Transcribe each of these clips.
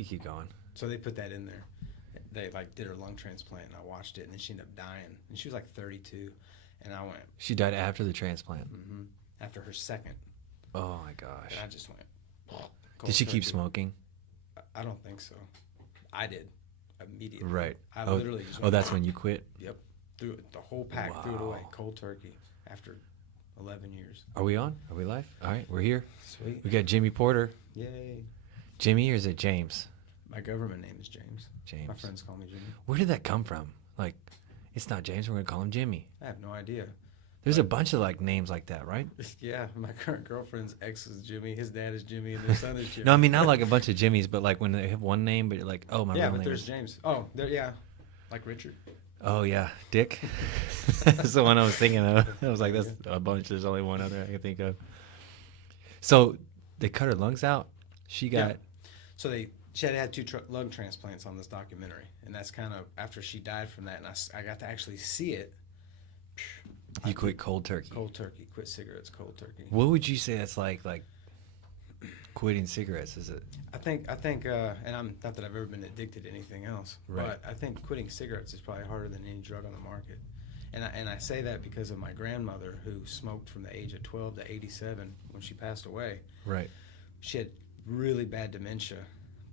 You keep going. So they put that in there. They like did her lung transplant, and I watched it, and then she ended up dying. And she was like 32, and I went. She died after the transplant. Mm-hmm, after her second. Oh my gosh. And I just went. Did she keep smoking? I don't think so. I did immediately. Right. I literally just went. Oh, that's when you quit? Yep. Threw it, the whole pack, threw it away, cold turkey, after 11 years. Are we on? Are we live? All right, we're here. Sweet. We got Jimmy Porter. Yay. Jimmy, or is it James? My government name is James. James. My friends call me Jimmy. Where did that come from? Like, it's not James. We're going to call him Jimmy. I have no idea. There's a bunch of, like, names like that, right? Yeah, my current girlfriend's ex is Jimmy, his dad is Jimmy, and their son is Jimmy. No, I mean, not like a bunch of Jimmys, but like when they have one name, but you're like, oh, my real Yeah, but name there's is... James. Oh, there, yeah. Like Richard. Oh, yeah. Dick. That's the one I was thinking of. I was like, that's a bunch. There's only one other I can think of. So they cut her lungs out. She got... Yeah. So she had two lung transplants on this documentary. And that's kind of after she died from that. And I got to actually see it. You quit cold turkey. Cold turkey. Quit cigarettes, cold turkey. What would you say that's like quitting cigarettes? Is it? I think, and I'm not that I've ever been addicted to anything else, Right. but I think quitting cigarettes is probably harder than any drug on the market. And I say that because of my grandmother, who smoked from the age of 12 to 87 when she passed away. Right. She had really bad dementia,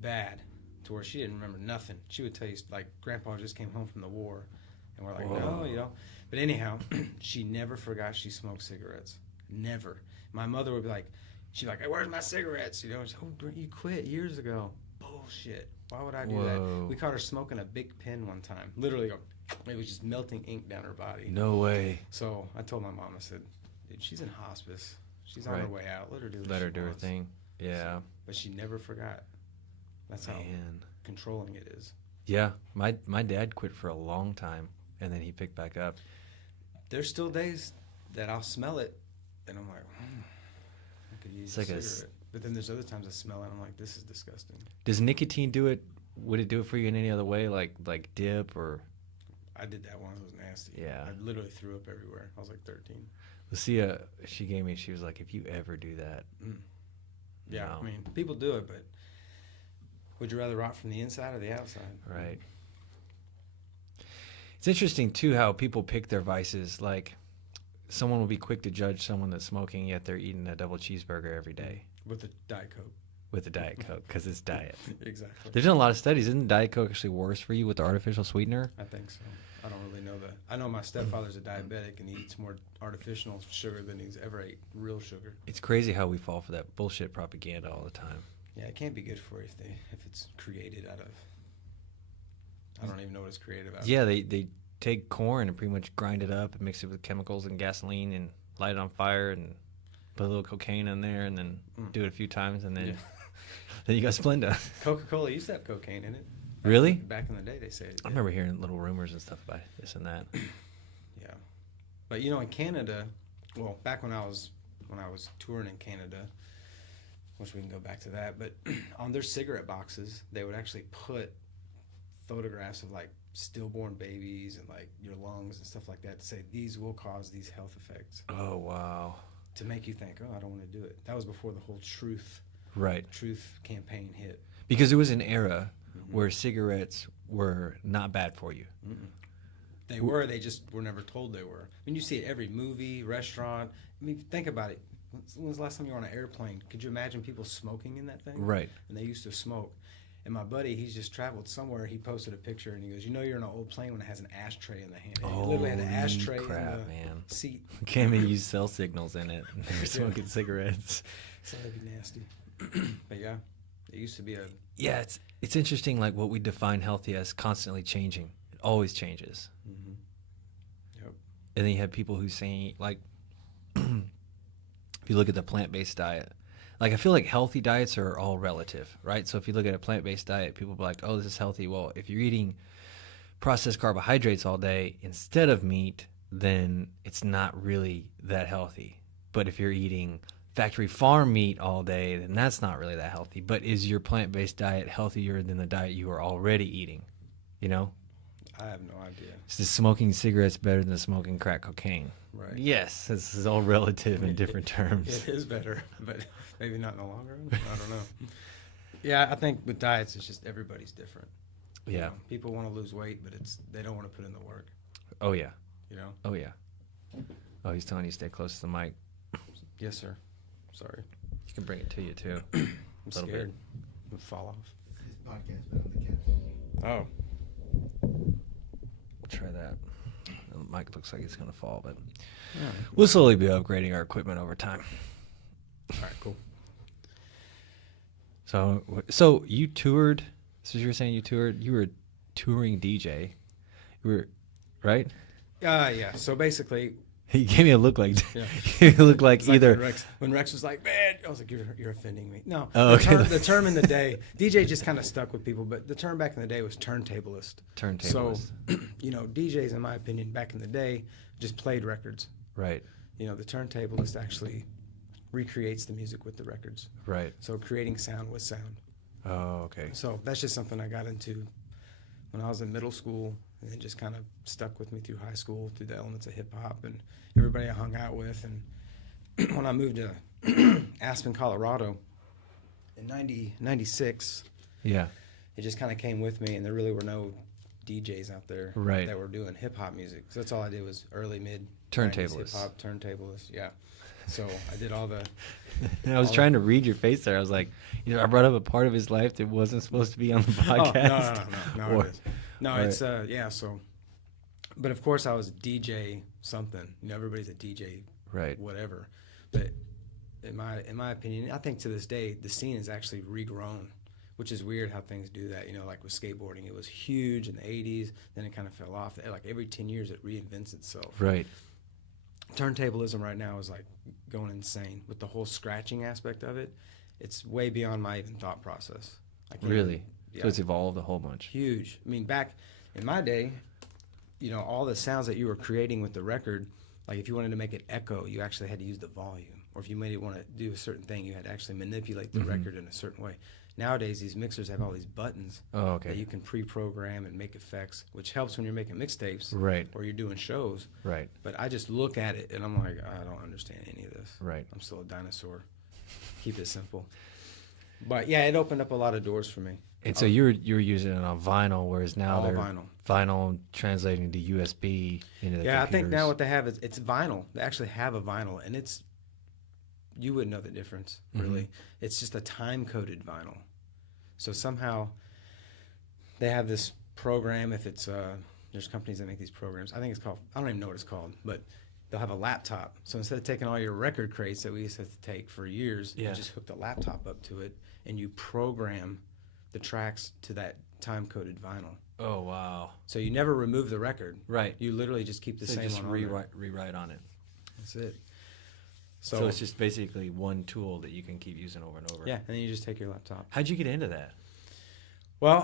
bad, to where she didn't remember nothing. She would tell you, like, Grandpa just came home from the war, and we're like, Whoa. no, you know. But anyhow, she never forgot she smoked cigarettes. Never. My mother would be like, she'd be like, hey, where's my cigarettes? You know, she's like, oh, you quit years ago. Bullshit. Why would I do that? We caught her smoking a big pen one time. Literally, it was just melting ink down her body. No way. So I told my mom, I said, dude, she's in hospice. She's on her way out. Let her do what she her wants. thing. Yeah. So, but she never forgot. That's how controlling it is. Yeah. My dad quit for a long time, and then he picked back up. There's still days that I'll smell it, and I'm like, I could use a cigarette. But then there's other times I smell it, and I'm like, this is disgusting. Does nicotine do it? Would it do it for you in any other way, like dip or? I did that once. It was nasty. Yeah. I literally threw up everywhere. I was like 13. Lucia, she was like, if you ever do that. Yeah, no. I mean, people do it, but would you rather rot from the inside or the outside? Right. It's interesting, too, how people pick their vices. Like, someone will be quick to judge someone that's smoking, yet they're eating a double cheeseburger every day. With a Diet Coke. With a Diet Coke, because it's diet. Exactly. There's been a lot of studies. Isn't Diet Coke actually worse for you with the artificial sweetener? I think so. I don't really know that. I know my stepfather's a diabetic, and he eats more artificial sugar than he's ever ate real sugar. It's crazy how we fall for that bullshit propaganda all the time. Yeah, it can't be good for you if it's created out of... I don't even know what it's created out of. Yeah, they take corn and pretty much grind it up and mix it with chemicals and gasoline and light it on fire and put a little cocaine in there and then do it a few times and then then you got Splenda. Coca-Cola used to have cocaine in it. Really? Back in the day, they say it did. I remember hearing little rumors and stuff about this and that. Yeah. But, you know, in Canada, well, back when I was touring in Canada, which we can go back to that, but on their cigarette boxes, they would actually put photographs of, like, stillborn babies and, like, your lungs and stuff like that to say these will cause these health effects. Oh, wow. To make you think, oh, I don't want to do it. That was before the whole truth campaign hit. Because it was an era where cigarettes were not bad for you. They were. They just were never told they were. I mean, you see it every movie, restaurant. I mean, think about it. When was the last time you were on an airplane? Could you imagine people smoking in that thing? Right. And they used to smoke. And my buddy, he's just traveled somewhere. He posted a picture, and he goes, you know you're in an old plane when it has an ashtray in the hand. And he literally had an ashtray in the seat. Can't even use cell signals in it. They're smoking cigarettes. So that'd be nasty. But yeah, it used to be a... Yeah, it's interesting, like, what we define healthy as constantly changing. It always changes. Yep. And then you have people who say, like, if you look at the plant-based diet, like, I feel like healthy diets are all relative, right? So if you look at a plant-based diet, people will be like, oh, this is healthy. Well, if you're eating processed carbohydrates all day instead of meat, then it's not really that healthy. But if you're eating factory farm meat all day, then that's not really that healthy. But is your plant-based diet healthier than the diet you are already eating? You know? I have no idea. Is smoking cigarettes better than smoking crack cocaine? Right. Yes, this is all relative in different terms. It is better, but maybe not in the long run. I don't know. Yeah, I think with diets, it's just everybody's different. You Yeah. know, people want to lose weight, but they don't want to put in the work. Oh yeah. You know. Oh yeah. Oh, he's telling you to stay close to the mic. Yes, sir. Sorry. You can bring it to you too. I'm Little scared. It'll fall off. His podcast, but on the cat. Oh. Try that. The mic looks like it's gonna fall, but Yeah. we'll slowly be upgrading our equipment over time. All right. Cool. So you toured. So you were saying you toured. You were a touring DJ. You were, right? Yeah. So basically, He gave me a look like. Yeah. You look like it's like either. when Rex was like, "Man," I was like, "You're offending me." No. Oh, okay. The term in the day, DJ just kind of stuck with people, but the term back in the day was turntablist. Turntablist. So, DJs, in my opinion, back in the day, just played records. Right. The turntablist actually recreates the music with the records. Right. So creating sound with sound. Oh, okay. So that's just something I got into when I was in middle school, and it just kind of stuck with me through high school, through the elements of hip hop and everybody I hung out with. And when I moved to Aspen, Colorado in 96, Yeah. it just kind of came with me, and there really were no DJs out there Right. that were doing hip hop music. So that's all I did was early, mid Turntablist. hip hop, turntablist. Yeah. So I did all the. I was trying to read your face there. I was like, I brought up a part of his life that wasn't supposed to be on the podcast. Oh, no, Or- it is. No, right. it's yeah. So, but of course I was a DJ something. Everybody's a DJ, Right. whatever. But in my opinion, I think to this day the scene is actually regrown, which is weird how things do that. Like with skateboarding, it was huge in the '80s, then it kind of fell off. Like every 10 years, it reinvents itself. Right. Turntablism right now is like going insane with the whole scratching aspect of it. It's way beyond my even thought process. I can't Really. even- yeah. So it's evolved a whole bunch. Huge. I mean, back in my day, all the sounds that you were creating with the record, like if you wanted to make it echo, you actually had to use the volume. Or if you made it want to do a certain thing, you had to actually manipulate the record in a certain way. Nowadays, these mixers have all these buttons Oh, okay. that you can pre-program and make effects, which helps when you're making mixtapes Right. or you're doing shows. Right. But I just look at it and I'm like, I don't understand any of this. Right. I'm still a dinosaur. Keep it simple. But yeah, it opened up a lot of doors for me. And so you were using it on vinyl, whereas now All they're vinyl. translating to USB into the Yeah, I think computers. now what they have is it's vinyl. They actually have a vinyl, and you wouldn't know the difference really. It's just a time coded vinyl. So somehow they have this program. If it's there's companies that make these programs. I think it's called. I don't even know what it's called, but they'll have a laptop. So instead of taking all your record crates that we used to have to take for years, Yeah. you just hook the laptop up to it, and you program the tracks to that time coded vinyl. Oh wow. So you never remove the record. Right. You literally just keep the So same just one on there. rewrite on it. That's it. So it's just basically one tool that you can keep using over and over. Yeah, and then you just take your laptop. How'd you get into that? Well,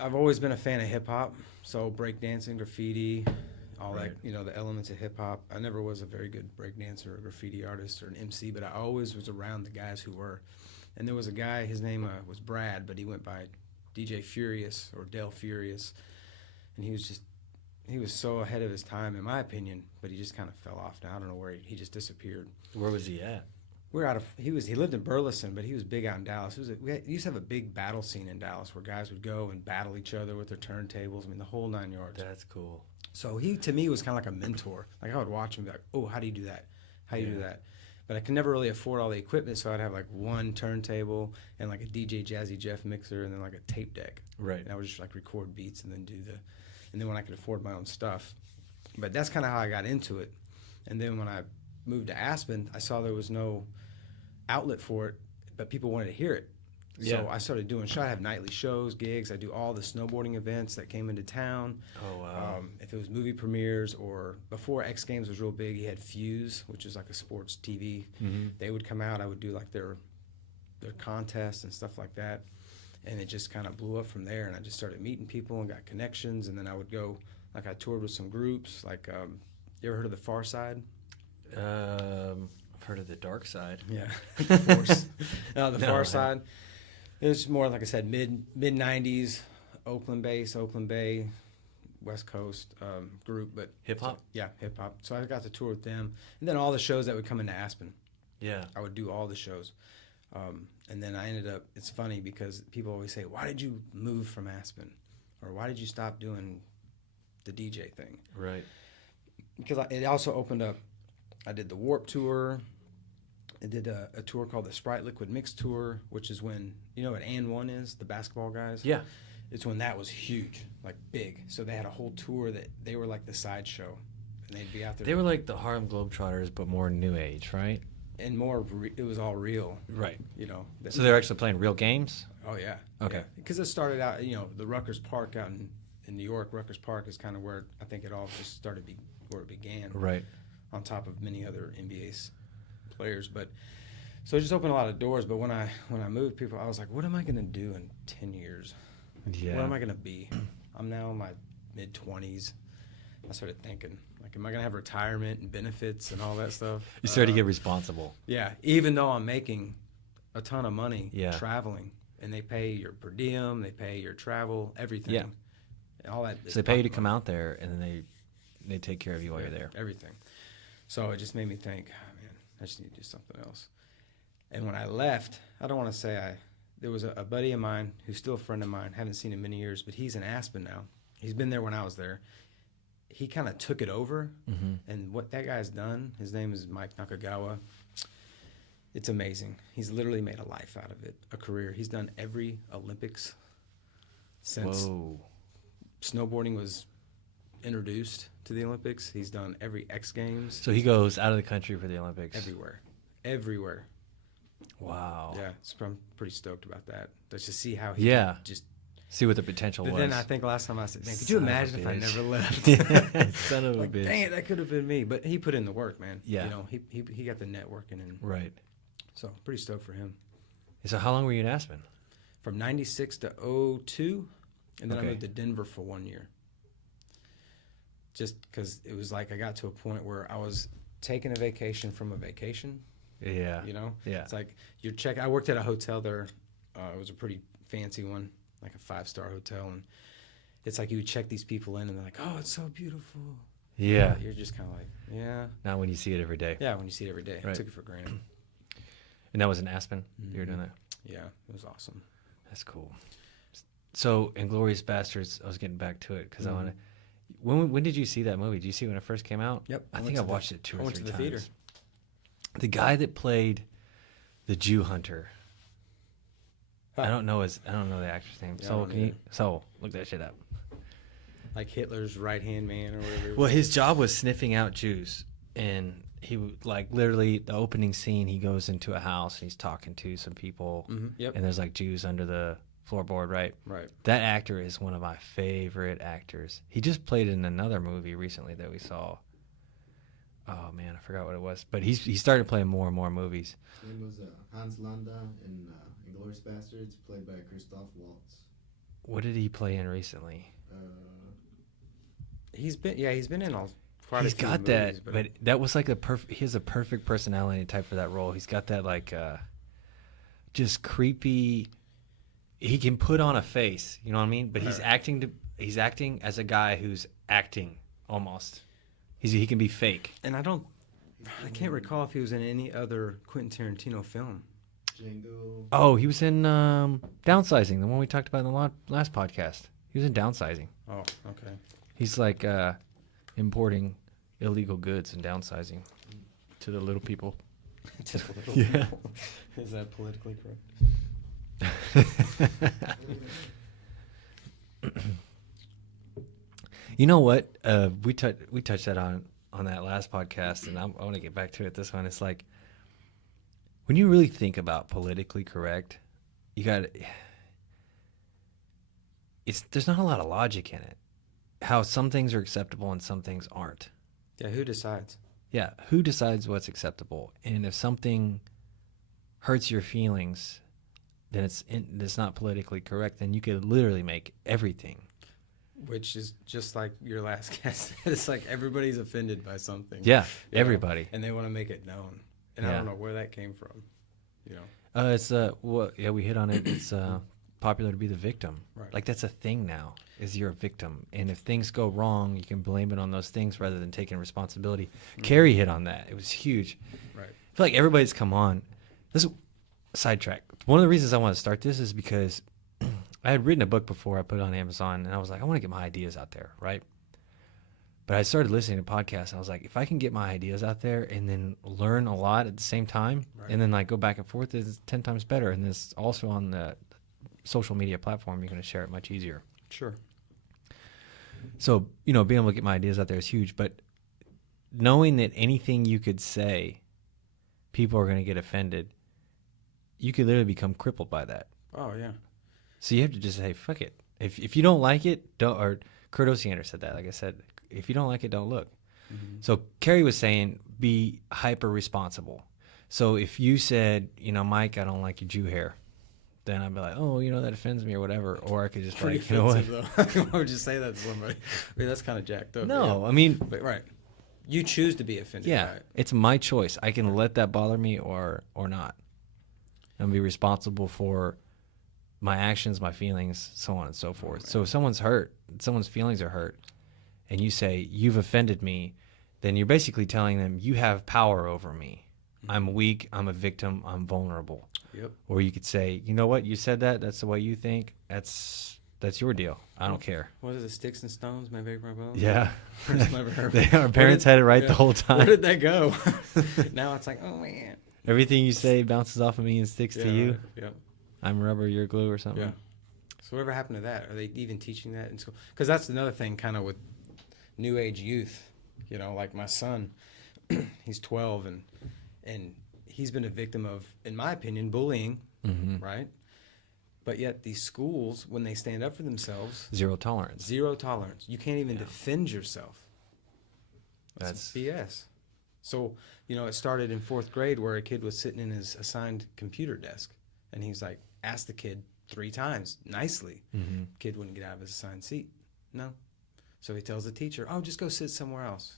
I've always been a fan of hip hop, so breakdancing, graffiti, all Right. that, the elements of hip hop. I never was a very good breakdancer or graffiti artist or an MC, but I always was around the guys who were. And there was a guy, his name was Brad, but he went by DJ Furious or Del Furious, and he was so ahead of his time, in my opinion, but he just kind of fell off. Now I don't know where he just disappeared. Where was he at? He lived in Burleson, but he was big out in Dallas. We used to have a big battle scene in Dallas where guys would go and battle each other with their turntables. I mean, the whole 9 yards. That's cool. So he, to me, was kind of like a mentor. Like I would watch him, and be like, "Oh, how do you do that? How do you do that?" But I could never really afford all the equipment, so I'd have like one turntable and like a DJ Jazzy Jeff mixer, and then like a tape deck. Right. And I would just like record beats and then and then when I could afford my own stuff. But that's kind of how I got into it. And then when I moved to Aspen, I saw there was no outlet for it, but people wanted to hear it. Yeah. So I started doing shows. I have nightly shows, gigs. I do all the snowboarding events that came into town. Oh wow. If it was movie premieres or before X Games was real big, he had Fuse, which is like a sports TV. They would come out. I would do like their contests and stuff like that. And it just kind of blew up from there. And I just started meeting people and got connections. And then I would go, like I toured with some groups. Like, you ever heard of the Far Side? I've heard of the dark side. Yeah, the Force. The No, Far no. Side. It was more, like I said, mid 90s, Oakland Bay, West Coast group. But Hip hop? yeah, hip hop. So I got to tour with them. And then all the shows that would come into Aspen. Yeah. I would do all the shows. And then I ended up, it's funny because people always say, why did you move from Aspen? Or why did you stop doing the DJ thing? Right. Because it also opened up, I did the Warp Tour. I did a tour called the Sprite Liquid Mix Tour, which is when, you know what And One is, the basketball guys? Yeah. It's when that was huge, like big. So they had a whole tour that they were like the sideshow. And they'd be out there. They were like the Harlem Globetrotters, but more new age, right? And more, it was all real. Right. You know. So they're actually playing real games? Oh, yeah. Okay. Because it started out, you know, the Rutgers Park out in New York. Rutgers Park is kind of where I think it all just started, where it began. Right. On top of many other NBA players. But so it just opened a lot of doors. But when I moved, I was like, what am I going to do in 10 years? Yeah. What am I going to be? I'm now in my mid-20s. I started thinking, like, am I going to have retirement and benefits and all that stuff? You started to get responsible. Yeah, even though I'm making a ton of money traveling, and they pay your per diem, they pay your travel, everything. Yeah. And all that. So they pay you to come out there, and then they take care of you while you're there. Everything. So it just made me think, oh, man, I just need to do something else. And when I left, I don't want to say there was a buddy of mine who's still a friend of mine. Haven't seen him in many years, but he's in Aspen now. He's been there when I was there. He kind of took it over, and what that guy's done, his name is Mike Nakagawa. It's amazing. He's literally made a life out of it, a career. He's done every Olympics since snowboarding was introduced to the Olympics. He's done every X Games. So he goes out of the country for the Olympics? Everywhere. Wow. Yeah, I'm pretty stoked about that. Let's just see how he just see what the potential was. But then I think last time I said, man, could you imagine if I never left? Son of a like, bitch. dang it, that could have been me. But he put in the work, man. Yeah. You know, he got the networking and right. So pretty stoked for him. So how long were you in Aspen? From 96 to 02, and then I moved to Denver for 1 year. Just because it was like I got to a point where I was taking a vacation from a vacation. Yeah. You know? Yeah. It's like I worked at a hotel there. It was a pretty fancy one, like a 5-star hotel. And it's like you would check these people in and they're like, oh, it's so beautiful. Yeah. You're just kind of like, yeah. Not when you see it every day. Yeah, when you see it every day. Right. I took it for granted. And that was in Aspen? You were doing that? Yeah, it was awesome. That's cool. So, Inglourious Bastards, I was getting back to it because I want to. When did you see that movie? Did you see it when it first came out? Yep. I think I watched it 2 or 3 times. I went to the theater. The guy that played the Jew hunter. Huh. I don't know the actor's name. Yeah, So look that shit up. Like Hitler's right-hand man or whatever. Well, his job was sniffing out Jews, and he would, like, literally the opening scene, he goes into a house and he's talking to some people, Yep. and there's like Jews under the floorboard, right? Right. That actor is one of my favorite actors. He just played in another movie recently that we saw. Oh man, I forgot what it was. But he started playing more and more movies. His name was Hans Landa in Inglourious Bastards, played by Christoph Waltz. What did he play in recently? He's been in quite He's a few got movies, that, but that was like he has a perfect personality type for that role. He's got that like just creepy. He can put on a face, you know what I mean? But he's acting as a guy who's acting almost. He can be fake. And I can't recall if he was in any other Quentin Tarantino film. Django. Oh, he was in Downsizing, the one we talked about in the last podcast. He was in Downsizing. Oh, okay. He's like importing illegal goods and downsizing to the little people. To the little people. Is that politically correct? You know what? We touched that on that last podcast, and I want to get back to it this one. It's like when you really think about politically correct, there's not a lot of logic in it. How some things are acceptable and some things aren't. Yeah, who decides? Yeah, who decides what's acceptable? And if something hurts your feelings, then it's not politically correct. Then you could literally make everything. Which is just like your last guest. It's like everybody's offended by something. Yeah, you everybody. know, and they want to make it known. And I don't know where that came from. You know. It's we hit on it. It's popular to be the victim. Right. Like that's a thing now. Is you're a victim, and if things go wrong, you can blame it on those things rather than taking responsibility. Carrie hit on that. It was huge. Right. I feel like everybody's come on. sidetrack. One of the reasons I want to start this is because I had written a book before I put it on Amazon, and I was like, I want to get my ideas out there, right? But I started listening to podcasts, and I was like, if I can get my ideas out there and then learn a lot at the same time, Right. and then like go back and forth, it's 10 times better. And it's also on the social media platform, you're going to share it much easier. Sure. So, you know, being able to get my ideas out there is huge, but knowing that anything you could say, people are going to get offended, you could literally become crippled by that. Oh yeah. So you have to just say, fuck it. If you don't like it, don't, or Kurt Osiander said that, like I said, if you don't like it, don't look. Mm-hmm. So Carrie was saying, be hyper responsible. So if you said, you know, Mike, I don't like your Jew hair, then I'd be like, oh, you know, that offends me or whatever. Or I could just be Pretty like, you know what? offensive, though. Why would you say that to somebody? I mean, that's kind of jacked up. No, yeah. I mean, But right, you choose to be offended. yeah, by it. it's my choice. I can let that bother me or not. And be responsible for my actions, my feelings, so on and so forth. So if someone's hurt, someone's feelings are hurt, and you say, you've offended me, then you're basically telling them, you have power over me. I'm weak, I'm a victim, I'm vulnerable. Yep. Or you could say, you know what, you said that, that's the way you think, that's your deal. I don't care. What is it? Sticks and stones may break my bones. Yeah. First never heard. Our parents had it right the whole Where time. did that go? Now it's like, oh man. Everything you say bounces off of me and sticks to you. Right. Yep. I'm rubber, you're glue or something. Yeah. So whatever happened to that? Are they even teaching that in school? Because that's another thing, kind of with new age youth. You know, like my son, he's 12, and he's been a victim of, in my opinion, bullying. Mm-hmm. Right. But yet these schools, when they stand up for themselves, Zero tolerance. zero tolerance. You can't even defend yourself. That's BS. So, you know, it started in 4th grade where a kid was sitting in his assigned computer desk, and he's like, asked the kid 3 times nicely. mm-hmm. Kid wouldn't get out of his assigned seat. No. So he tells the teacher, oh, just go sit somewhere else.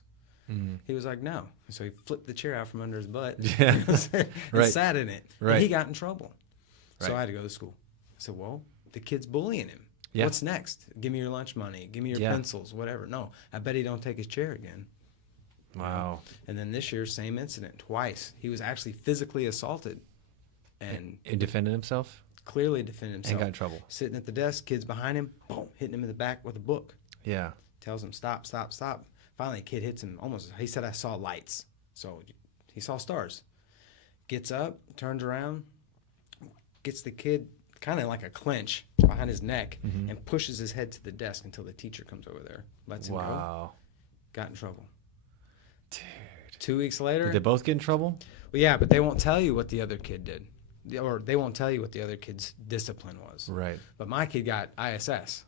Mm-hmm. He was like, no. So he flipped the chair out from under his butt Yeah. and Right. sat in it. Right. And he got in trouble. So Right. I had to go to school. I said, well, the kid's bullying him. Yeah. What's next? Give me your lunch money. Give me your Yeah. pencils, whatever. No, I bet he don't take his chair again. Wow. And then this year, same incident, twice. He was actually physically assaulted and He defended himself clearly defended and himself. got in trouble. Sitting at the desk, kids behind him, boom, hitting him in the back with a book. Yeah. Tells him, stop, stop, stop. Finally, a kid hits him almost. He said, I saw lights. So he saw stars. Gets up, turns around, gets the kid kind of like a clinch behind his neck, Mm-hmm. and pushes his head to the desk until the teacher comes over there. Lets him go. Wow. Got in trouble. Dude. 2 weeks later. Did they both get in trouble? Well, yeah, but they won't tell you what the other kid did. Or they won't tell you what the other kid's discipline was. Right. But my kid got ISS,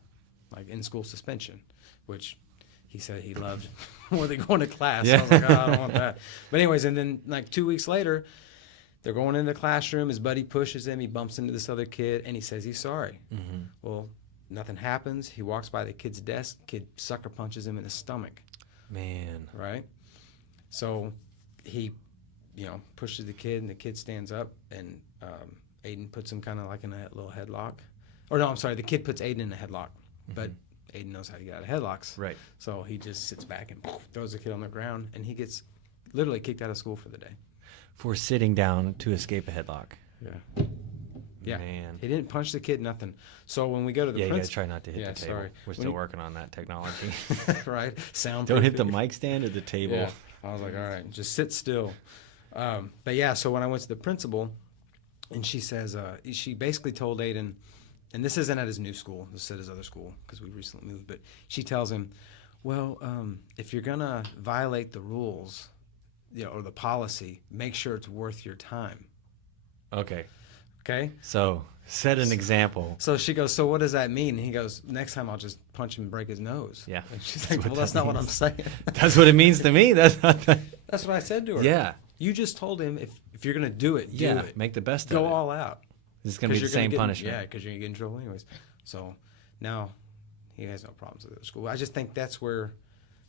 like in-school suspension, which he said he loved more than going to class. Yeah. I was like, oh, I don't want that. But anyways, and then like 2 weeks later, they're going into the classroom. His buddy pushes him. He bumps into this other kid, and he says he's sorry. Mm-hmm. Well, nothing happens. He walks by the kid's desk. Kid sucker punches him in the stomach, Man. right? So he, you know, pushes the kid, and the kid stands up, and Aiden puts him kind of like in a little headlock. Or no, I'm sorry, the kid puts Aiden in a headlock, but Aiden knows how to get out of headlocks. Right. So he just sits back and throws the kid on the ground, and he gets literally kicked out of school for the day. For sitting down to escape a headlock. Yeah. Yeah. Man. He didn't punch the kid, nothing. So when we go to the Yeah, you gotta principal, try not to hit Yeah, the table. sorry. We're When still you- working on that technology. right? Sound. Don't hit the mic stand or the table. Yeah. I was like, all right, just sit still. But yeah, so when I went to the principal, and she says, she basically told Aiden, and this isn't at his new school, this is at his other school because we recently moved, but she tells him, well, if you're gonna violate the rules, you know, or the policy, make sure it's worth your time. Okay. Okay. So set an example. So she goes, so what does that mean? And he goes, next time I'll just punch him and break his nose. Yeah. And she's That's like, what well, that's that not what I'm means. saying. That's what it means to me. That's not the... That's what I said to her. Yeah. You just told him if you're gonna do it, do Yeah. it. Make the best Go of it. all out. This is going to be the same punishment. Yeah, because you're gonna get in trouble anyways. So now he has no problems with the school. I just think that's where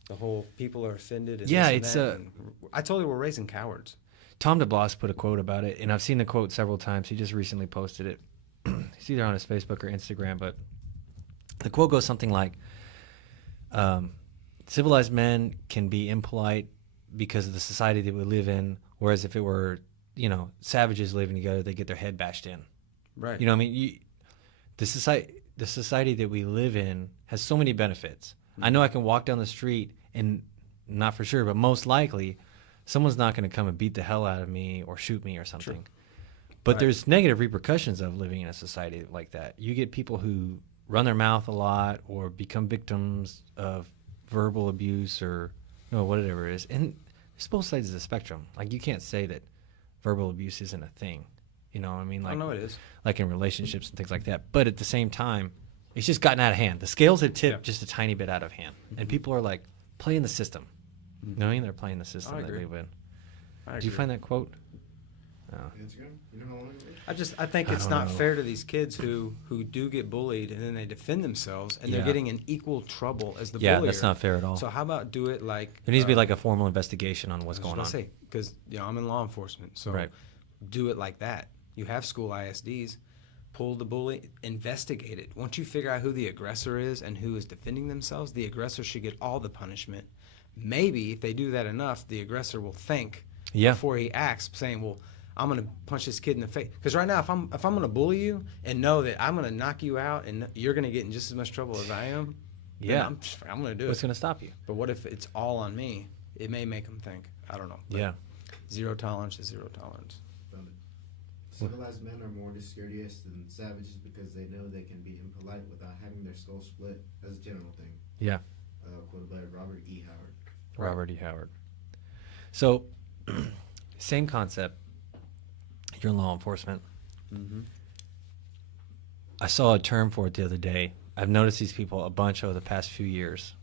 the whole people are offended. And Yeah, this and it's that, and I told you we're raising cowards. Tom DeBlas put a quote about it, and I've seen the quote several times. He just recently posted it. It's either on his Facebook or Instagram, but the quote goes something like, civilized men can be impolite because of the society that we live in, whereas if it were savages living together, they get their head bashed in. Right. You know what I mean? The society that we live in has so many benefits. I know I can walk down the street and, not for sure, but most likely someone's not going to come and beat the hell out of me or shoot me or something. Sure. But Right. there's negative repercussions of living in a society like that. You get people who run their mouth a lot or become victims of verbal abuse or whatever it is. And there's both sides of the spectrum. Like, you can't say that verbal abuse isn't a thing. You know what I mean? Like, I know it is. like in relationships and things like that. But at the same time, it's just gotten out of hand. The scales have tipped just a tiny bit out of hand. And people are like playing the system. Knowing they're playing the system I that agree. we live in. I Do you agree. find that quote? Oh. Instagram? You know how long it is? I think I it's don't not know. fair to these kids who do get bullied and then they defend themselves and they're Yeah. getting in equal trouble as the Yeah, bullier. that's not fair at all. So how about do it like There needs to be like a formal investigation on what's going on. Because I'm in law enforcement, so Right. do it like that. You have school ISDs, pull the bully, investigate it. Once you figure out who the aggressor is and who is defending themselves, the aggressor should get all the punishment. Maybe if they do that enough, the aggressor will think before he acts, saying, "Well, I'm going to punch this kid in the face." Because right now, if I'm going to bully you and know that I'm going to knock you out and you're going to get in just as much trouble as I am, then Yeah. I'm going to do What's it. going to stop you? But what if it's all on me? It may make them think. I don't know. But Yeah. Zero tolerance is zero tolerance. Found it. Civilized men are more discourteous than savages because they know they can be impolite without having their skull split, as a general thing. Yeah. Quoted by Robert E. Howard. Robert E. Howard. So, same concept. You're in law enforcement. Mm-hmm. I saw a term for it the other day. I've noticed these people a bunch over the past few years,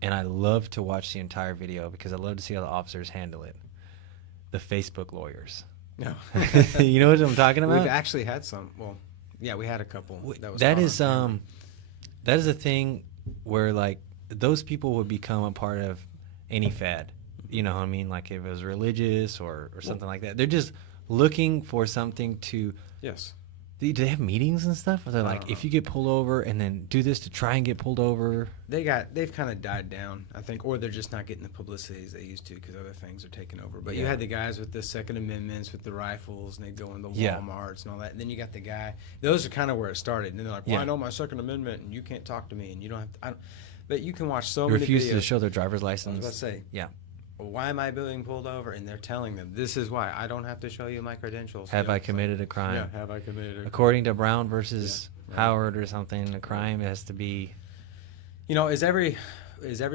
and I love to watch the entire video because I love to see how the officers handle it. The Facebook lawyers. No. You know what I'm talking about? We've actually had some. Well, yeah, we had a couple. That was That caught is on camera. that is a thing where like those people would become a part of any fad. You know what I mean? Like if it was religious or something like that. They're just looking for something to. Yes. Do they have meetings and stuff? Or they're I like, don't if know. you get pulled over and then do this to try and get pulled over. They've kind of died down, I think, or they're just not getting the publicity as they used to because other things are taking over. But you Yeah. had the guys with the Second Amendments, with the rifles, and they go in the Yeah. Walmarts and all that. And then you got the guy. Those are kind of where it started. And they're like, "Well, Yeah. I know my Second Amendment, and you can't talk to me, and you don't have to." But you can watch so They many refuse videos. to show their driver's I license. was about to say, Yeah. well, why am I being pulled over? And they're telling them, "This is why I don't have to show you my credentials." Have You know, I it's like, committed a crime? Yeah, have I committed a According to Brown versus Yeah. Howard or something, a crime has to be. You know, is every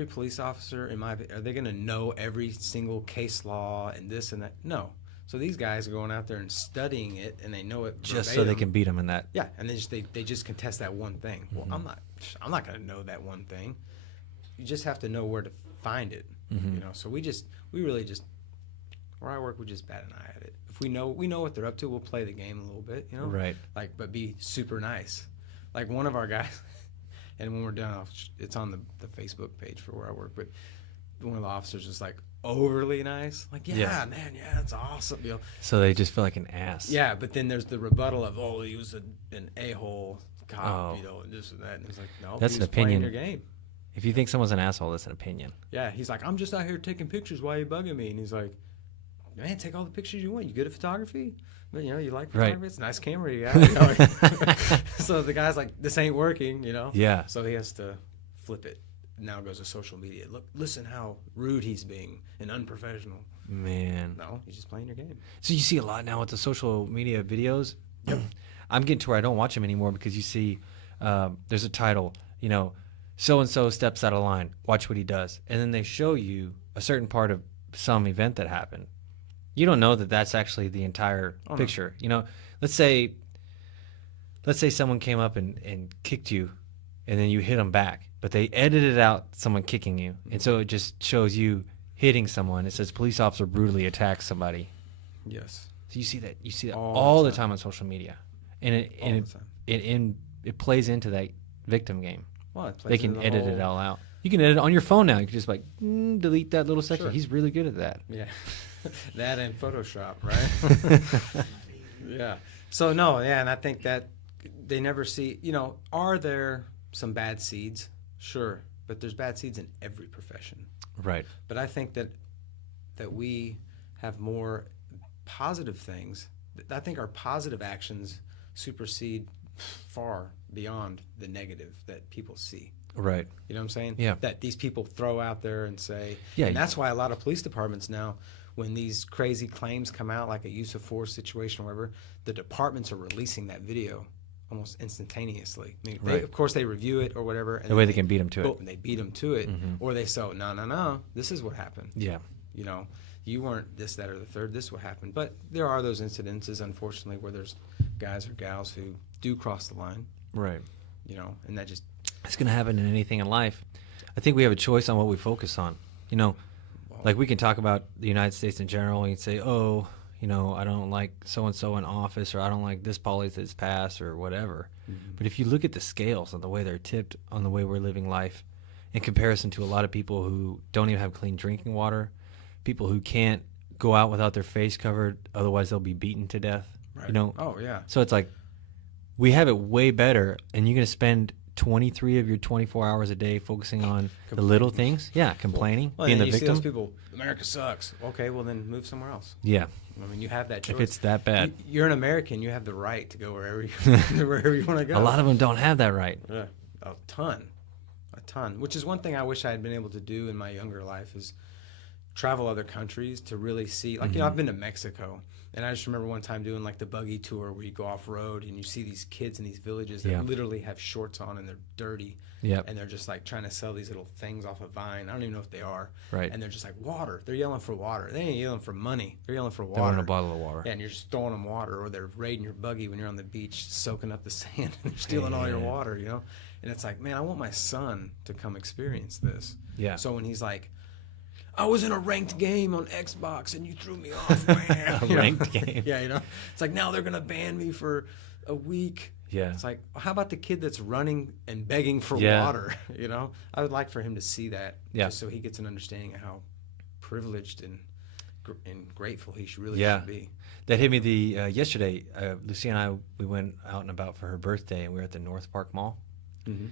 police officer, in my opinion, are they going to know every single case law and this and that? No. So these guys are going out there and studying it, and they know it Just so they verbatim. can beat them in that. Yeah, and they just contest that one thing. Well, Mhm. I'm not going to know that one thing. You just have to know where to find it. Mhm. You know, so we really just where I work, we just bat an eye at it. If we know what they're up to, we'll play the game a little bit. You know, Right. like, but be super nice. Like one of our guys, and when we're done, it's on the Facebook page for where I work. But one of the officers was like overly nice, like, Yeah. man, yeah, that's awesome, you know. So they just feel like an ass. Yeah, but then there's the rebuttal of, oh, he was an a-hole cop, Oh. you know, and this and that. And it's like, no, That's he an was playing opinion. your game. If you think someone's an asshole, that's an opinion. Yeah, he's like, I'm just out here taking pictures. Why are you bugging me? And he's like, man, take all the pictures you want. You good at photography? But, you know, you like Right. photography? It's a nice camera you got. You know? So the guy's like, this ain't working, you know? Yeah. So he has to flip it. Now it goes to social media. Look, listen how rude he's being and unprofessional. Man. No, he's just playing your game. So you see a lot now with the social media videos. I'm getting to where I don't watch them anymore because you see there's a title, you know, so-and-so steps out of line. Watch what he does. And then they show you a certain part of some event that happened. You don't know that that's actually the entire Oh, no. picture. You know, let's say someone came up and kicked you and then you hit them back, but they edited out someone kicking you. And so it just shows you hitting someone. It says police officer brutally attacks somebody. Yes. So you see that All all the the time on social media, and All the time. it plays into that victim game. Well, it plays They can into the edit whole- it all out. You can edit it on your phone now. You can just like delete that little section. Sure. He's really good at that. Yeah. That and Photoshop, right? Yeah. So, no, yeah, and I think that they never see, you know, are there some bad seeds? Sure. But there's bad seeds in every profession. Right. But I think that we have more positive things. I think our positive actions supersede far beyond the negative that people see. Right. You know what I'm saying? Yeah. That these people throw out there and say, Yeah. and that's why a lot of police departments now, when these crazy claims come out, like a use of force situation or whatever, the departments are releasing that video almost instantaneously. I mean, Right. of course, they review it or whatever. And The way they can beat them to it. boom, they beat them to it. Mhm. Or they say, no, this is what happened. Yeah. You know, you weren't this, that, or the third. This is what happened. But there are those incidences, unfortunately, where there's guys or gals who do cross the line, Right. you know, and that just, It's going to happen in anything in life. I think we have a choice on what we focus on. You know, like we can talk about the United States in general and say, oh, you know, I don't like so-and-so in office, or I don't like this policy that's passed, or whatever. But if you look at the scales and the way they're tipped on the way we're living life in comparison to a lot of people who don't even have clean drinking water, people who can't go out without their face covered, otherwise they'll be beaten to death. right. You know, Oh, yeah. so it's like we have it way better, and you're going to spend 23 of your 24 hours a day focusing on the little things. Yeah, complaining, Well, being and the you see victim. those people, America sucks. Okay, well, then move somewhere else. Yeah, I mean, you have that choice. if it's that bad. You're an American. You have the right to go wherever you, wherever you want to go. A lot of them don't have that right. Yeah, a ton. Which is one thing I wish I had been able to do in my younger life is travel other countries to really see. Like, you know, I've been to Mexico, and I just remember one time doing like the buggy tour where you go off road and you see these kids in these villages that Yeah. literally have shorts on and they're dirty. Yep. And they're just like trying to sell these little things off a vine. I don't even know what they are. Right. And they're just like water. They're yelling for water. They ain't yelling for money. They're yelling for They want water. a bottle of water. Yeah, and you're just throwing them water, or they're raiding your buggy when you're on the beach, soaking up the sand, and they're stealing all your Yeah. water, you know? And it's like, man, I want my son to come experience this. Yeah. So when he's like, I was in a ranked game on Xbox and you threw me off, man. A You know? ranked game. Yeah, you know? It's like, now they're going to ban me for a week. Yeah. It's like, how about the kid that's running and begging for Yeah. water, you know? I would like for him to see that, Yeah. just so he gets an understanding of how privileged and grateful he really Yeah. should be. That hit me the yesterday. Lucy and I, we went out and about for her birthday, and we were at the North Park Mall. Mm-hmm.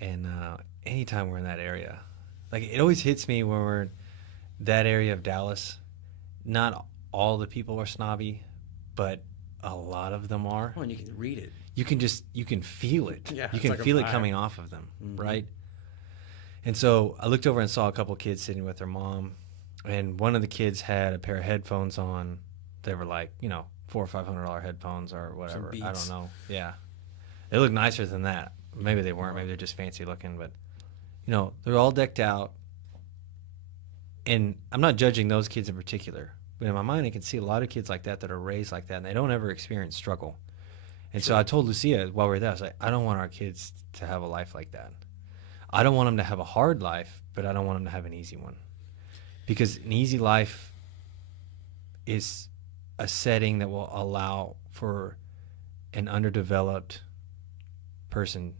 And anytime we're in that area, like it always hits me when we're in that area of Dallas. Not all the people are snobby, but a lot of them are. Oh, and you can read it. You can feel it. Yeah, You it's can like a feel it vibe. coming off of them, Mhm. right? And so I looked over and saw a couple kids sitting with their mom, and one of the kids had a pair of headphones on. They were like, you know, $400 or $500 headphones or whatever. I Beats. don't know. Yeah, they look nicer than that. Maybe they weren't. Maybe they're just fancy looking. But you know, they're all decked out. And I'm not judging those kids in particular, but in my mind, I can see a lot of kids like that are raised like that, and they don't ever experience struggle. And so I told Lucia while we were there, I was like, I don't want our kids to have a life like that. I don't want them to have a hard life, but I don't want them to have an easy one. Because an easy life is a setting that will allow for an underdeveloped person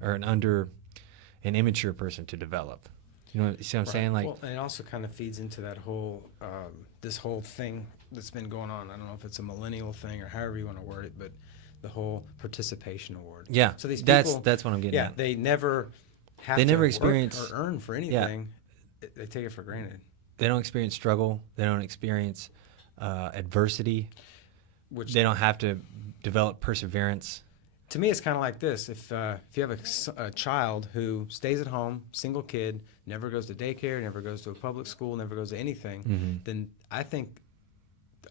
or an immature person to develop. You know, you see what I'm saying? Like, Well, and it also kind of feeds into that whole this whole thing that's been going on. I don't know if it's a millennial thing or however you want to word it, but the whole participation award. yeah, So these that's people, what I'm getting yeah, at. they never have They to never work experience- or earn for anything. They take it for granted. They don't experience struggle. They don't experience adversity. Which They don't have to develop perseverance. to me, it's kind of like this: if you have a child who stays at home, single kid, never goes to daycare, never goes to a public school, never goes to anything, Mhm. then I think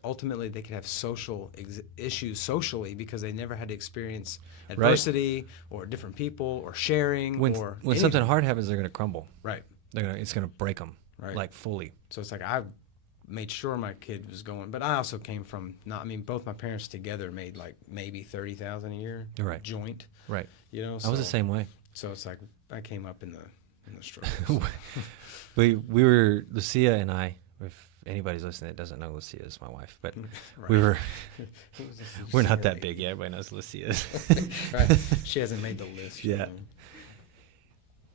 ultimately they could have social issues socially because they never had to experience adversity or different people or sharing When or something anything. hard happens, they're gonna crumble. Right. It's gonna break them, Right. like fully. So it's like I made sure my kid was going, but I also came from both my parents together made like maybe 30,000 a year Right. joint, Right. you know. I was the same way. So it's like I came up in the struggle. we were Lucia and I. If anybody's listening that doesn't know, Lucia is my wife, but we were we're not that big yet. Everybody knows Lucia is. Right. She hasn't made the list. Yeah.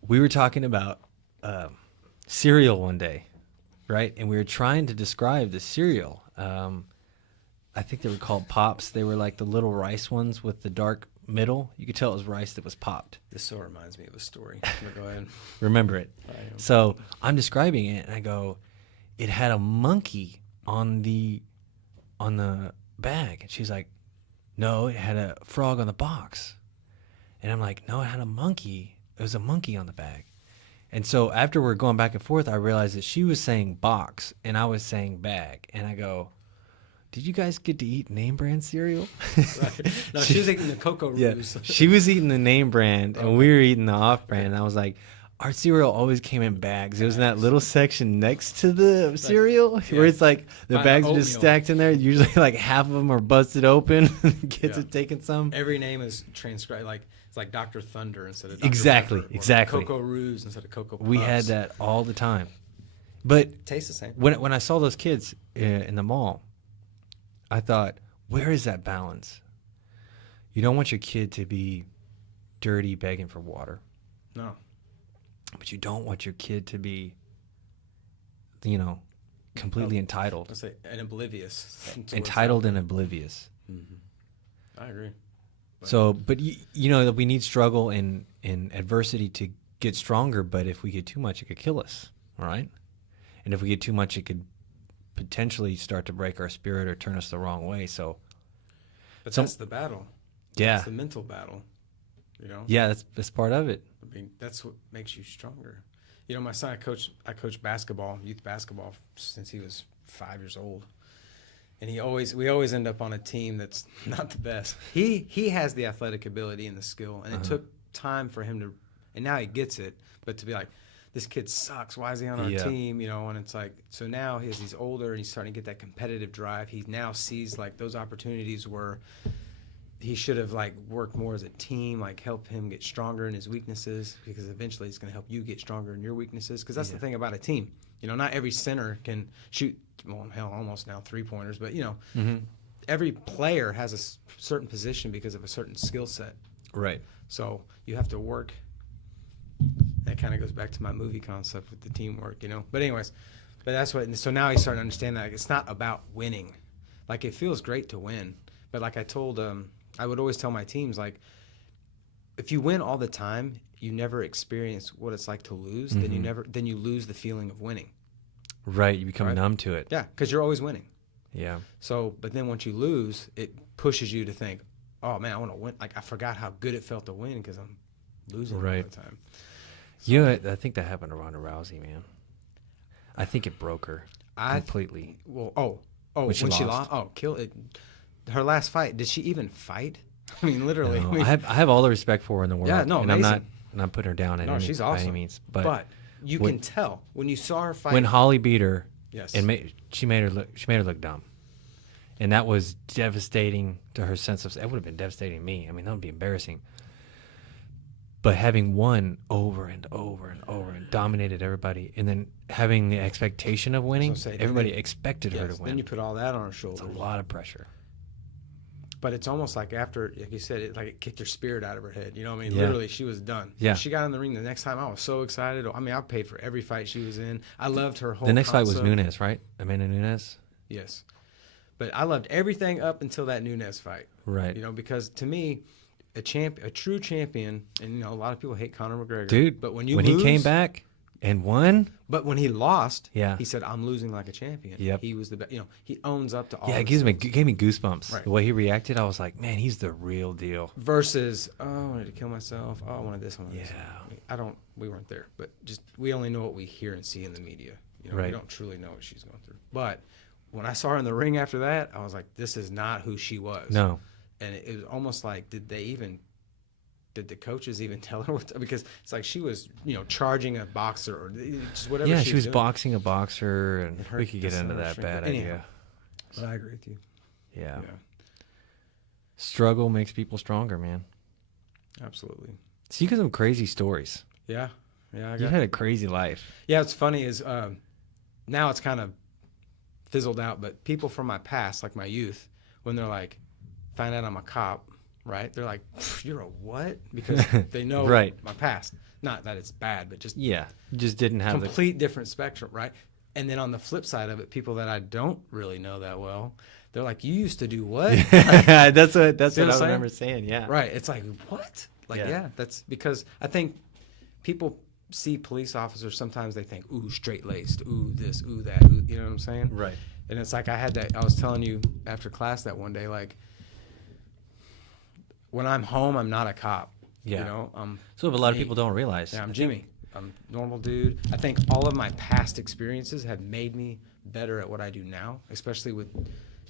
We were talking about cereal one day, right? And we were trying to describe the cereal. I think they were called Pops. They were like the little rice ones with the dark middle. You could tell it was rice that was popped. This so reminds me of a story. But go ahead. Remember it. I am. So I'm describing it, and I go, it had a monkey on the on the bag? And she's like, no, it had a frog on the box. And I'm like, no, it had a monkey. It was a monkey on the bag. And so after we're going back and forth, I realized that she was saying box and I was saying bag. And I go, did you guys get to eat name brand cereal? Right. No, she was eating the Cocoa Roos. Yeah, she was eating the name brand and we were eating the off brand. And I was like, our cereal always came in bags. It was in that little section next to the cereal where it's like the bags are just stacked in there. Usually like half of them are busted open. Kids have taken some. Every name is transcribed. Like it's like Dr. Thunder instead of Dr. Exactly, Pepper, or exactly. Cocoa Roos instead of Cocoa Puffs. We had that all the time. But Tastes the same. when I saw those kids in the mall, I thought, where is that balance? You don't want your kid to be dirty begging for water. No. But you don't want your kid to be, completely entitled. Let's say and oblivious. Entitled and oblivious. Mm-hmm. I agree. So, but we need struggle in adversity to get stronger. But if we get too much, it could kill us. All right. And if we get too much, it could potentially start to break our spirit or turn us the wrong way. So, that's the battle. Yeah. That's the mental battle. Yeah, that's part of it. I mean, that's what makes you stronger. My son, I coached basketball, youth basketball, since he was 5 years old, and we always end up on a team that's not the best. He has the athletic ability and the skill, and it took time for him to, and now he gets it. But to be like, this kid sucks. Why is he on our team? And it's like, so now as he's older and he's starting to get that competitive drive, he now sees like those opportunities where he should have like worked more as a team, like help him get stronger in his weaknesses, because eventually it's going to help you get stronger in your weaknesses. Because that's the thing about a team. Not every center can shoot, well, hell, almost now 3-pointers, but every player has a certain position because of a certain skill set. Right. So you have to work. That kind of goes back to my movie concept with the teamwork, But anyways, that's what. So now he's starting to understand that it's not about winning. Like, it feels great to win, but like I would always tell my teams, like, if you win all the time, you never experience what it's like to lose. Then you lose the feeling of winning. Right, you become numb to it. Yeah, because you're always winning. Yeah. So, but then once you lose, it pushes you to think, oh man, I want to win. Like, I forgot how good it felt to win because I'm losing all the time. So, I think that happened to Ronda Rousey, man. I think it broke her completely. When she lost. Oh, kill it. Her last fight, did she even fight? I mean, literally. No, I have all the respect for her in the world. Yeah, no, and amazing. I'm not putting her down she's by awesome. any means. But you can tell when you saw her fight. When Holly beat her, yes, and she made her look dumb, and that was devastating to her sense of. That would have been devastating to me. I mean, that would be embarrassing. But having won over and over and over and dominated everybody, and then having the expectation of winning, everybody expected her to win. Then you put all that on her shoulders. It's a lot of pressure. But it's almost like after, like you said, it kicked her spirit out of her head. You know what I mean? Yeah. Literally, she was done. Yeah. When she got in the ring the next time, I was so excited. I mean, I paid for every fight she was in. I loved her whole The next concept. fight was Nunes, right? Amanda Nunes? Yes. But I loved everything up until that Nunes fight. Right. Because to me, a true champion, and a lot of people hate Conor McGregor. Dude, but when he came back and won, but when he lost, yeah, he said, "I'm losing like a champion." Yep. He was the best. He owns up to all. Yeah, it gave me goosebumps. Right. The way he reacted, I was like, man, he's the real deal. Versus, I wanted to kill myself. I wanted this one. Yeah. We weren't there, but we only know what we hear and see in the media. Right. We don't truly know what she's going through. But when I saw her in the ring after that, I was like, this is not who she was. No. And it was almost like, did the coaches even tell her what because it's like she was, charging a boxer or just whatever. Yeah, she was doing. boxing a boxer, and we could get into that bad idea. But I agree with you. Yeah. Struggle makes people stronger, man. Absolutely. So you got some crazy stories. Yeah. You had a crazy life. Yeah, what's funny is now it's kind of fizzled out, but people from my past, like my youth, when they're like, find out I'm a cop, right? They're like, you're a what? Because they know my past. Not that it's bad, but just you just didn't have complete different spectrum, right? And then on the flip side of it, people that I don't really know that well, they're like, you used to do what? That's what I remember saying. Yeah. Right. It's like, what? Like, that's because I think people see police officers, sometimes they think, ooh, straight laced, ooh, this, ooh, that, ooh, you know what I'm saying? Right. And it's like I was telling you after class that one day, like, when I'm home, I'm not a cop. Yeah. You know, So a lot of me. people don't realize. Yeah, I'm Jimmy. I'm a normal dude. I think all of my past experiences have made me better at what I do now, especially with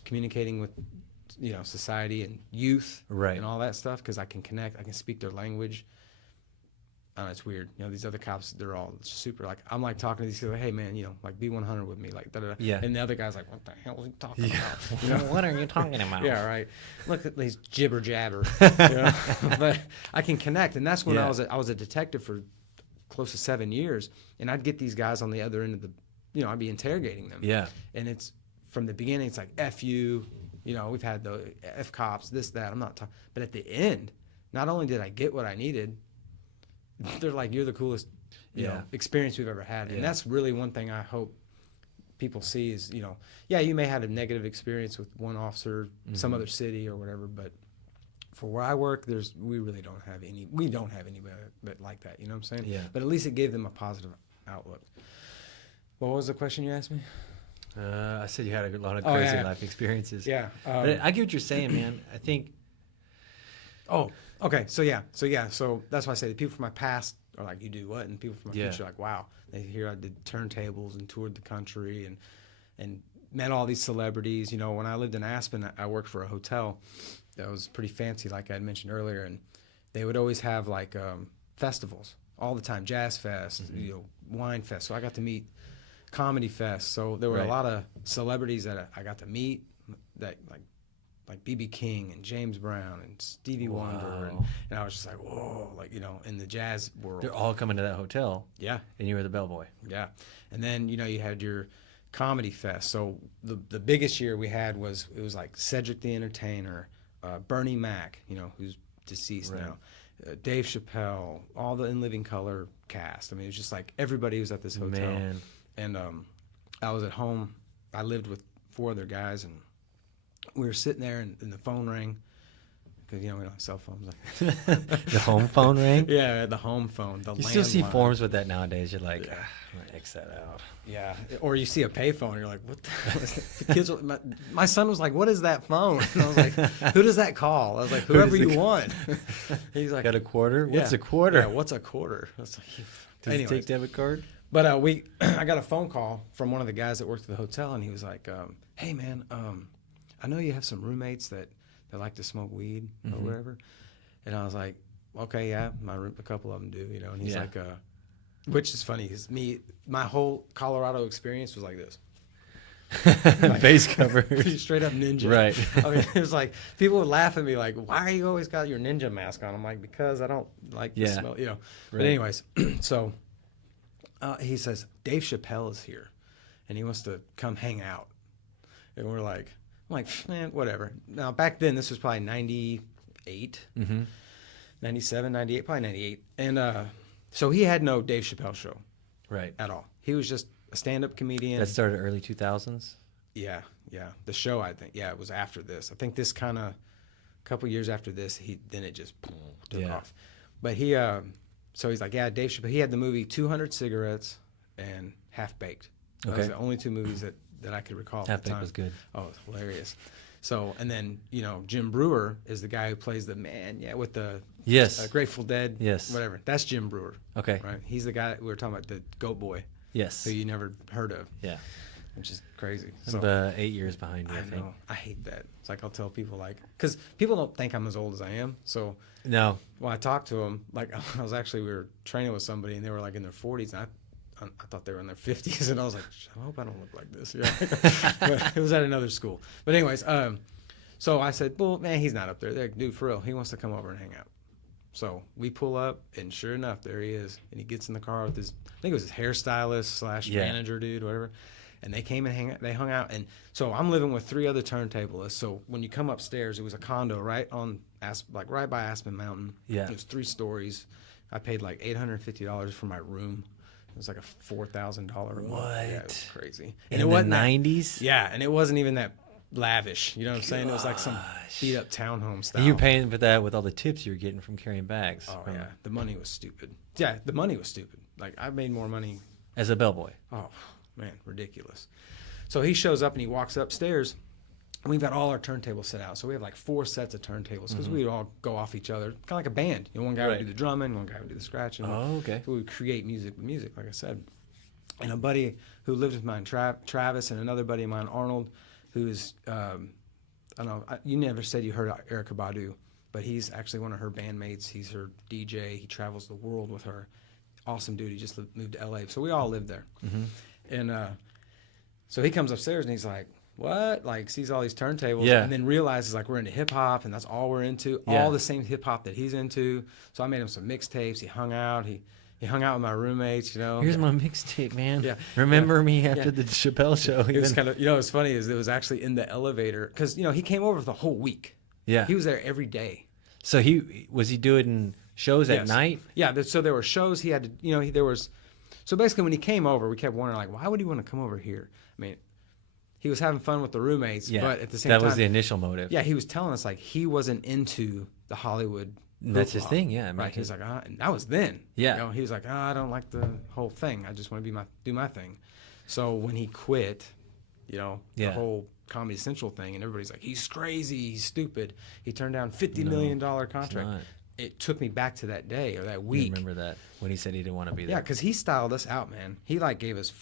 communicating with, society and youth, Right. and all that stuff, because I can connect. I can speak their language. It's weird. These other cops, they're all super, like, I'm like talking to these guys, like, hey man, like, be 100 with me, like, da-da-da. Yeah. And the other guy's like, what the hell is he talking about? You know, what are you talking about? Yeah, right. Look at these jibber jabber. But I can connect, and that's when Yeah. I was a detective for close to 7 years, and I'd get these guys on the other end of the, I'd be interrogating them. Yeah. And it's from the beginning, it's like F you, we've had the F cops, this, that. I'm not talking, but at the end, not only did I get what I needed, they're like, you're the coolest, experience we've ever had. And that's really one thing I hope people see is, you may have a negative experience with one officer, some other city or whatever, but for where I work, we don't have anybody that like that, you know what I'm saying? Yeah. But at least it gave them a positive outlook. What was the question you asked me? I said you had a lot of crazy life experiences. Yeah. But I get what you're saying, man. I think. Oh, okay. So that's why I say the people from my past are like, you do what? And people from my future are like, wow. They hear I did turntables and toured the country and met all these celebrities. When I lived in Aspen, I worked for a hotel that was pretty fancy, like I had mentioned earlier, and they would always have like festivals all the time, jazz fest, wine fest. So I got to meet comedy fest. So there were a lot of celebrities that I got to meet, that like B.B. King and James Brown and Stevie Wonder, and I was just like, whoa, like, in the jazz world. They're all coming to that hotel. Yeah. And you were the bellboy. Yeah. And then, you had your comedy fest. So the biggest year we had was like Cedric the Entertainer, Bernie Mac, who's deceased now, Dave Chappelle, all the In Living Color cast. I mean, it was just like everybody was at this hotel. Man. And I was at home. I lived with 4 other guys, and we were sitting there, and the phone rang, because we don't have cell phones. The home phone rang? Yeah, the home phone. You still see forms with that nowadays. You're like, I'm gonna X that out. Yeah, or you see a payphone, you're like, what the hell is that? The kids, my son was like, what is that phone? And I was like, who does that call? I was like, whoever you want. He's like, got a quarter? Yeah. What's a quarter? Yeah, what's a quarter? I was like, Does it take debit card? But I got a phone call from one of the guys that worked at the hotel, and he was like, hey man, I know you have some roommates that like to smoke weed or whatever. And I was like, okay, yeah, a couple of them do, And he's like, which is funny, because my whole Colorado experience was like this. Face cover. Straight up ninja. Right. I mean, it was like, people would laugh at me like, why are you always got your ninja mask on? I'm like, because I don't like the smell, But Right. anyways, so he says, Dave Chappelle is here, and he wants to come hang out. And we're like, I'm like, man, whatever. Now, back then, this was probably 98, 97, 98, probably 98. And so he had no Dave Chappelle show. Right. At all. He was just a stand-up comedian. That started early 2000s? Yeah. The show, I think, it was after this. I think this kind of, a couple years after this, then it just took off. But so he's like, yeah, Dave Chappelle. He had the movie 200 Cigarettes and Half Baked. Those are the only 2 movies that I could recall at the time. Half Baked was good. Oh, it's hilarious. So, and then, Jim Brewer is the guy who plays the man, with the Grateful Dead, whatever. That's Jim Brewer. Okay. Right? He's the guy we were talking about, the Goat Boy. Yes. Who you never heard of. Yeah. Which is crazy. I'm 8 years behind you, I think. know. I hate that. It's like I'll tell people, like, because people don't think I'm as old as I am. So No. when I talk to them, like, we were training with somebody, and they were like in their 40s, and I thought they were in their 50s, and I was like, I hope I don't look like this. But it was at another school. But anyways, so I said, well, man, he's not up there. They're like, dude, for real, he wants to come over and hang out. So we pull up, and sure enough, there he is. And he gets in the car with I think it was his hairstylist / manager dude, whatever. And they came and hung out. And so I'm living with 3 other turntablists. So when you come upstairs, it was a condo right right by Aspen Mountain. Yeah. It was 3 stories. I paid like $850 for my room. It was like a $4,000 room. What? Yeah, it was crazy. In the 90s? Yeah, and it wasn't even that lavish. You know what I'm saying? It was like some beat up townhome style. And you're paying for that with all the tips you're getting from carrying bags. Oh, yeah. The money was stupid. Yeah, the money was stupid. like I made more money. As a bellboy. Oh man, ridiculous. So he shows up and he walks upstairs. And we've got all our turntables set out. So we have like 4 sets of turntables because we would all go off each other, kind of like a band. You know, one guy would do the drumming, one guy would do the scratching. Oh, okay. So we would create music with music, like I said. And a buddy who lived with mine, Travis, and another buddy of mine, Arnold, who's, I don't know, you never said you heard of Erykah Badu, but he's actually one of her bandmates. He's her DJ. He travels the world with her. Awesome dude. He just moved to L.A. So we all lived there. And so he comes upstairs and he's like, what? Like, sees all these turntables and then realizes, like, we're into hip-hop and that's all we're into. All the same hip-hop that he's into. So I made him some mixtapes. He hung out. He hung out with my roommates, you know. Here's my mixtape, man. Yeah. Remember me after the Chappelle show. It was kind of, you know, what's funny is it was actually in the elevator. Because, you know, he came over for the whole week. Yeah. He was there every day. So was he doing shows at night? Yeah, so there were shows he had to, you know, there was, so basically when he came over, we kept wondering, like, why would he want to come over here? I mean, he was having fun with the roommates, but at the same time. That was the initial motive. Yeah, he was telling us, like, he wasn't into the Hollywood. That's his thing, yeah. Right, he was like, and that was then. Yeah. You know, he was like, I don't like the whole thing. I just want to do my thing. So when he quit, you know, the whole Comedy Central thing, and everybody's like, he's crazy, he's stupid. He turned down $50 million contract. It took me back to that day or that week. I remember that when he said he didn't want to be there. Yeah, because he styled us out, man. He like gave us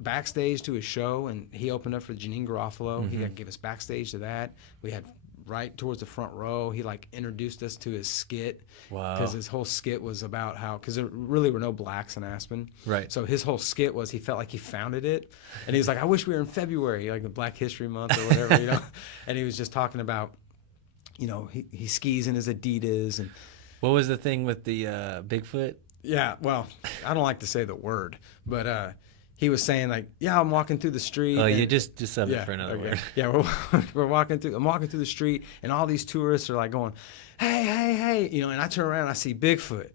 backstage to his show, and he opened up for Janine Garofalo. He gave us backstage to that. We had right towards the front row. He like introduced us to his skit. Wow. Because his whole skit was about how, because there really were no blacks in Aspen. Right. So his whole skit was he felt like he founded it. And he was like, I wish we were in February, like the Black History Month or whatever, you know. And he was just talking about, you know, he skis in his Adidas. And what was the thing with the Bigfoot? yeah, well, I don't like to say the word, but he was saying like, yeah, I'm walking through the street. Oh, you just sub it for another word. Yeah, I'm walking through the street, and all these tourists are like going, hey, hey, hey, you know, and I turn around and I see Bigfoot.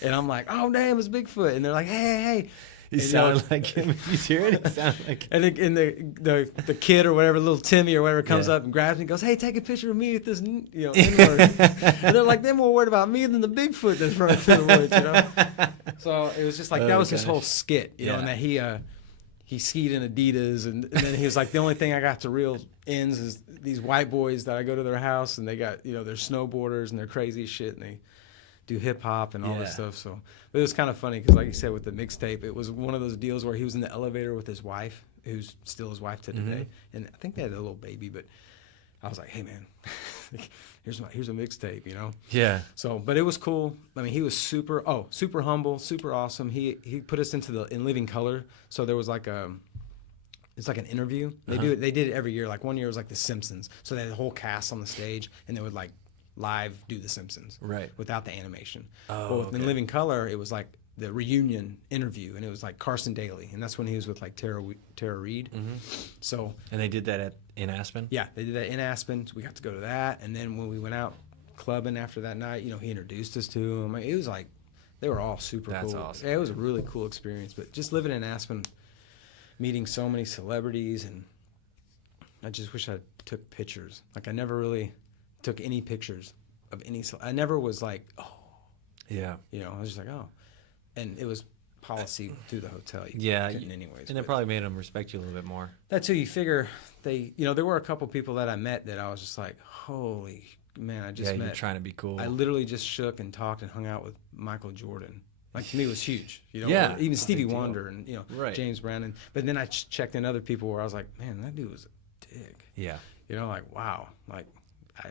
And I'm like, oh, damn, it's Bigfoot. And they're like, hey, hey, hey. He sounded like him. You hear it? He sounded like and the kid or whatever, little Timmy or whatever, comes up and grabs me and goes, hey, take a picture of me with this, you know, N-word. And they're like, they're more worried about me than the Bigfoot that's running through the woods, you know? So it was just like, that was his whole skit, you know, and that he skied in Adidas, and then he was like, the only thing I got to real ends is these white boys that I go to their house, and they got, you know, they're snowboarders, and they're crazy as shit, and they do hip hop and all this stuff. So, but it was kind of funny because, like you said, with the mixtape, it was one of those deals where he was in the elevator with his wife, who's still his wife to today, and I think they had a little baby. But I was like, hey man, here's a mixtape, you know. Yeah. So, but it was cool. I mean, he was super humble, super awesome. He put us into in living color. So there was like it's like an interview. They did it every year. Like one year it was like The Simpsons. So they had the whole cast on the stage, and they would like live do The Simpsons, right, without the animation. Oh, well, in living color, it was like the reunion interview, and it was like Carson Daly, and that's when he was with like Tara Reid. So, and they did that in Aspen. Yeah, they did that in Aspen. So we got to go to that, and then when we went out clubbing after that night, you know, he introduced us to him. I mean, it was like they were all super cool. That's awesome. Yeah, it was a really cool experience. But just living in Aspen, meeting so many celebrities, and I just wish I took pictures. Like I never really took any pictures of any. I never was like, oh, yeah, you know. I was just like, oh, and it was policy through the hotel. You couldn't anyways. And it probably made them respect you a little bit more. That's who you figure they. You know, there were a couple people that I met that I was just like, holy man, I just met. You're trying to be cool. I literally just shook and talked and hung out with Michael Jordan. Like to me, it was huge. You know, yeah, even Stevie Wonder and you know James Brown. But then I checked in other people where I was like, man, that dude was a dick. Yeah. You know, like wow, like.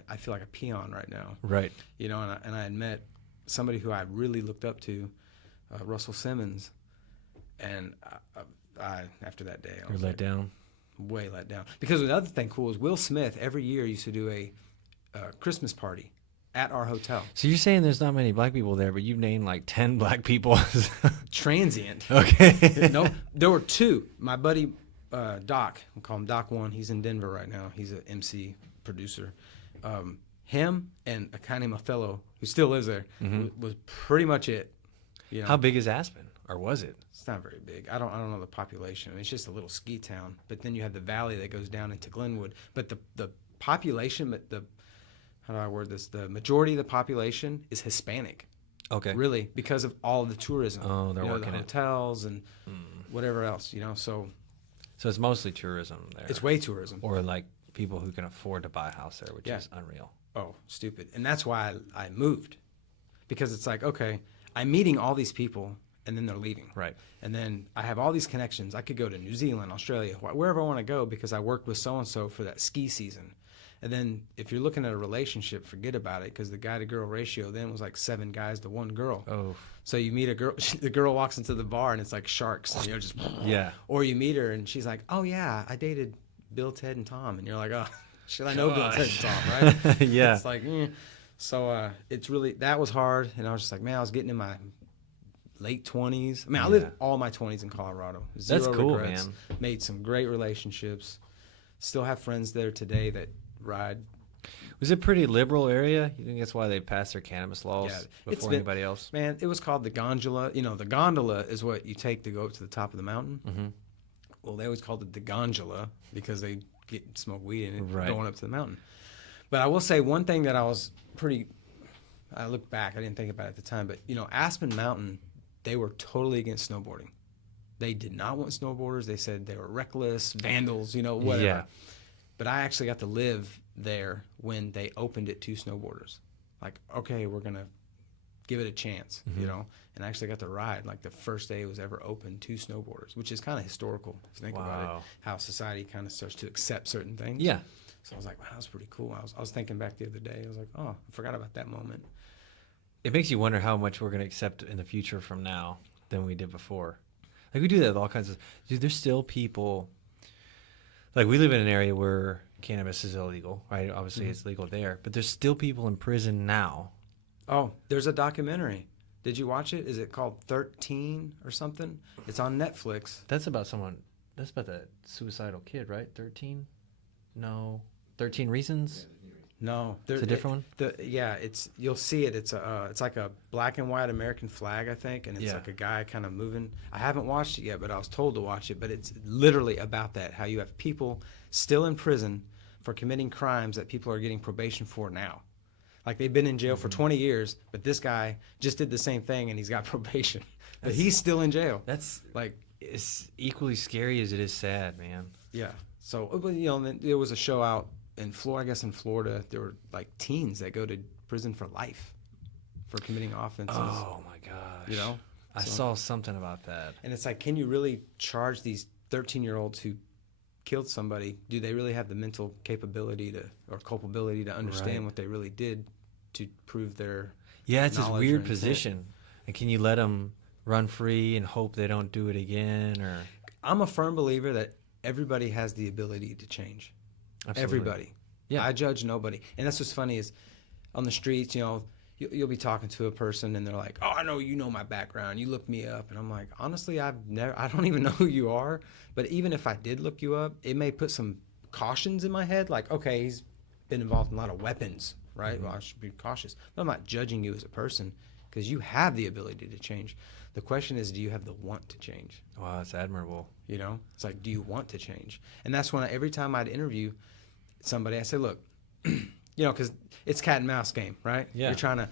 I feel like a peon right now. Right. You know, and I had met somebody who I really looked up to, Russell Simmons, and I after that day, I was let down. Way let down. Because the other thing cool is Will Smith every year used to do a Christmas party at our hotel. So you're saying there's not many black people there, but you've named like 10 black people. Transient. Okay. No, there were 2. My buddy Doc, we'll call him Doc 1. He's in Denver right now. He's an MC producer. Him and a guy named Othello, who still lives there, was pretty much it. You know? How big is Aspen, or was it? It's not very big. I don't know the population. I mean, it's just a little ski town. But then you have the valley that goes down into Glenwood. But the population, how do I word this? The majority of the population is Hispanic. Okay. Really, because of all the tourism. Oh, they're the working it. hotels and whatever else, so So it's mostly tourism there. it's way tourism. Or like people who can afford to buy a house there, which Yeah. is unreal. Oh, stupid. And that's why I moved, because it's like, okay, I'm meeting all these people and then they're leaving. Right. And then I have all these connections. I could go to New Zealand, Australia, wherever I want to go, because I worked with so-and-so for that ski season. And then if you're looking at a relationship, forget about it, because the guy to girl ratio then was like 7 guys to 1 girl. Oh. So you meet a girl, the girl walks into the bar and it's like sharks, just Yeah. Or you meet her and she's like, oh yeah, I dated Bill, Ted, and Tom, and you're like, oh, should I know Bill, Ted, and Tom, right? Yeah. It's like, so it's really, that was hard, and I was just like, man, I was getting in my late 20s. I mean, I lived all my 20s in Colorado. Zero That's cool, regrets. man. Made some great relationships. Still have friends there today that ride. Was it a pretty liberal area? You think that's why they passed their cannabis laws Yeah, it's before been- anybody else? Man, it was called the gondola. The gondola is what you take to go up to the top of the mountain. Mhm. Well, they always called it the gondola because they smoke weed in it Right. going up to the mountain. But I will say one thing that I look back, I didn't think about it at the time, but Aspen Mountain, they were totally against snowboarding. They did not want snowboarders. They said they were reckless, vandals, whatever. Yeah. But I actually got to live there when they opened it to snowboarders. Like, okay, we're going to give it a chance, and I actually got to ride like the first day it was ever open to snowboarders, which is kind of historical if you think about Wow. it, how society kind of starts to accept certain things. Yeah. So I was like, wow, that was pretty cool. I was thinking back the other day. I was like, oh, I forgot about that moment. It makes you wonder how much we're going to accept in the future from now than we did before. Like we do that with all kinds of, dude, there's still people, like we live in an area where cannabis is illegal, right? Obviously it's legal there, but there's still people in prison now. Oh, there's a documentary. Did you watch it? Is it called 13 or something? It's on Netflix. That's about that suicidal kid, right? 13? No. 13 Reasons? No, It's a different one? You'll see it. It's like a black and white American flag, I think, and it's Yeah. like a guy kind of moving. I haven't watched it yet, but I was told to watch it. But it's literally about that, how you have people still in prison for committing crimes that people are getting probation for now. Like they've been in jail for 20 years, but this guy just did the same thing and he's got probation. But he's still in jail. That's Like, it's equally scary as it is sad, man. yeah. So, but, then there was a show out in Florida. I guess in Florida, there were like teens that go to prison for life for committing offenses. Oh my gosh. I So- saw something about that. And it's like, can you really charge these 13-year-olds who killed somebody? Do they really have the mental capability or culpability to understand Right. what they really did to prove their Yeah, it's this knowledge or weird intent? position. And can you let them run free and hope they don't do it again? Or I'm a firm believer that everybody has the ability to change. Absolutely. Everybody. Yeah. I judge nobody. And that's what's funny is on the streets, you'll be talking to a person and they're like, oh, I know my background. You looked me up. And I'm like, honestly, I don't even know who you are. But even if I did look you up, it may put some cautions in my head. Like, okay, he's been involved in a lot of weapons, right? Well, I should be cautious. But I'm not judging you as a person because you have the ability to change. The question is, do you have the want to change? Wow, that's admirable. It's like, do you want to change? And that's when every time I'd interview somebody, I say, look, because it's cat and mouse game, right? Yeah. You're trying to.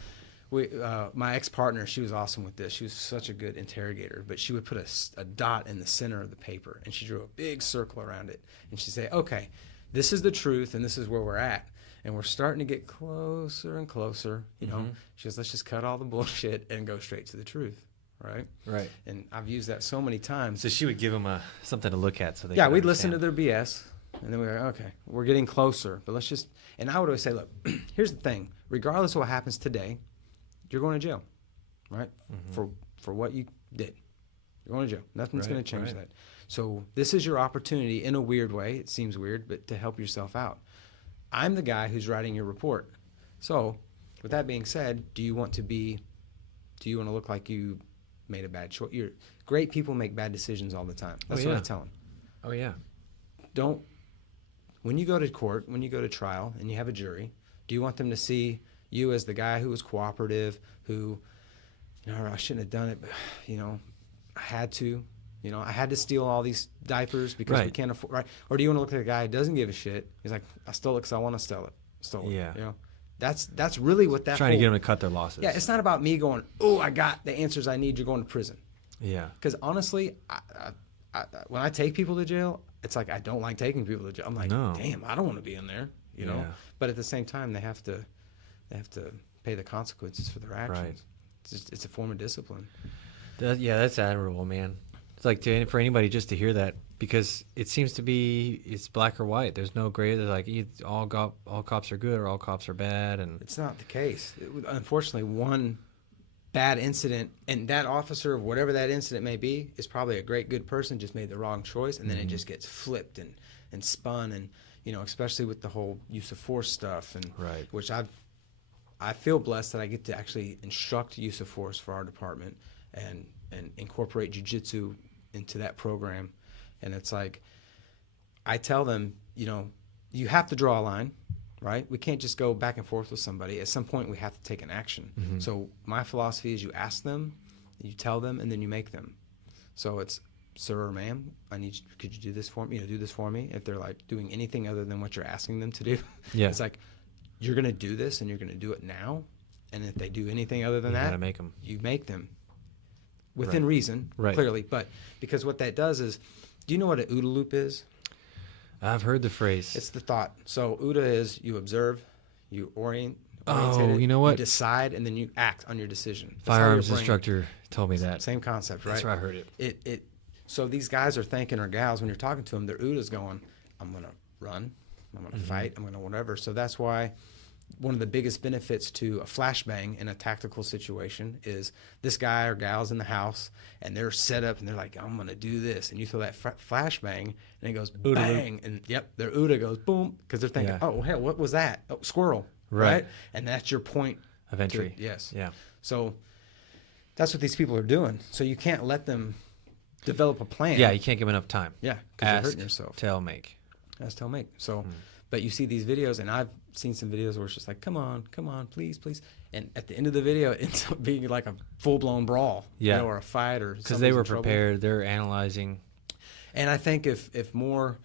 My ex-partner, she was awesome with this. She was such a good interrogator, but she would put a dot in the center of the paper, and she drew a big circle around it, and she'd say, okay, this is the truth, and this is where we're at, and we're starting to get closer and closer. She goes, let's just cut all the bullshit and go straight to the truth, right? Right. And I've used that so many times. So she would give them something to look at so they Yeah, could we'd listen to understand. their BS, and then we were like, okay, we're getting closer, but let's just. And I would always say, look, here's the thing: regardless of what happens today, you're going to jail, right? For what you did, you're going to jail. Nothing's Right, going to change right. that. So this is your opportunity, in a weird way. It seems weird, but to help yourself out. I'm the guy who's writing your report. So, with that being said, do you want to look like you made a bad choice? Great people make bad decisions all the time. That's what yeah. I tell them. Oh, yeah. When you go to court, when you go to trial and you have a jury, do you want them to see you as the guy who was cooperative, who, I shouldn't have done it, but, I had to, I had to steal all these diapers because we Right. can't afford, right? Or do you want to look like a guy who doesn't give a shit? He's like, I stole it because I want to steal it. Stole it. Yeah. That's really what that Trying to whole- get them to cut their losses. Yeah, it's not about me going, oh, I got the answers I need. You're going to prison. Yeah. Because honestly, when I take people to jail, it's like I don't like taking people to jail. I'm like, No. damn, I don't want to be in there, you know. Yeah. But at the same time, they have to pay the consequences for their actions. Right. It's a form of discipline. Yeah, that's admirable, man. It's like for anybody just to hear that, because it seems to be it's black or white. There's no gray. There's like all cops are good or all cops are bad, and It's not the case. Unfortunately, one bad incident, and that officer, whatever that incident may be, is probably a great good person, just made the wrong choice, and then it just gets flipped and spun, and especially with the whole use of force stuff, and Right. which I feel blessed that I get to actually instruct use of force for our department and incorporate jiu-jitsu into that program. And it's like, I tell them, you have to draw a line, right? We can't just go back and forth with somebody. At some point, we have to take an action. Mm-hmm. So my philosophy is you ask them, you tell them, and then you make them. So it's, sir or ma'am, could you do this for me? Do this for me. If they're like doing anything other than what you're asking them to do, Yeah. it's like, you're going to do this and you're going to do it now. And if they do anything other than you that, gotta make them. you make them within Right. reason, Right. clearly. But because what that does is, do you know what an OODA loop is? I've heard the phrase. It's the thought. So OODA is you observe, you orientate Oh, it, you know what? You decide, and then you act on your decision. That's how your Firearms brain- instructor told me that. Same concept, right? That's where I heard it. So these guys are thinking, or gals, when you're talking to them, their OODA's going, I'm going to run, I'm going to fight, I'm going to whatever. So that's why one of the biggest benefits to a flashbang in a tactical situation is this guy or gal's in the house and they're set up and they're like, I'm going to do this. And you throw that flashbang and it goes OODA bang. And yep, their OODA goes boom because they're thinking, Yeah. oh, hell, what was that? Oh, squirrel. Right. And that's your point Of entry. yes. Yeah. So that's what these people are doing. So you can't let them develop a plan. Yeah, you can't give them enough time. Yeah, because you're Ask, hurting yourself. tell, make. That's tell make. So, but you see these videos, and I've seen some videos where it's just like, come on, please, please. And at the end of the video, it ends up being like a full-blown brawl, Yeah. or a fight, or Because they were prepared. They're analyzing. And I think if more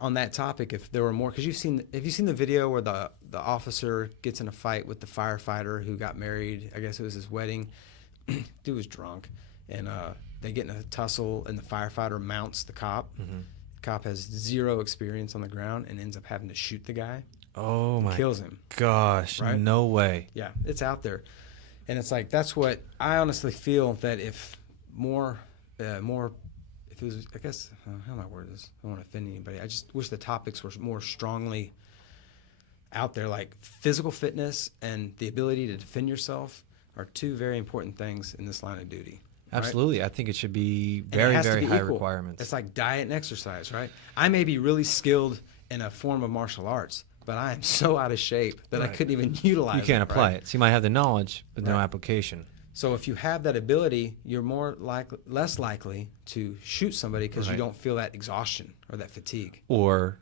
on that topic, if there were more, because have you seen the video where the officer gets in a fight with the firefighter who got married? I guess it was his wedding. Dude was drunk, and they get in a tussle, and the firefighter mounts the cop. Mm-hmm. The cop has zero experience on the ground and ends up having to shoot the guy. Oh my Kills him. gosh! Right? No way. Yeah, it's out there, and it's like that's what I honestly feel that if more, if it was, I guess, how do I word this? I don't want to offend anybody. I just wish the topics were more strongly out there. Like physical fitness and the ability to defend yourself are two very important things in this line of duty. Right? Absolutely. I think it should be And it very, has to very be high equal. requirements. It's like diet and exercise, right? I may be really skilled in a form of martial arts, but I am so out of shape that I Right. couldn't even utilize it. You can't apply right? it. So you might have the knowledge, but no Right. application. So if you have that ability, you're less likely to shoot somebody because you Right. don't feel that exhaustion or that fatigue. Or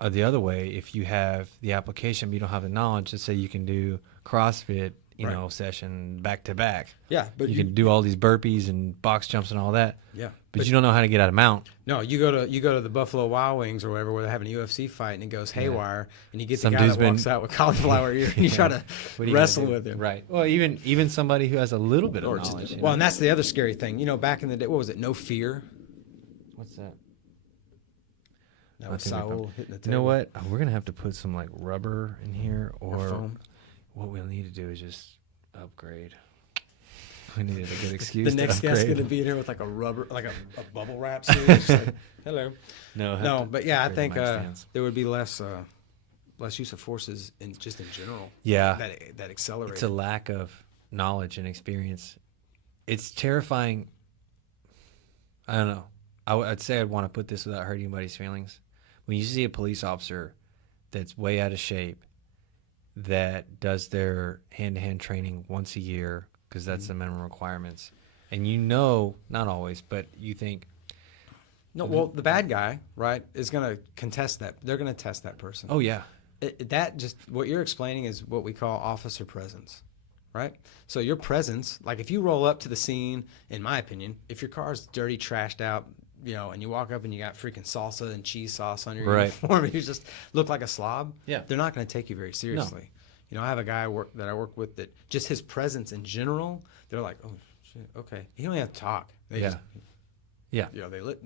the other way, if you have the application but you don't have the knowledge, let's say you can do CrossFit, Right. session back to back. Yeah, but you can do all these burpees and box jumps and all that. Yeah, But you don't know how to get out of mount. No, you go to the Buffalo Wild Wings or whatever where they're having a UFC fight and it goes haywire and you get Some the guy dude's that walks been- out with cauliflower ear and you try to What are you wrestle gonna do? with him. Right. Well, even somebody who has a little bit of Or knowledge. just, well, and that's the other scary thing. Back in the day, what was it? No fear. What's that? That I was think we're Saul probably- hitting the table. You know what? We're gonna have to put some like rubber in here, Or or foam. what we'll need to do is just upgrade. We needed a good excuse. The to next guest's upgrade. gonna be in here with like a rubber, like a bubble wrap suit. Just like, hello. No, But yeah, I upgrade think the mic stands. there would be less use of forces in general. Yeah. That accelerates. It's a lack of knowledge and experience. It's terrifying. I don't know. I'd say I'd want to put this without hurting anybody's feelings. When you see a police officer that's way out of shape, that does their hand-to-hand training once a year, because that's the minimum requirements, and not always, but you think, No, well, the bad guy, right, is going to contest that. They're going to test that person. oh yeah, What you're explaining is what we call officer presence, right? So your presence, like if you roll up to the scene, in my opinion, if your car's dirty, trashed out, and you walk up and you got freaking salsa and cheese sauce on your Right. uniform, and you just look like a slob, Yeah. they're not going to take you very seriously. You know, I have a guy that I work with that just his presence in general, they're like, oh shit, okay. He don't even have to talk. They Yeah. just, Yeah. you know, they lit.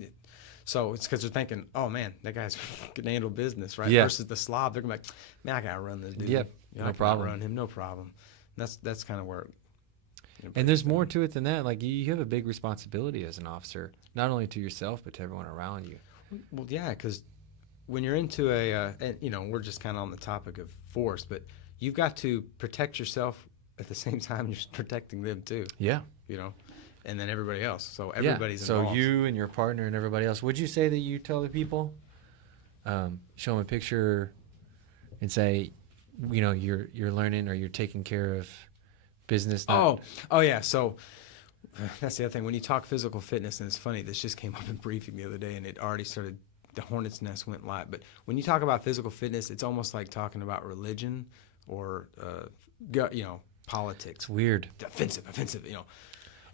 So it's because they're thinking, oh man, that guy's can handle business, right? Yeah. Versus the slob, they're gonna be like, man, I gotta run this dude. Yep, You know, no I can problem. Run him, no problem. That's kind of where. And there's more to it than that. Like you have a big responsibility as an officer, not only to yourself but to everyone around you. Well, yeah, because when you're into and you know, we're just kind of on the topic of force, but you've got to protect yourself at the same time you're protecting them too. Yeah. You know, and then everybody else. So everybody's So involved. you and your partner and everybody else. Would you say that you tell the people, show them a picture, and say, you know, you're learning or you're taking care of business? Oh yeah. So that's the other thing. When you talk physical fitness, and it's funny, this just came up in briefing the other day, and it already started. The hornet's nest went live. But when you talk about physical fitness, it's almost like talking about religion or you know, politics. It's weird. Offensive. You know.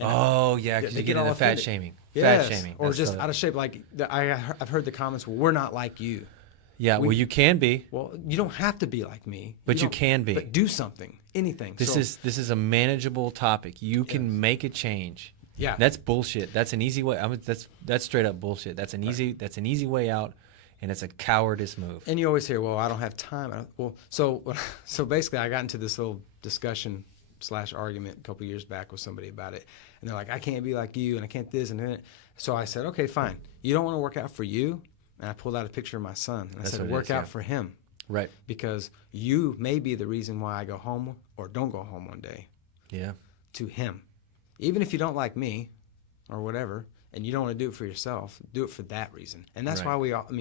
Oh yeah, because they you get get into all fat offended. shaming. Yes, Fat shaming. or That's just out of shape. Like I've heard the comments. Well, we're not like you. Yeah. Well, you can be. Well, you don't have to be like me. But you don't- can be. But do something. Anything. This is a manageable topic. You can make a change. Yeah. That's bullshit. That's an easy way. That's straight up bullshit. That's an easy way out, and it's a cowardice move. And you always hear, well, I don't have time. So basically, I got into this little discussion / argument a couple years back with somebody about it, and they're like, I can't be like you, and I can't this and that. So I said, okay, fine. You don't want to work out for you, and I pulled out a picture of my son, and I That's said, what it work is, out yeah. for him, Right. because you may be the reason why I go home or don't go home one day. Yeah. To him, even if you don't like me, or whatever, and you don't want to do it for yourself, do it for that reason. And that's Right. why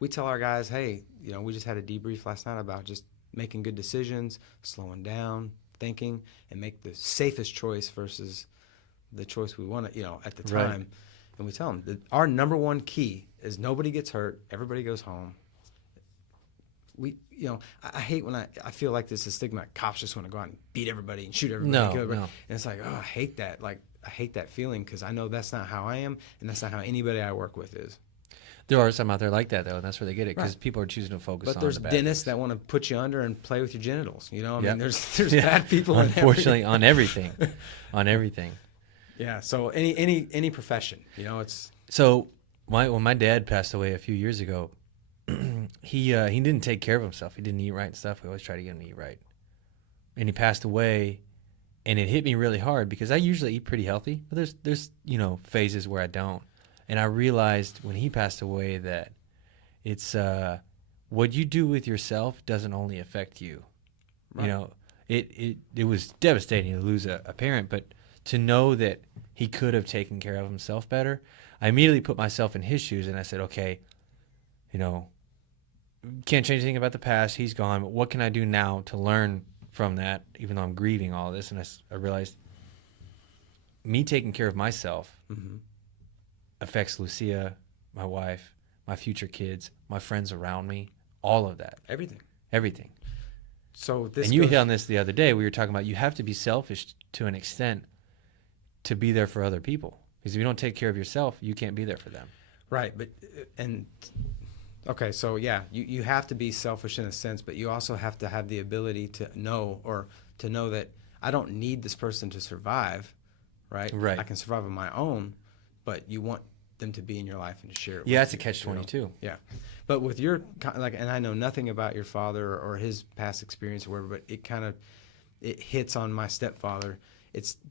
we tell our guys, hey, you know, we just had a debrief last night about just making good decisions, slowing down, thinking, and make the safest choice versus the choice we want to, you know, at the Right. time. And we tell them that our number one key is nobody gets hurt, everybody goes home. You know, I hate when I feel like this is stigma. Cops just want to go out and beat everybody and shoot everybody. No, and kill everybody. no. And it's like, oh, I hate that. Like, I hate that feeling because I know that's not how I am, and that's not how anybody I work with is. There are some out there like that though, and that's where they get it because Right. people are choosing to focus on. But there's the bad dentists things. that want to put you under and play with your genitals. You know, I Yep. mean, there's Yeah. bad people. Unfortunately, in on everything, on everything. Yeah. So any profession, you know, it's So when my dad passed away a few years ago, he didn't take care of himself. He didn't eat right and stuff. We always try to get him to eat right, and he passed away, and it hit me really hard because I usually eat pretty healthy, but there's you know phases where I don't, and I realized when he passed away that it's what you do with yourself doesn't only affect you. Right. You know, it was devastating to lose a parent, but to know that he could have taken care of himself better, I immediately put myself in his shoes and I said, okay, you know, can't change anything about the past. He's gone, but what can I do now to learn from that, even though I'm grieving all this? And I realized me taking care of myself affects Lucia, my wife, my future kids, my friends around me, all of that, everything. So this. And you goes- hit on this the other day. We were talking about you have to be selfish to an extent to be there for other people. Because if you don't take care of yourself, you can't be there for them. Right, but okay, so yeah, you have to be selfish in a sense, but you also have to have the ability to know that I don't need this person to survive, right? Right. I can survive on my own, but you want them to be in your life and to share it. Yeah, with that's a you, catch-22. you know? Yeah, but with your and I know nothing about your father or his past experience or whatever, but it hits on my stepfather.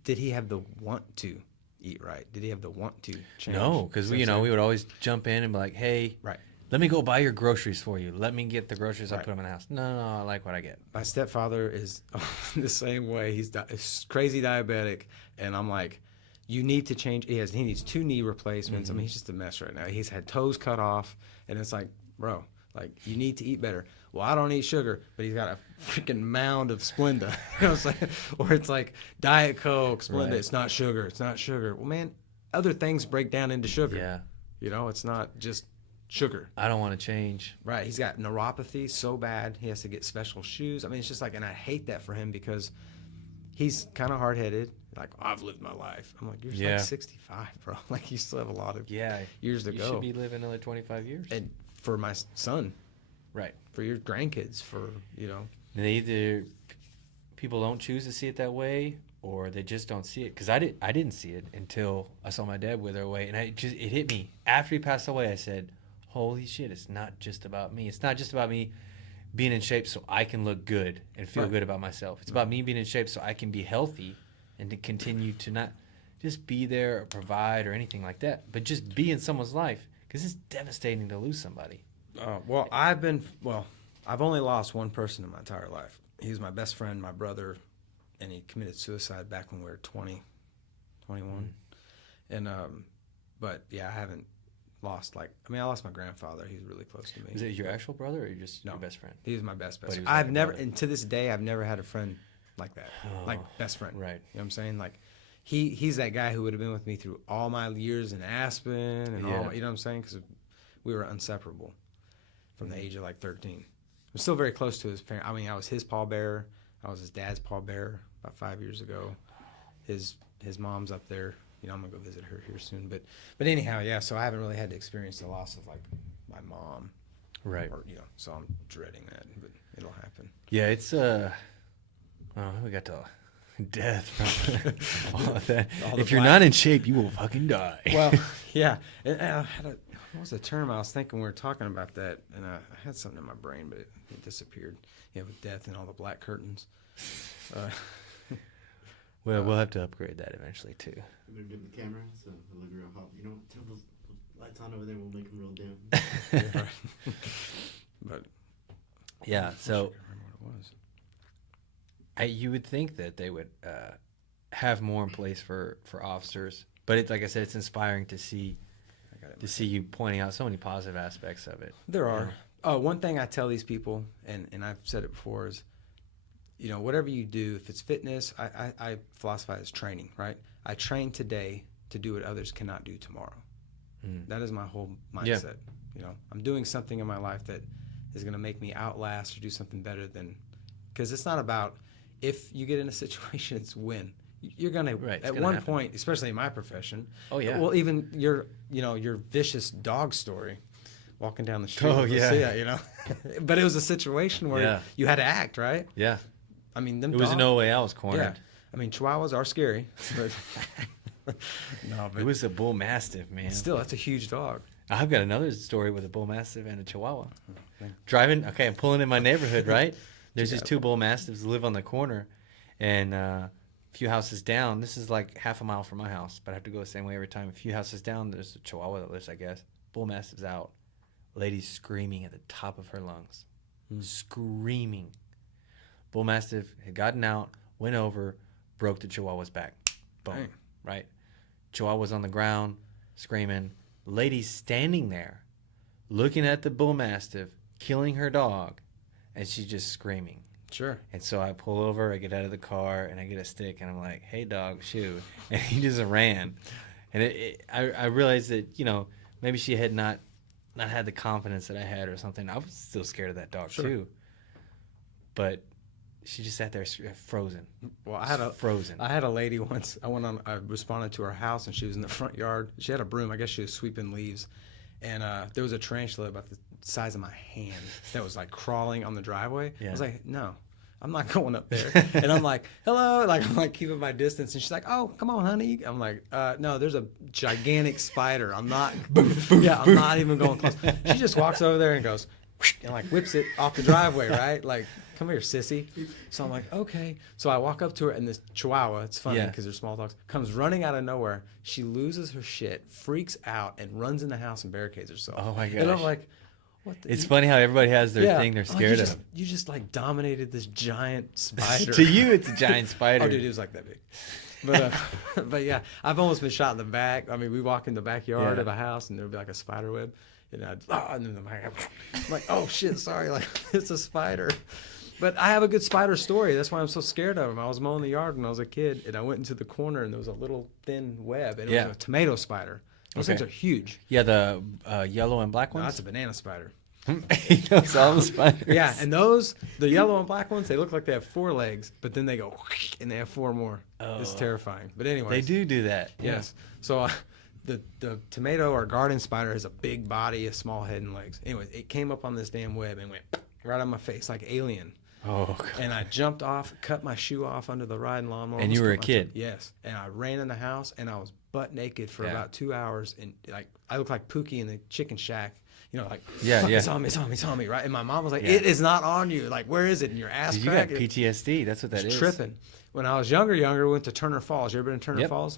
Did he have the want to eat right? Did he have the want to change? No, because So we it's like- would always jump in and be like, hey, Right. let me go buy your groceries for you. Let me get the groceries. I'll Right. put them in the house. No, I like what I get. My stepfather is the same way. He's crazy diabetic, and I'm like, you need to change. He needs 2 knee replacements. I mean, he's just a mess right now. He's had toes cut off, and it's like, bro, like you need to eat better. Well, I don't eat sugar, but he's got a freaking mound of Splenda. You know what I'm saying? Or it's like Diet Coke, Splenda. Right. It's not sugar. It's not sugar. Well, man, other things break down into sugar. Yeah. You know, it's not just sugar. I don't want to change. Right. He's got neuropathy so bad he has to get special shoes. I mean, it's just like, and I hate that for him because he's kind of hard headed. Like, I've lived my life. I'm like, you're Yeah. like 65, bro. Like, you still have a lot of Yeah. years to You go. should be living another 25 years. And for my son, Right. for your grandkids, for, you know. And they either people don't choose to see it that way, or they just don't see it. Because I didn't see it until I saw my dad wither away, and it hit me after he passed away. I said, "Holy shit! It's not just about me. It's not just about me being in shape so I can look good and feel good about myself. It's about me being in shape so I can be healthy and to continue to not just be there or provide or anything like that, but just be in someone's life, because it's devastating to lose somebody." Well, I've only lost one person in my entire life. He was my best friend, my brother, and he committed suicide back when we were 20, 21. And, but yeah, I haven't lost, I lost my grandfather. He was really close to me. Is it your actual brother or just your best friend? He was my best But he friend. was like I've your never, brother. and to this day, I've never had a friend like that. Like best friend. Right. You know what I'm saying? Like, he's that guy who would have been with me through all my years in Aspen and all my, you know what I'm saying? Because we were inseparable from the age of 13. I'm still very close to his parents. I mean, I was his pallbearer. I was his dad's pallbearer about 5 years ago. His mom's up there. You know, I'm gonna go visit her here soon. But anyhow, yeah. So I haven't really had to experience the loss of my mom. Right. Or so I'm dreading that, but it'll happen. Yeah, it's we got to death from all of that. If you're not in shape, you will fucking die. Well, yeah. And what was the term I was thinking? We were talking about that, and I had something in my brain, but it disappeared. Yeah, with death and all the black curtains. Well, we'll have to upgrade that eventually too. We're gonna dim the camera so it'll look real hot. You know, turn those lights on over there. We'll make them real dim. But yeah, so I can't remember what it was. you would think that they would have more in place for officers, but it's like I said, it's inspiring to see you pointing out so many positive aspects of it. There are. One thing I tell these people, and I've said it before, is, whatever you do, if it's fitness, I philosophize as training, right? I train today to do what others cannot do tomorrow. That is my whole mindset. Yeah. I'm doing something in my life that is going to make me outlast or do something better than, because it's not about if you get in a situation, it's when. You're going to, at one point, especially in my profession. Oh, yeah. Well, even your vicious dog story, walking down the street. Oh, yeah. Yeah, But it was a situation where you had to act, right? Yeah. I mean, it was no way I was cornered. Yeah. I mean, Chihuahuas are scary, but it was a bull mastiff, man. Still, that's a huge dog. I've got another story with a bull mastiff and a Chihuahua. Driving, I'm pulling in my neighborhood, right? There's these two bull mastiffs that live on the corner, and a few houses down. This is like half a mile from my house, but I have to go the same way every time. A few houses down, there's a Chihuahua that lives, I guess. Bull mastiff's out. Lady's screaming at the top of her lungs, screaming. Bull mastiff had gotten out, went over, broke the Chihuahua's back. Boom. Dang. Right? Chihuahua's on the ground, screaming. Lady's standing there, looking at the bull mastiff, killing her dog, and she's just screaming. Sure. And so I pull over, I get out of the car, and I get a stick, and I'm like, "Hey, dog, shoo!" And he just ran. And I realized that maybe she had not had the confidence that I had or something. I was still scared of that dog too. But she just sat there frozen. Well, I had a lady once. I responded to her house, and she was in the front yard. She had a broom. I guess she was sweeping leaves, and there was a tarantula about the size of my hand that was crawling on the driveway. Yeah. I was like, no, I'm not going up there. And I'm like, hello, I'm keeping my distance, and she's like, oh, come on, honey. I'm like, no, there's a gigantic spider. I'm not. I'm not even going close. She just walks over there and goes, and whips it off the driveway, right? Come here, sissy. So I'm like, okay. So I walk up to her, and this Chihuahua, it's funny because they're small dogs, comes running out of nowhere. She loses her shit, freaks out, and runs in the house and barricades herself. Oh, my gosh. And I'm like, what the? It's funny how everybody has their thing they're scared of. You just dominated this giant spider. To you, it's a giant spider. Oh, dude, it was that big. But yeah, I've almost been shot in the back. I mean, we walk in the backyard of a house, and there would be a spider web. And then I'm like, oh, shit, sorry. It's a spider. But I have a good spider story. That's why I'm so scared of them. I was mowing the yard when I was a kid, and I went into the corner, and there was a little thin web, and it was a tomato spider. Those things are huge. Yeah, the yellow and black ones? No, that's a banana spider. He knows all the spiders. Yeah, and the yellow and black ones, they look like they have 4 legs, but then they go, and they have 4 more. Oh. It's terrifying. But anyway. They do that. Yes. So the tomato or garden spider has a big body, a small head and legs. Anyway, it came up on this damn web and went right on my face like Alien. Oh, God. And I jumped off, cut my shoe off under the riding lawnmower. And you almost were a cut my kid? Yes. And I ran in the house, and I was butt naked for Yeah. about 2 hours. And like I looked like Pookie in the chicken shack. You know, like, Yeah, yeah. it's on me, it's on me, it's on me, right? And my mom was like, Yeah. it is not on you. Like, where is it? And your ass You got crack. PTSD. That's what that is. Tripping. When I was younger, we went to Turner Falls. You ever been to Turner Yep. Falls?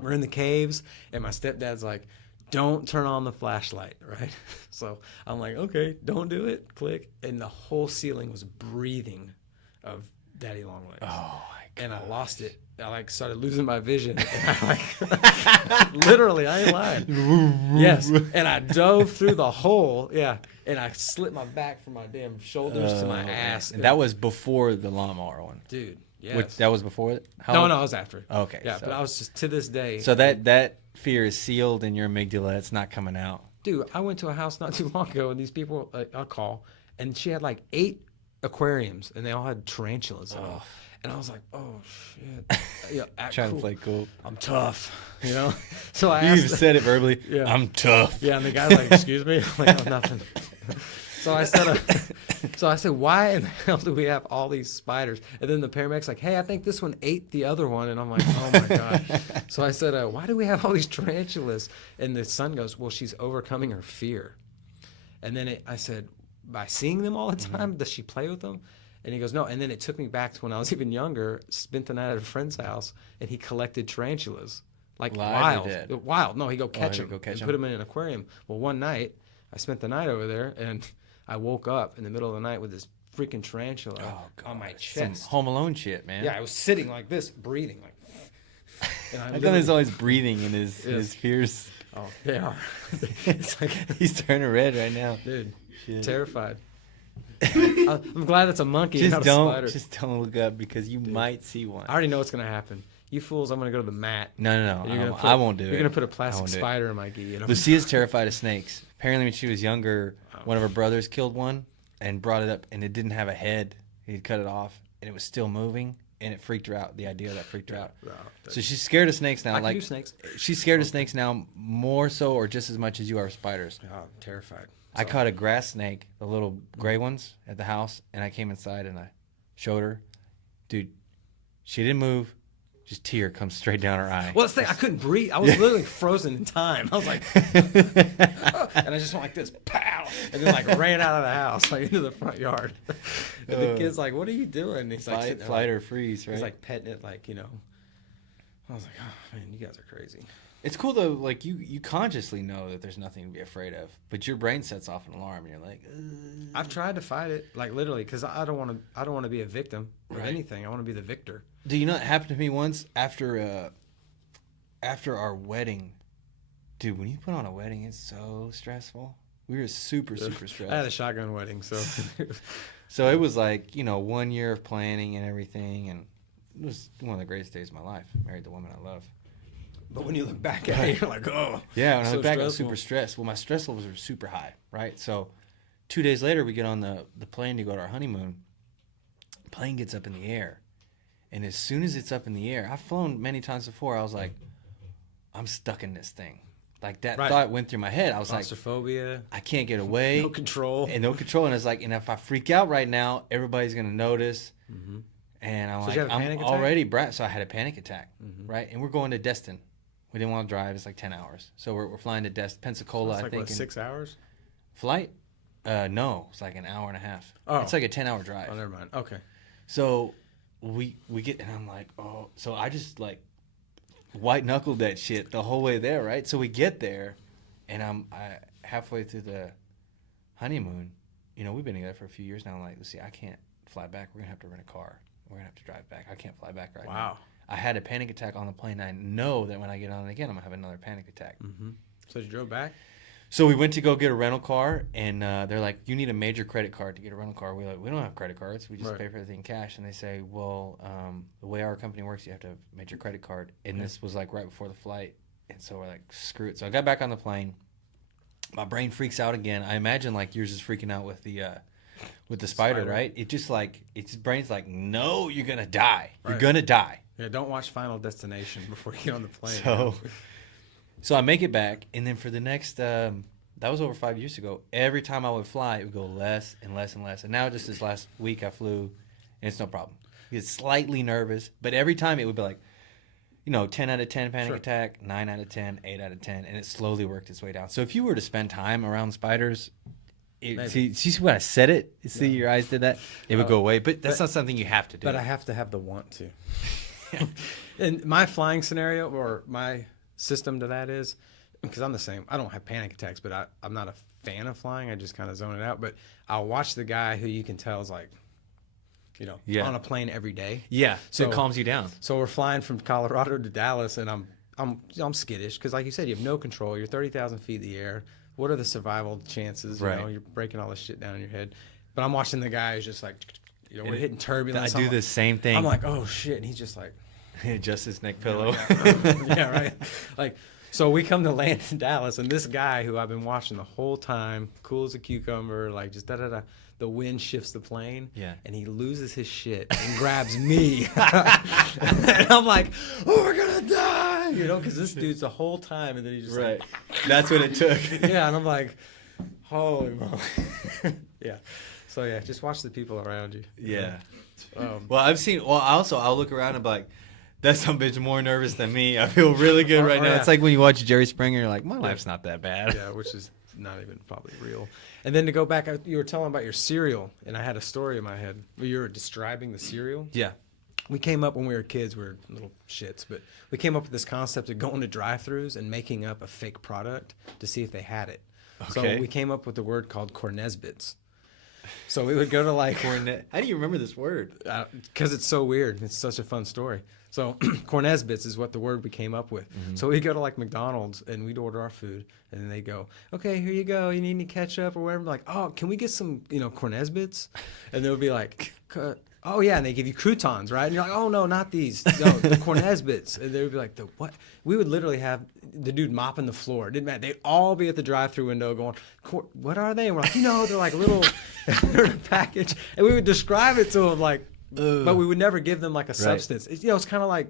We're in the caves, and my stepdad's like, don't turn on the flashlight, right? So I'm like, okay, don't do it. Click. And the whole ceiling was breathing of Daddy Longlegs. Oh, my God. And I lost it. I like started losing my vision. And I like, literally, I ain't lying. Yes. And I dove through the hole. Yeah. And I slit my back from my damn shoulders to my ass. And that was before the lawnmower one. Dude. Yes. Which, that was before it? No, I was after. Okay. Yeah, so, but I was just to this day. So that fear is sealed in your amygdala. It's not coming out. Dude, I went to a house not too long ago, and these people, I'll call, and she had like 8 aquariums, and they all had tarantulas in them. And I was like, oh, shit. Yeah, act Trying cool. to play cool. I'm tough, you know? So I You've asked. said it verbally. Yeah. I'm tough. Yeah, and the guy's like, excuse me? I'm like, oh, nothing. So I said, why in the hell do we have all these spiders? And then the paramedic's like, hey, I think this one ate the other one. And I'm like, oh my God. So I said, why do we have all these tarantulas? And the son goes, well, she's overcoming her fear. And then I said, by seeing them all the time, does she play with them? And he goes, no. And then it took me back to when I was even younger, spent the night at a friend's house, and he collected tarantulas. Like Live or wild. dead? Wild. No, he'd go catch he'd them go catch and 'em? put them in an aquarium. Well, one night, I spent the night over there, and I woke up in the middle of the night with this freaking tarantula on my Some chest. Home Alone shit, man. Yeah, I was sitting like this, breathing like. And I How come literally- he's always breathing in his fears? Oh, they are. It's like, He's turning red right now. dude, Shit. terrified. I'm glad it's a monkey, not a spider. Just don't look up because you might see one. I already know what's gonna happen. You fools! I'm gonna go to the mat. No. and you're gonna I won't do it. You're gonna put a I plastic won't do it. spider in my gi. You know? Lucia's terrified of snakes. Apparently, when she was younger, one of her brothers killed one and brought it up, and it didn't have a head. He'd cut it off, and it was still moving, and it freaked her out. The idea of that freaked her out. No, So she's scared of snakes now. I can Like do snakes. she's scared of snakes now more so, or just as much as you are of spiders. Oh, I'm terrified. I caught a grass snake, the little gray ones, at the house, and I came inside and I showed her. Dude, she didn't move. Just tear comes straight down her eye. Well, that's the thing. I couldn't breathe. I was literally frozen in time. I was like, and I just went like this, pow, and then like ran out of the house, like into the front yard. And the kid's like, "What are you doing?" And he's like, sitting there, Flight like, or freeze, right? he's like petting it, like, you know. I was like, "Oh man, you guys are crazy." It's cool though, like you consciously know that there's nothing to be afraid of, but your brain sets off an alarm, and you're like, "Ugh." I've tried to fight it, like literally, because I don't want to be a victim of Right. anything. I want to be the victor. Do you know it happened to me once after our wedding, dude? When you put on a wedding, it's so stressful. We were super stressed. I had a shotgun wedding, so So it was like 1 year of planning and everything, and it was one of the greatest days of my life. Married the woman I love. But when you look back at it, you're like, oh. Yeah, when I so look back, I was stressful. super stressed. Well, my stress levels were super high, right? So 2 days later, we get on the plane to go to our honeymoon. Plane gets up in the air. And as soon as it's up in the air, I've flown many times before. I was like, I'm stuck in this thing. Like that Right. thought went through my head. I was like, Claustrophobia, I can't get away. no control. And no control. And it's like, and if I freak out right now, everybody's going to notice. Mhm. And I'm So like, you had a I'm panic attack? already brat. So I had a panic attack, Mhm. right? And we're going to Destin. We didn't want to drive. It's like 10 hours. So we're flying to Pensacola, It's I like, think. what, in 6 hours? flight? No, it's like an hour and a half. Oh. It's like a 10-hour drive. Oh, never mind. Okay. So we get, and I'm like, oh. So I just like white knuckled that shit the whole way there, right? So we get there, and I halfway through the honeymoon. We've been together for a few years now. I'm like, Lucy, I can't fly back. We're gonna have to rent a car. We're gonna have to drive back. I can't fly back right now. Wow. I had a panic attack on the plane. I know that when I get on it again, I'm gonna have another panic attack. Mm-hmm. So you drove back? So we went to go get a rental car, and they're like, "You need a major credit card to get a rental car." We're like, "We don't have credit cards. We just Right. pay for everything in cash." And they say, "Well, the way our company works, you have to have a major credit card." And this was like right before the flight, and so we're like, "Screw it!" So I got back on the plane. My brain freaks out again. I imagine like yours is freaking out with the spider, Spider. right? It just like its brain's like, "No, you're gonna die. You're Right. gonna die." Yeah, don't watch Final Destination before you get on the plane. So I make it back, and then for the next that was over 5 years ago. Every time I would fly, it would go less and less and less. And now just this last week I flew, and it's no problem. I get slightly nervous, but every time it would be like, 10 out of 10 panic attack, 9 out of 10, 8 out of 10, and it slowly worked its way down. So if you were to spend time around spiders, see when I said it, see your eyes did that, it would go away. But that's not something you have to do. But I have to have the want to. And my flying scenario, or my system to that is, because I'm the same. I don't have panic attacks, but I'm not a fan of flying. I just kind of zone it out. But I'll watch the guy who you can tell is like, on a plane every day. Yeah, so it calms you down. So we're flying from Colorado to Dallas, and I'm skittish because, like you said, you have no control. You're 30,000 feet in the air. What are the survival chances? Right. You're breaking all this shit down in your head. But I'm watching the guy who's just like, we're hitting turbulence. I do the same thing. I'm like, oh shit, and he's just like, adjust his neck pillow. Yeah, right. Like, so we come to land in Dallas, and this guy who I've been watching the whole time, cool as a cucumber, like just da-da-da, the wind shifts the plane, and he loses his shit and grabs me. And I'm like, oh, we're going to die, because this dude's the whole time, and then he's just like. That's what it took. Yeah, and I'm like, holy moly. Yeah. So, yeah, just watch the people around you. Yeah. I'll look around and be like, that some bitch more nervous than me. I feel really good right now. Yeah. It's like when you watch Jerry Springer, you're like, my life's not that bad. Yeah, which is not even probably real. And then to go back, you were telling about your cereal, and I had a story in my head where you were describing the cereal. Yeah. We came up when we were kids, we were little shits, but we came up with this concept of going to drive-thrus and making up a fake product to see if they had it. Okay. So we came up with the word called Cornezbits. So we would go to like... How do you remember this word? Because it's so weird. It's such a fun story. So Cornezbits is what the word we came up with. Mm-hmm. So we go to like McDonald's and we'd order our food, and then they go, okay, here you go. You need any ketchup or whatever? I'm like, oh, can we get some, Cornezbits? And they would be like, oh yeah, and they give you croutons, right? And you're like, oh no, not these. No, the Cornezbits. And they would be like, the what? We would literally have the dude mopping the floor. It didn't matter. They'd all be at the drive-through window going, what are they? And we're like, they're like little package. And we would describe it to them like, but we would never give them like a substance. It's kind of like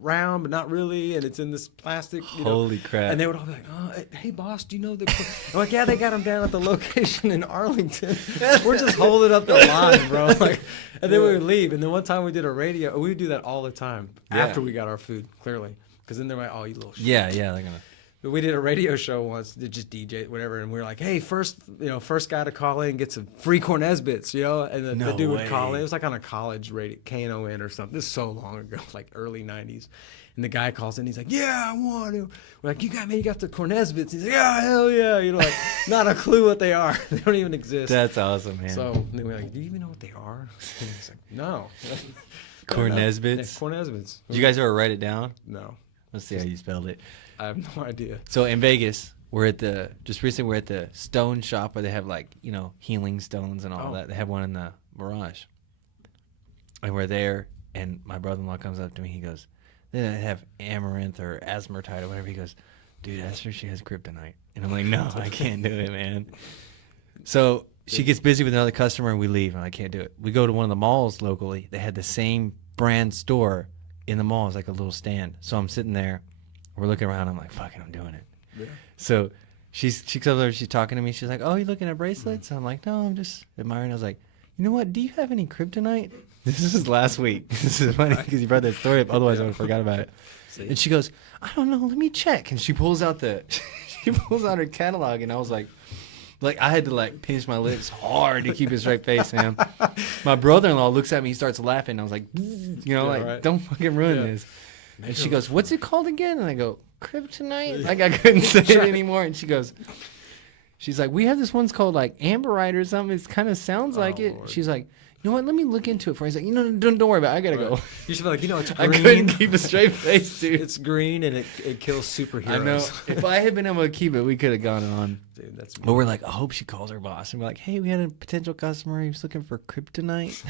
round, but not really, and it's in this plastic. Holy crap! And they would all be like, "Oh, hey boss, do you know the?" I'm like, "Yeah, they got them down at the location in Arlington." We're just holding up the line, bro. Like, and then we would leave. And then one time we did a radio. We would do that all the time after we got our food, clearly, because then they're like, "Oh, you little shit." Yeah, they're gonna. But we did a radio show once, just DJ, whatever, and we were like, "Hey, first guy to call in gets some free Cornezbits," and the dude would call in. It was like on a college radio, KNON or something. This is so long ago, like early '90s. And the guy calls in. He's like, "Yeah, I want to." We're like, "You got the Cornezbits." He's like, "Yeah, hell yeah!" Like not a clue what they are. They don't even exist. That's awesome, man. So then we're like, "Do you even know what they are?" And he's like, "No." Cornezbits. Yeah, Cornezbits. Did you guys ever write it down? No. Let's see how you spelled it. I have no idea. So in Vegas, we're at the stone shop where they have like, healing stones and all that. They have one in the Mirage. And we're there, and my brother-in-law comes up to me. He goes, they have amaranth or asmertite or whatever. He goes, dude, ask her if she has kryptonite. And I'm like, no, I can't do it, man. So she gets busy with another customer, and we leave, and I can't do it. We go to one of the malls locally. They had the same brand store in the mall. It's like a little stand. So I'm sitting there. We're looking around. I'm like, fucking, I'm doing it. Yeah. So she comes over. She's talking to me. She's like, oh, you looking at bracelets? And I'm like, no, I'm just admiring. I was like, you know what? Do you have any kryptonite? This is last week. This is funny because you brought that story up. Otherwise, I would have forgot about it. See? And she goes, I don't know. Let me check. And she pulls out her catalog. And I was like I had to pinch my lips hard to keep a straight face, man. My brother-in-law looks at me. He starts laughing. I was like, right. Don't fucking ruin this. And she goes, what's it called again? And I go, kryptonite? Like I couldn't say it anymore. And she's like, we have this one's called like amberite or something. It kind of sounds like it. Lord. She's like, you know what? Let me look into it for you. He's like, don't worry about it. I gotta go. You should be like, it's green. I couldn't keep a straight face, dude. It's green and it kills superheroes. I know. If I had been able to keep it, we could have gone on. Dude, that's. But we're like, I hope she calls her boss and we're like, hey, we had a potential customer. He was looking for kryptonite.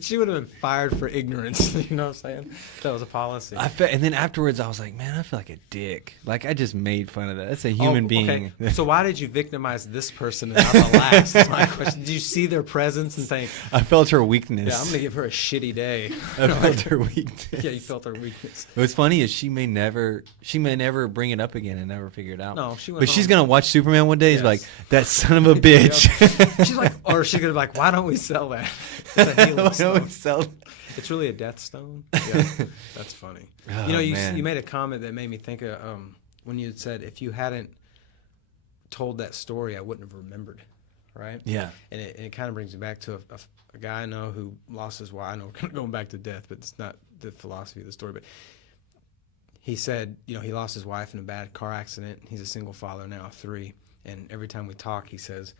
She would have been fired for ignorance. You know what I'm saying? That was a policy. And then afterwards, I was like, man, I feel like a dick. Like, I just made fun of that. That's a human being. Okay. So why did you victimize this person and not the last? That's my question. Did you see their presence and think, I felt her weakness. yeah, I'm going to give her a shitty day? I felt her weakness. Yeah, you felt her weakness. What's funny is she may never bring it up again and never figure it out. No, she went But she's home. gonna watch Superman one day. And be like, Yes. that son of a bitch. She's like, or she's going to be like, why don't we sell that? It's a healing Why don't stone. we sell- It's really a death stone. Yeah, that's funny. Oh, You know, man. you made a comment that made me think of when you said if you hadn't told that story, I wouldn't have remembered, right? Yeah. And it kind of brings me back to a guy I know who lost his wife. I know we're kind of going back to death, but it's not the philosophy of the story. But he said, you know, he lost his wife in a bad car accident. He's a single father now of 3. And every time we talk, he says,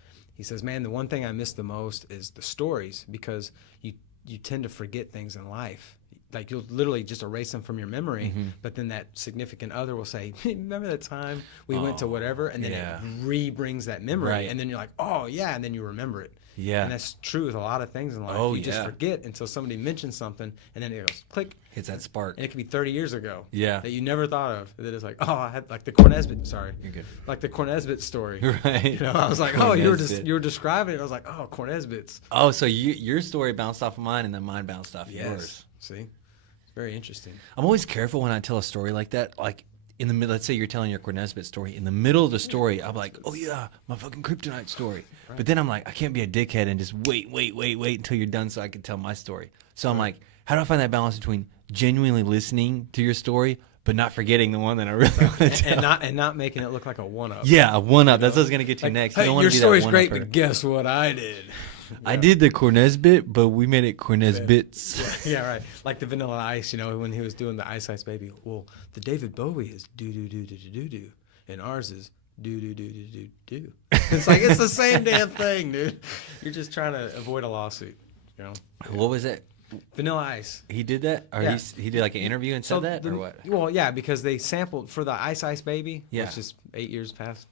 man, the one thing I miss the most is the stories, because you tend to forget things in life. Like, you'll literally just erase them from your memory, but then that significant other will say, remember that time we went to whatever? And then yeah. it re-brings that memory. Right. And then you're like, oh, yeah, and then you remember it. Yeah. And that's true with a lot of things in life. Oh, you just yeah. forget until somebody mentions something, and then it goes click. Hits that spark. And it could be 30 years ago. Yeah. That you never thought of. That it's like, oh, I had like the Cornesbit. Sorry. You're good. Like the Cornesbit story. Right. You know, I was like, oh, you were Cornesbit. you were describing it. I was like, oh, Cornesbits. Oh, so your story bounced off of mine, and then mine bounced off yours. See, it's very interesting. I'm always careful when I tell a story like that. Like, in the middle, let's say you're telling your Cornesbit story. In the middle of the story, I'm like, oh yeah, my fucking kryptonite story. Right. But then I'm like, I can't be a dickhead and just wait until you're done so I can tell my story. So I'm like, how do I find that balance between genuinely listening to your story but not forgetting the one that I really want to tell? And not making it look like a one-up. Yeah, a one-up. That's what I was going to get to Like, next. hey, You don't want your to be story's that great, one-upper. but guess what I did? I did the Cornesbit, but we made it Cornesbits. Yeah, right. Like the Vanilla Ice, you know, when he was doing the Ice Ice Baby. Well, the David Bowie is do do do do do do do, and ours is do do do do do do. It's like it's the same damn thing, dude. You're just trying to avoid a lawsuit, you know. What was it? Vanilla Ice. He did that, or Yeah. he did like an interview and said that, or what? Well, yeah, because they sampled for the Ice Ice Baby, Yeah. which is 8 years past.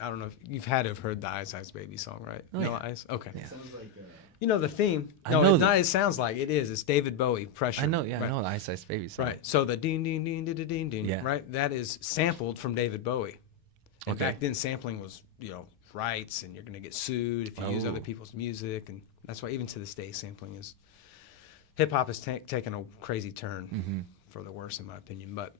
I don't know if you've had to have heard the Ice Ice Baby song, right? Oh, Vanilla yeah. Ice. Okay. Yeah. Sounds like You know the theme. I No, know it's that. not. It sounds like it is. It's David Bowie. Pressure. I know, yeah, Right. I know the Ice Ice Baby song. Right. So the ding ding ding ding ding ding. Yeah. Right. That is sampled from David Bowie. And Okay. back then, sampling was rights, and you're going to get sued if you use other Oh. people's music, and that's why even to this day, sampling is hip hop has taken a crazy turn for the worse, in my opinion. But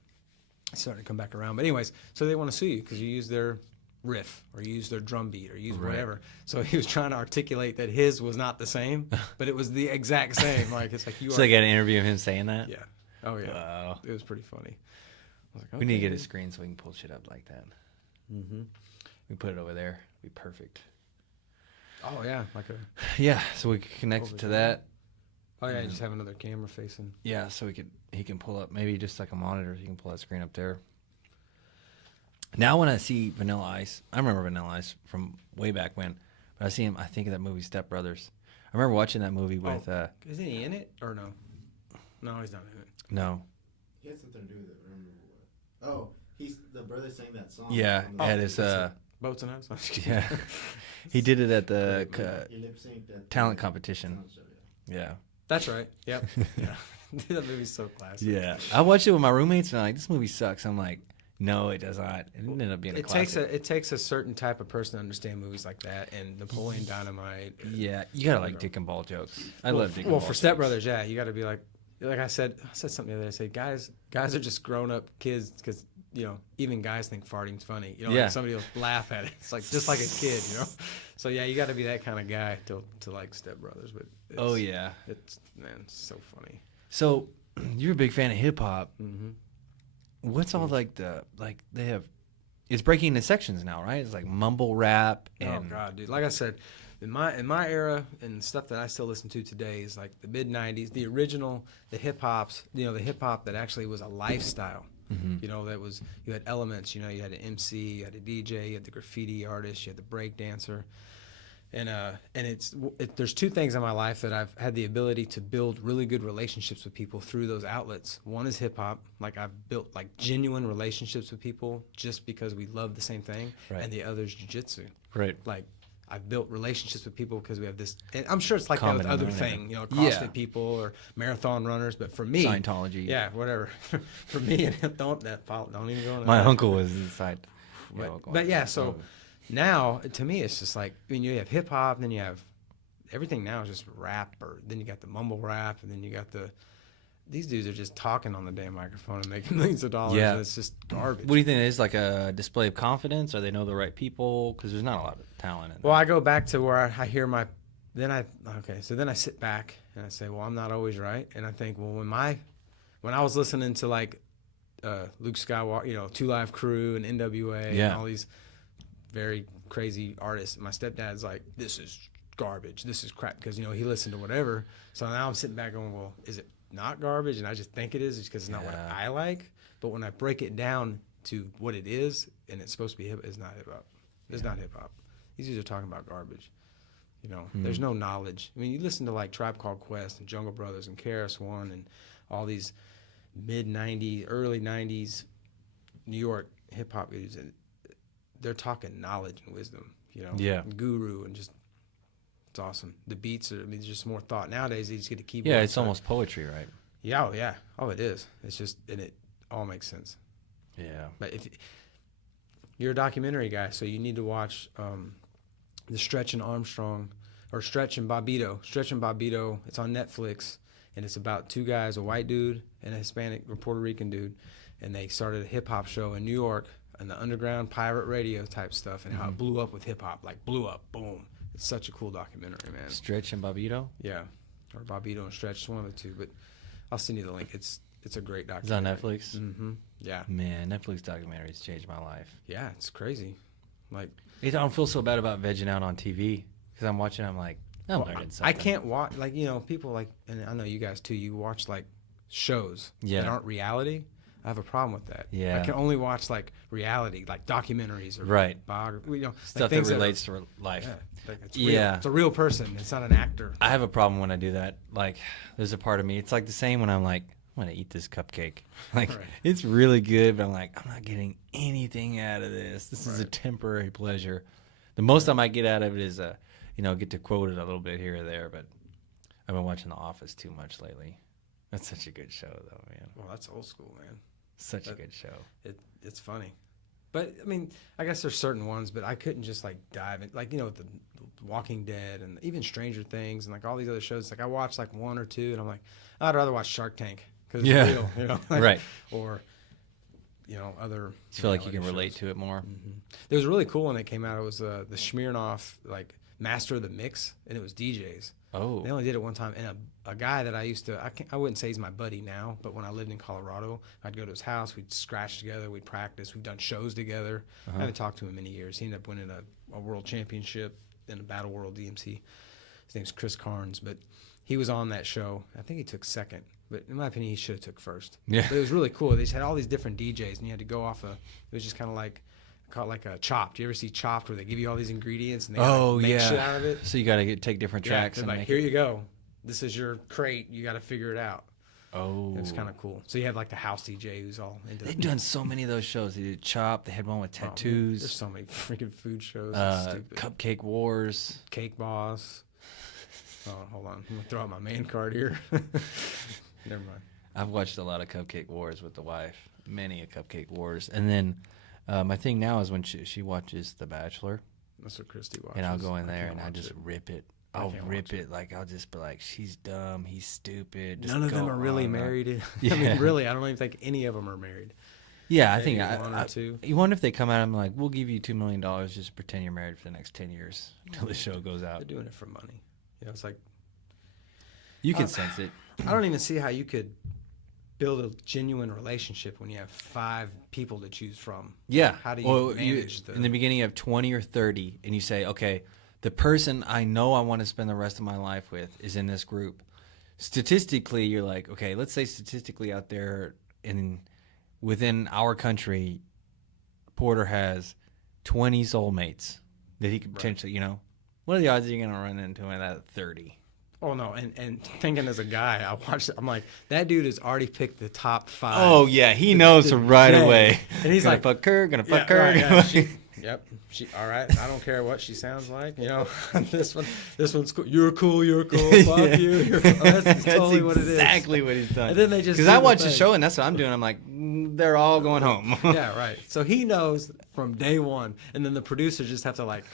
it's starting to come back around. But anyways, so they want to sue you because you use their riff or you use their drum beat or use Right. whatever. So he was trying to articulate that his was not the same, but it was the exact same. Like it's like you So are. I got an interview of him saying that? Yeah. Oh yeah. Wow. It was pretty funny. I was like, We need to okay. get a screen so we can pull shit up like that. Mm-hmm. We put it over there. Be perfect. Oh yeah, like a. Yeah, so we can connect Over to there. that. Oh yeah, you just have another camera facing. Yeah, so he can pull up maybe just like a monitor. So you can pull that screen up there. Now when I see Vanilla Ice, I remember Vanilla Ice from way back when. But I see him. I think of that movie Step Brothers. I remember watching that movie with. Isn't he in it or no? No, he's not in it. No. he had something to do with it. I remember what. Oh, he's the brother sang that song. Yeah, on the- at his Boats and Us. yeah. He did it at the He lip synced at talent the competition. talent show, yeah. Yeah. That's right. Yep. Yeah. That movie's so classic. Yeah. I watched it with my roommates and I'm like, this movie sucks. I'm like, no, it does not. It ended up being a classic. It takes a certain type of person to understand movies like that, and Napoleon Dynamite. Yeah, you gotta like dick and ball jokes. I love dick and Well, ball for jokes. Step Brothers, yeah, you got to be like I said something the other day. I said, guys are just grown up kids because even guys think farting's funny. Yeah. Like somebody will laugh at it. It's like just like a kid, So yeah, you got to be that kind of guy to like Step Brothers. But Oh yeah. it's so funny. So you're a big fan of hip hop. Mm-hmm. What's all they have? It's breaking into sections now, right? It's like mumble rap and Oh God, dude! Like I said, in my era and stuff that I still listen to today is like the mid '90s, the original, the hip hops. The hip hop that actually was a lifestyle. That was you had elements. You had an MC, you had a DJ, you had the graffiti artist, you had the break dancer, and there's two things in my life that I've had the ability to build really good relationships with people through those outlets. One is hip hop. Like I've built like genuine relationships with people just because we love the same thing, Right. and the other is jujitsu. right. Like I've built relationships with people because we have this. And I'm sure it's like that Common with other denominator. thing, you know, CrossFit Yeah. people or marathon runners. But for me, Scientology. yeah, whatever. For me, don't even go on. My uncle was inside. But yeah, so now to me, it's just like, I mean, you have hip hop, and then you have everything now is just rap, or then you got the mumble rap, and then you got these dudes are just talking on the damn microphone and making millions of dollars. Yeah. And it's just garbage. What do you think it is? Like a display of confidence, or they know the right people? Because there's not a lot of talent in Well, that. I go back to where I hear then I sit back and I say, well, I'm not always right. And I think, well, when I was listening to like Luke Skywalker, you know, 2 Live Crew and NWA and all these very crazy artists, my stepdad's like, this is garbage, this is crap, because, you know, he listened to whatever. So now I'm sitting back going, well, is it not garbage? And I just think it is because it's not what I like. But when I break it down to what it is, and it's supposed to be it's not hip hop. It's not hip hop. These dudes are talking about garbage. You know, there's no knowledge. I mean, you listen to like Tribe Called Quest and Jungle Brothers and KRS-One and all these mid-'90s, early '90s New York hip hop dudes, and they're talking knowledge and wisdom. You know, guru, and just it's awesome. The beats are, I mean, there's just more thought nowadays. They just get a keyboard. Yeah, it's almost poetry, right? Yeah, oh, it is. It's just, and it all makes sense. Yeah. But if you're a documentary guy, so you need to watch the Stretch and Armstrong, or Stretch and Bobbito. Stretch and Bobbito. It's on Netflix, and it's about 2 guys, a white dude and a Hispanic or Puerto Rican dude, and they started a hip hop show in New York and the underground pirate radio type stuff, and how it blew up with hip hop, like blew up, boom. It's such a cool documentary, man. Stretch and Bobbito? Yeah, or Bobbito and Stretch, it's one of the two. But I'll send you the link. It's a great It's documentary. on Netflix? Mm-hmm. Yeah. Man, Netflix documentaries changed my life. Yeah, it's crazy. Like, I don't feel so bad about vegging out on TV because I'm watching. I'm like, I'm learning something. I can't watch, like, you know, people like, and I know you guys too, you watch like shows that aren't reality. I have a problem with that. Yeah. I can only watch like reality, like documentaries or biography, you know, stuff like that things relates to life. Yeah, like it's real. It's a real person. It's not an actor. I have a problem when I do that. Like, there's a part of me. It's like the same when I'm like, I'm gonna eat this cupcake. Like, it's really good, but I'm like, I'm not getting anything out of this. This is a temporary pleasure. The most I might get out of it is, you know, get to quote it a little bit here or there. But I've been watching The Office too much lately. That's such a good show, though, man. Well, that's old school, man. Such a good show. It's funny. But, I mean, I guess there's certain ones, but I couldn't just, like, dive in. Like, you know, the Walking Dead and even Stranger Things and, like, all these other shows. Like, I watched, like, 1 or 2, and I'm like, I'd rather watch Shark Tank because it's real, you know? Like, Right. Or, you know, other... You feel like you can shows. relate to it more? Mm-hmm. It was really cool when it came out. It was the Smirnoff, like, Master of the Mix, and it was DJs. Oh. They only did it one time, and a guy that I used to, I wouldn't say he's my buddy now, but when I lived in Colorado, I'd go to his house, we'd scratch together, we'd practice, we've done shows together. I haven't talked to him in many years. He ended up winning a world championship in a Battle World DMC. His name's Chris Carnes, but he was on that show. I think he took second, but in my opinion, he should have took first. Yeah. But it was really cool. They just had all these different DJs, and you had to go off it was just kind of like, called like a Chopped. You ever see Chopped where they give you all these ingredients and they gotta make shit out of it? So you got to take different tracks and like, make here you go. This is your crate. You got to figure it out. Oh. It's kind of cool. So you have like the house DJ who's all into They've done so many of those shows. They did Chop. They had one with tattoos. There's so many freaking food shows. It's stupid. Cupcake Wars. Cake Boss. Oh, hold on. I'm going to throw out my main card here. Never mind. I've watched a lot of Cupcake Wars with the wife. Many a Cupcake Wars. And then my thing now is when she watches The Bachelor. That's what Christy watches. And I'll go in there can't and I watch just it. rip it. I I'll can't rip watch it. Like, I'll just be like, she's dumb. He's stupid. Just None of them go are really on. married. Yeah. I mean, really, I don't even think any of them are married. Yeah, I Maybe think one or two. you wonder if they come out and I'm like, we'll give you $2 million, just pretend you're married for the next 10 years until the show goes They're out. doing it for money. You know, it's like, You can sense it. I don't even see how you could build a genuine relationship when you have 5 people to choose from. Yeah. How do you manage in the beginning you have 20 or 30 and you say, okay, the person I know I want to spend the rest of my life with is in this group. Statistically, you're like, okay, let's say statistically out there within our country, Porter has 20 soulmates that he could potentially, you know, what are the odds you're going to run into him at 30? Oh, no, and thinking as a guy, I watched it, I'm like, that dude has already picked the top 5. Oh, yeah, he knows right today. away. And he's gonna like, fuck her, gonna fuck yeah, her. right, yeah, Yep. She all right. I don't care what she sounds like. You know, this one's cool. You're cool. Fuck Yeah. you. You're cool. That's totally what it is. Exactly what he's done. And then they just because do I the watch the thing. show and that's what I'm doing. I'm like, they're all going home. Yeah, right. So he knows from day one, and then the producers just have to like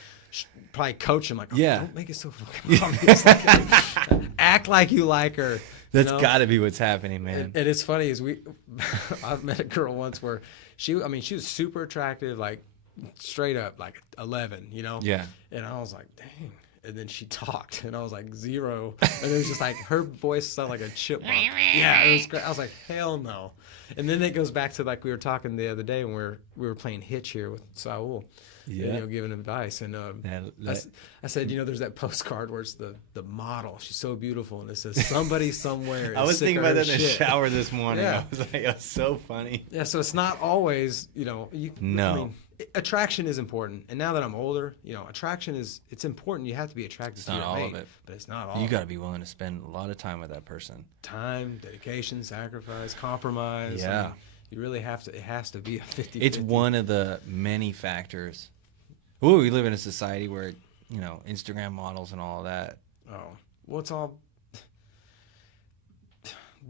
probably coach him like, oh, Yeah. don't make it so fucking obvious. Act like you like her. That's you know? got to be what's happening, man. And it's funny is I've met a girl once where she was super attractive, like straight up like 11, you know? Yeah. And I was like, dang. And then she talked, and I was like 0. And it was just like her voice sounded like a chipmunk. Yeah, it was great. I was like, hell no. And then it goes back to like we were talking the other day when we were playing hitch here with Saul. Yeah. You know, giving advice. And I said, you know, there's that postcard where it's the model. She's so beautiful, and it says somebody somewhere. I was is sick thinking of about her that in the shit. shower this morning. Yeah. I was like, that's so funny. Yeah, so it's not always, you know, No. I mean, attraction is important. And now that I'm older, you know, it's important. You have to be attracted It's to not your all mate, of it. but it's not all. You of got it. to be willing to spend a lot of time with that person. Time, dedication, sacrifice, compromise. Yeah. I mean, you really have to. It has to be a 50-50. It's one of the many factors. Ooh, we live in a society where, you know, Instagram models and all of that. Oh, well, it's all.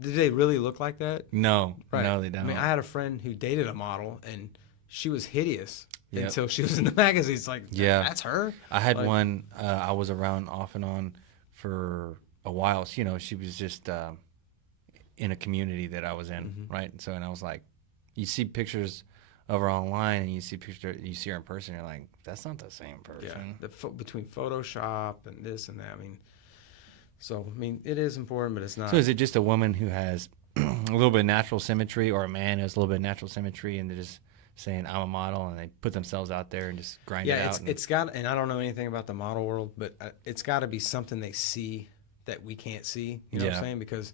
Did they really look like that? No, Right. no, they don't. I mean, I had a friend who dated a model, and she was hideous Yep. until she was in the magazines. It's like, Yeah. that's her. I had Like- one. I was around off and on for a while. So, you know, she was just in a community that I was in, Mhm. right? And so, and I was like, you see pictures of her online, and you see her in person. You're like, that's not the same person. Yeah, between Photoshop and this and that. I mean, it is important, but it's not. So, is it just a woman who has a little bit of natural symmetry, or a man who has a little bit of natural symmetry, and they're just saying I'm a model, and they put themselves out there and just grind it yeah, out? it's got, and I don't know anything about the model world, but it's got to be something they see that we can't see. You know what Yeah. I'm saying? Because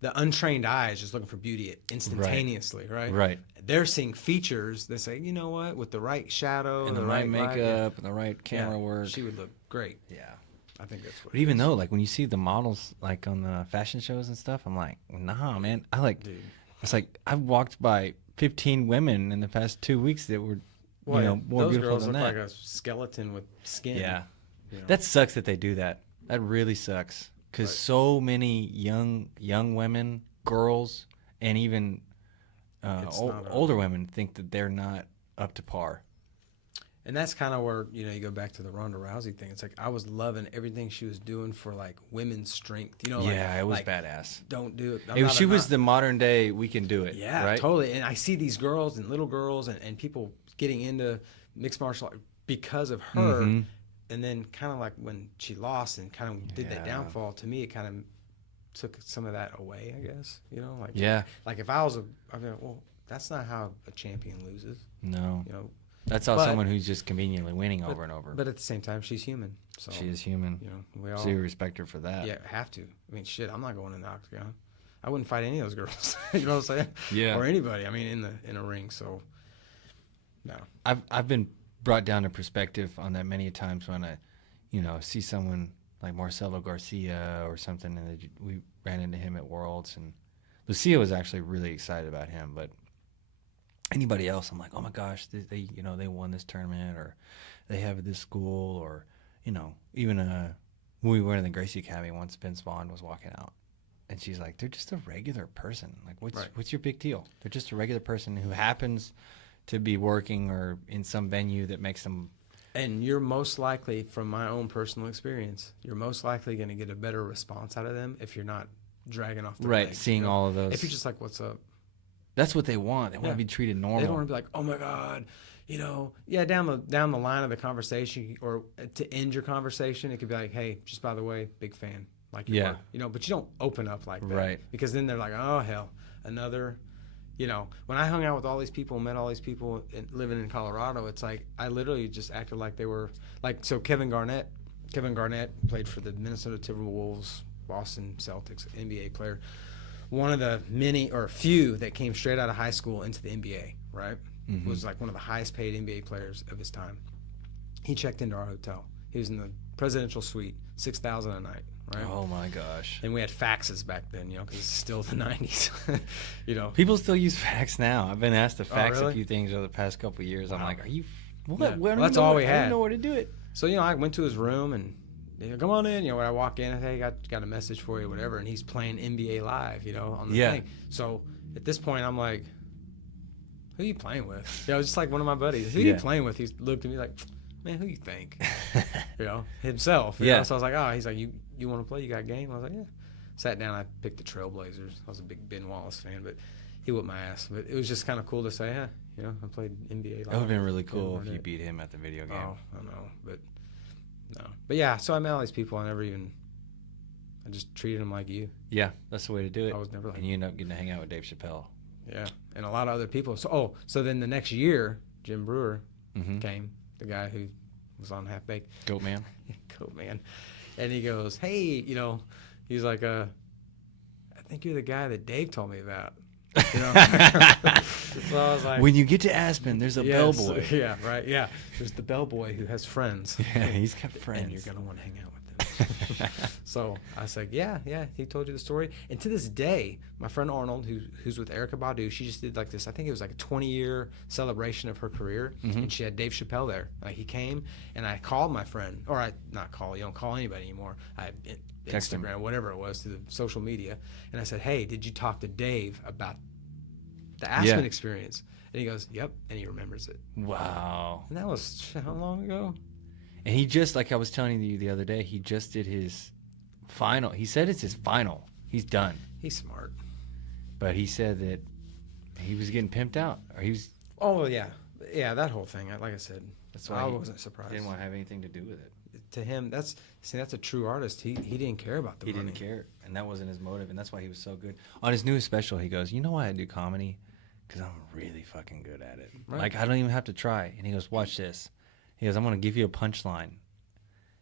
the untrained eye is just looking for beauty instantaneously, right? right. They're seeing features that say, you know what, with the right shadow, And the right makeup and the right camera work. she would look great. Yeah. I think that's what. But even though, like, when you see the models, like, on the fashion shows and stuff, I'm like, nah, man. Dude. It's like, I've walked by 15 women in the past 2 weeks that were, Well, you know, more those beautiful girls than look that. like a skeleton with skin. Yeah. you know. That sucks that they do that. That really sucks. Because Right. so many young women, girls, and even It's not older women think that they're not up to par. And that's kind of where, you know, you go back to the Ronda Rousey thing. It's like I was loving everything she was doing for like women's strength. You know, Yeah, it was like, badass. don't do it. If she was the modern day, we can do it. yeah, right? totally. And I see these girls and little girls and people getting into mixed martial art because of her. Mhm. And then kind of like when she lost and kind of did that Yeah. downfall, to me, it kind of took some of that away, I guess. You know, like Yeah. like if I was I mean, well, that's not how a champion loses. No. You know, That's how But- someone who's just conveniently winning over and over. but at the same time, she's human. So She is human. You know, we all So you respect her for that. yeah have to. I mean, shit, I'm not going in the octagon. I wouldn't fight any of those girls. You know what I'm saying? Yeah. Or anybody. I mean, in a ring. So no. I've been brought down to perspective on that many times when I, you know, see someone like Marcelo Garcia or something, and we ran into him at Worlds, and Lucia was actually really excited about him, but anybody else, I'm like, oh my gosh, they you know, they won this tournament, or they have this school, or, you know, even when we went in the Gracie Academy once, Vince Vaughn was walking out, and she's like, they're just a regular person. Like, what's your big deal? They're just a regular person who happens to be working or in some venue that makes them. And you're most likely, from my own personal experience, you're most likely going to get a better response out of them if you're not dragging off the Right, legs, seeing you know? all of those. If you're just like, what's up? That's what they want. They want Yeah. to be treated normal. They don't want to be like, oh my God, you know, yeah, down the line of the conversation, or to end your conversation, it could be like, hey, just by the way, big fan, like your Yeah. work. You know, but you don't open up like that, Right. Because then they're like, oh hell, another. You know, when I hung out with all these people, met all these people living in Colorado, it's like I literally just acted like they were like. So Kevin Garnett played for the Minnesota Timberwolves, Boston Celtics, NBA player. One of the many or few that came straight out of high school into the NBA, right? Mm-hmm. Was like one of the highest paid NBA players of his time. He checked into our hotel. He was in the presidential suite, $6,000 a night, right? Oh my gosh. And we had faxes back then, you know, because it's still the 90s, you know. People still use fax now. I've been asked to fax really? a few things over the past couple of years. I'm Wow. like, are you? What? Yeah. I don't Well, even that's know all what- we I didn't had. know where to do it. So, you know, I went to his room and, you know, come on in. You know, when I walk in, I say, hey, got a message for you, whatever. And he's playing NBA Live, you know, on the Yeah. thing. So at this point, I'm like, who you playing with? You know, just like one of my buddies. Who you Yeah. playing with? He looked at me like, man, who you think? You know, himself. You Yeah. know? So I was like, oh, he's like, you want to play? You got a game? I was like, yeah. Sat down. I picked the Trailblazers. I was a big Ben Wallace fan, but he whipped my ass. But it was just kind of cool to say, yeah, you know, I played NBA Live. That would have been really Yeah, cool if weren't you it? beat him at the video game. Oh, I know, but no. But yeah, so I met all these people. I just treated them like you. Yeah, that's the way to do it. I was never like, And you end up getting to hang out with Dave Chappelle. yeah, and a lot of other people. So then the next year, Jim Brewer Mm-hmm. came, the guy who was on Half Baked. Goat man. Cool, man. And he goes, hey, you know, he's like, I think you're the guy that Dave told me about. You know? So I was like, When you get to Aspen, there's a yes, bellboy. Yeah, right. Yeah. There's the bellboy who has friends. Yeah, he's got And friends. you're going to want to hang out with them. So I said, yeah, he told you the story. And to this day, my friend Arnold, who's with Erica Badu, she just did like this, I think it was like a 20-year celebration of her career. Mhm. And she had Dave Chappelle there. Like he came, and I called my friend, or I, not call, you don't call anybody anymore. Text him. Instagram, whatever it was, to the social media. And I said, hey, did you talk to Dave about the Aspen Yeah. experience? And he goes, yep. And he remembers it. Wow. And that was how long ago? And he just, like I was telling you the other day, he just did his final. He said it's his final. He's done. He's smart. But he said that he was getting pimped out. Or he was, Oh, yeah. Yeah, that whole thing. Like I said, that's why I he wasn't surprised. didn't want to have anything to do with it. To him, that's a true artist. He didn't care about the He money. didn't care. And that wasn't his motive. And that's why he was so good. On his newest special, he goes, you know why I do comedy? Because I'm really fucking good at it. Right. Like, I don't even have to try. And he goes, watch this. He goes, I'm going to give you a punchline.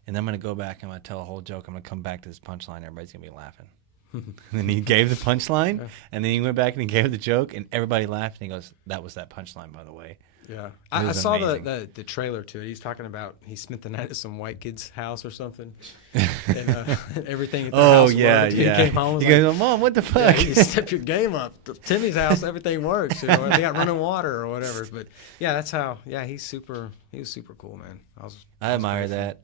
And then I'm going to go back and I'm going to tell a whole joke. I'm going to come back to this punchline. Everybody's going to be laughing. And then he gave the punchline. Yeah. And then he went back and he gave the joke. And everybody laughed. And he goes, that was that punchline, by the way. Yeah, It I was saw amazing. the trailer to it. He's talking about he spent the night at some white kid's house or something, and everything at their Oh, house yeah, worked. yeah. He came home. He Was goes, Mom, what the yeah, fuck? you step your game up. Timmy's house, everything works. You know, they got running water or whatever. But yeah, that's how. Yeah, he was super cool, man. I admire that.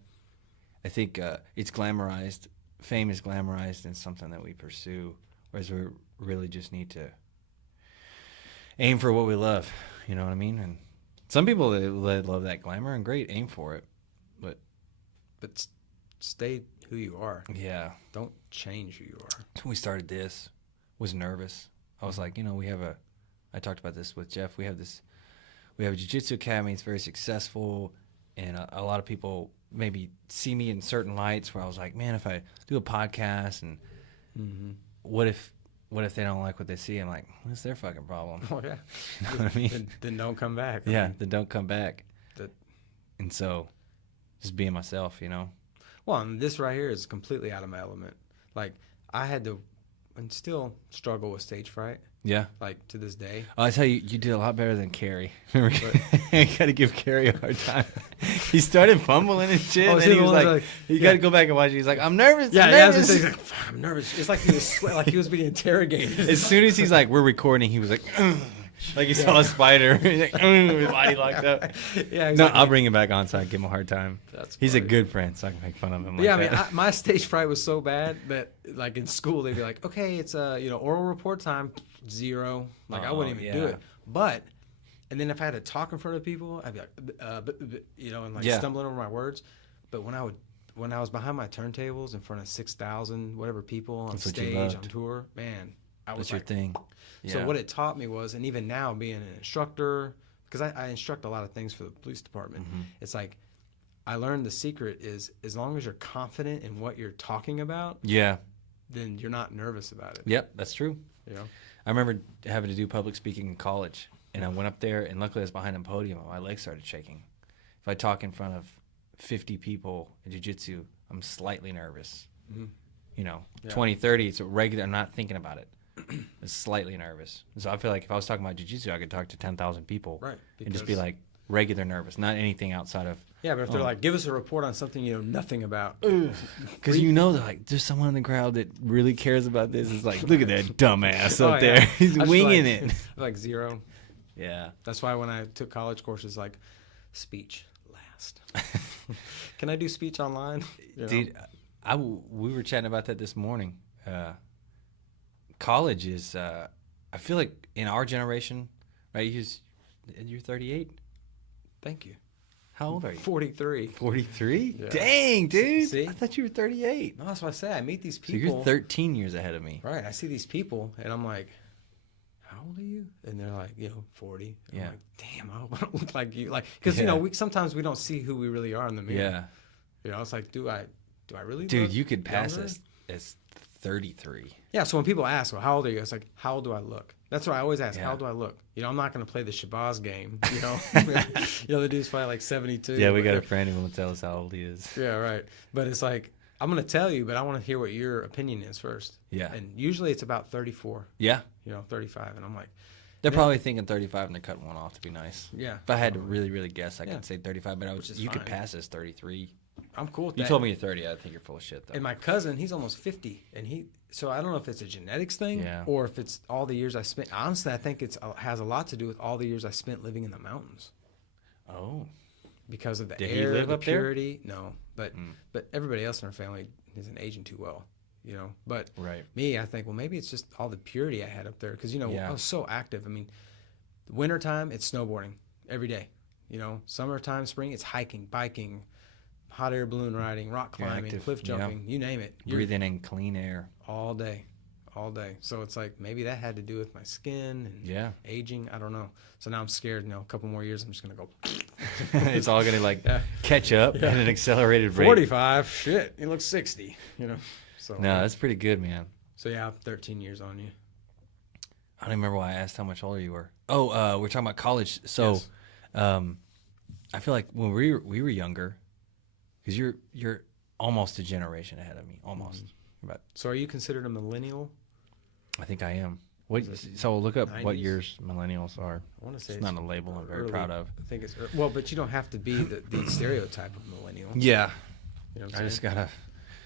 I think it's glamorized. Fame is glamorized and something that we pursue, whereas we really just need to aim for what we love. You know what I mean? And some people they love that glamour, and great, aim for it. But stay who you are. Yeah, Don't change who you are. when we started this, was nervous. I was like, I talked about this with Jeff. We have a jiu-jitsu academy. It's very successful, and a lot of people maybe see me in certain lights where I was like, man, if I do a podcast, and Mm-hmm. what if they don't like what they see? I'm like, what's their fucking problem? Oh yeah. You know what I mean? Then don't come back. I Yeah, mean, then don't come back. That- And so, just being myself, Well, and this right here is completely out of my element. Like I had to, and still struggle with stage fright. Yeah. Like to this day. I tell you, you did a lot better than Carrie. Remember, I got to give Carrie a hard time. He started fumbling and shit, Oh, and is then he he the was one like, that's "You yeah. got to go back and watch it." He's like, "I'm nervous." Yeah, I'm yeah. I was nervous." just like, "Fuck, I'm nervous. It's like he was like he was being interrogated. As soon as he's like, "We're recording," he was like, "Ugh." Like he saw a spider. He's like, "Ugh," his body locked up. Yeah, No, exactly. I'll bring him back on so I can give him a hard time. That's He's a funny. good friend, so I can make fun of him. But yeah, like I mean, that. my stage fright was so bad that like in school they'd be like, okay, it's oral report time, 0. Like I wouldn't Oh, even do yeah. it. But and then if I had to talk in front of people, I'd be like, and like Yeah. stumbling over my words. But when I was behind my turntables in front of 6,000 whatever people on That's what you stage on loved. tour, man, I was That's your like, thing. Yeah. So what it taught me was, and even now being an instructor, because I instruct a lot of things for the police department, Mhm. it's like I learned the secret is as long as you're confident in what you're talking about, Yeah. then you're not nervous about it. Yep, that's true. You know? I remember having to do public speaking in college, and I went up there, and luckily I was behind a podium, and my legs started shaking. If I talk in front of 50 people in jiu-jitsu, I'm slightly nervous. Mhm. Yeah. 20, 30, it's a regular, I'm not thinking about it. I'm slightly nervous. So I feel like if I was talking about jiu-jitsu, I could talk to 10,000 people Right. and just be like, regular nervous, not anything outside of. Yeah, but if they're like, give us a report on something you know nothing about. Because you know they're like, there's someone in the crowd that really cares about this. It's like, look at that dumbass Oh, up yeah. there. He's I just winging like, it. Like 0. Yeah. That's why when I took college courses, like, speech last. Can I do speech online? You know? Dude, we were chatting about that this morning. College is, I feel like in our generation, right? You're 38. Thank you. How old are you? 43. 43? Yeah. Dang, dude. See? I thought you were 38. No, that's what I say. I meet these So people. you're 13 years ahead of me. Right. I see these people, and I'm like, how old are you? And they're like, 40. And Yeah. I'm like, damn, I hope I don't look like you. Like, because, Yeah. sometimes we don't see who we really are in the mirror. Yeah. You know, it's like, do I really Dude, look you could pass younger? as 33. Yeah, so when people ask, well, how old are you? It's like, how old do I look? That's what I always ask. Yeah. How old do I look? I'm not going to play the Shabazz game, the dude's probably like 72. Yeah, we got a but- friend who will tell us how old he is. Yeah, right. But it's like, I'm going to tell you, but I want to hear what your opinion is first. Yeah. And usually it's about 34, Yeah. 35. And I'm like, They're Yeah. probably thinking 35 and they're cutting one off to be nice. yeah. If I had to really, really guess, I Yeah. could say 35, but Which is you could fine. pass as 33. I'm cool with You that. told me you're 30. I think you're full of shit, though. And my cousin, he's almost 50. And so I don't know if it's a genetics thing Yeah. or if it's all the years I spent. Honestly, I think it has a lot to do with all the years I spent living in the mountains. Oh. Because of the Did he air, live the up there? purity. No, but Mm. but everybody else in our family isn't aging too well, But Right. me, I think, well, maybe it's just all the purity I had up there because Yeah. I was so active. I mean, wintertime it's snowboarding every day. Summertime, spring it's hiking, biking, hot air balloon riding, rock You're climbing, active. cliff Yeah. jumping, you name it. You're Breathing in clean air. all day. So it's like maybe that had to do with my skin and Yeah. aging. I don't know. So now I'm scared. A couple more years, I'm just gonna go. It's all going to Yeah. catch up Yeah. at an accelerated rate. 45. Shit, you look 60. So No, that's pretty good, man. So yeah, I'm 13 years on you. I don't remember why I asked how much older you were. Oh, we're talking about college. So, Yes. I feel like when we were younger, because you're almost a generation ahead of me, almost. But So are you considered a millennial? I think I am. What? Is it So look up what 90s? years millennials are. I want to say It's not a label I'm very early. proud of. I think it's well, but you don't have to be the stereotype of millennial. Yeah, You know what I I'm just saying? gotta.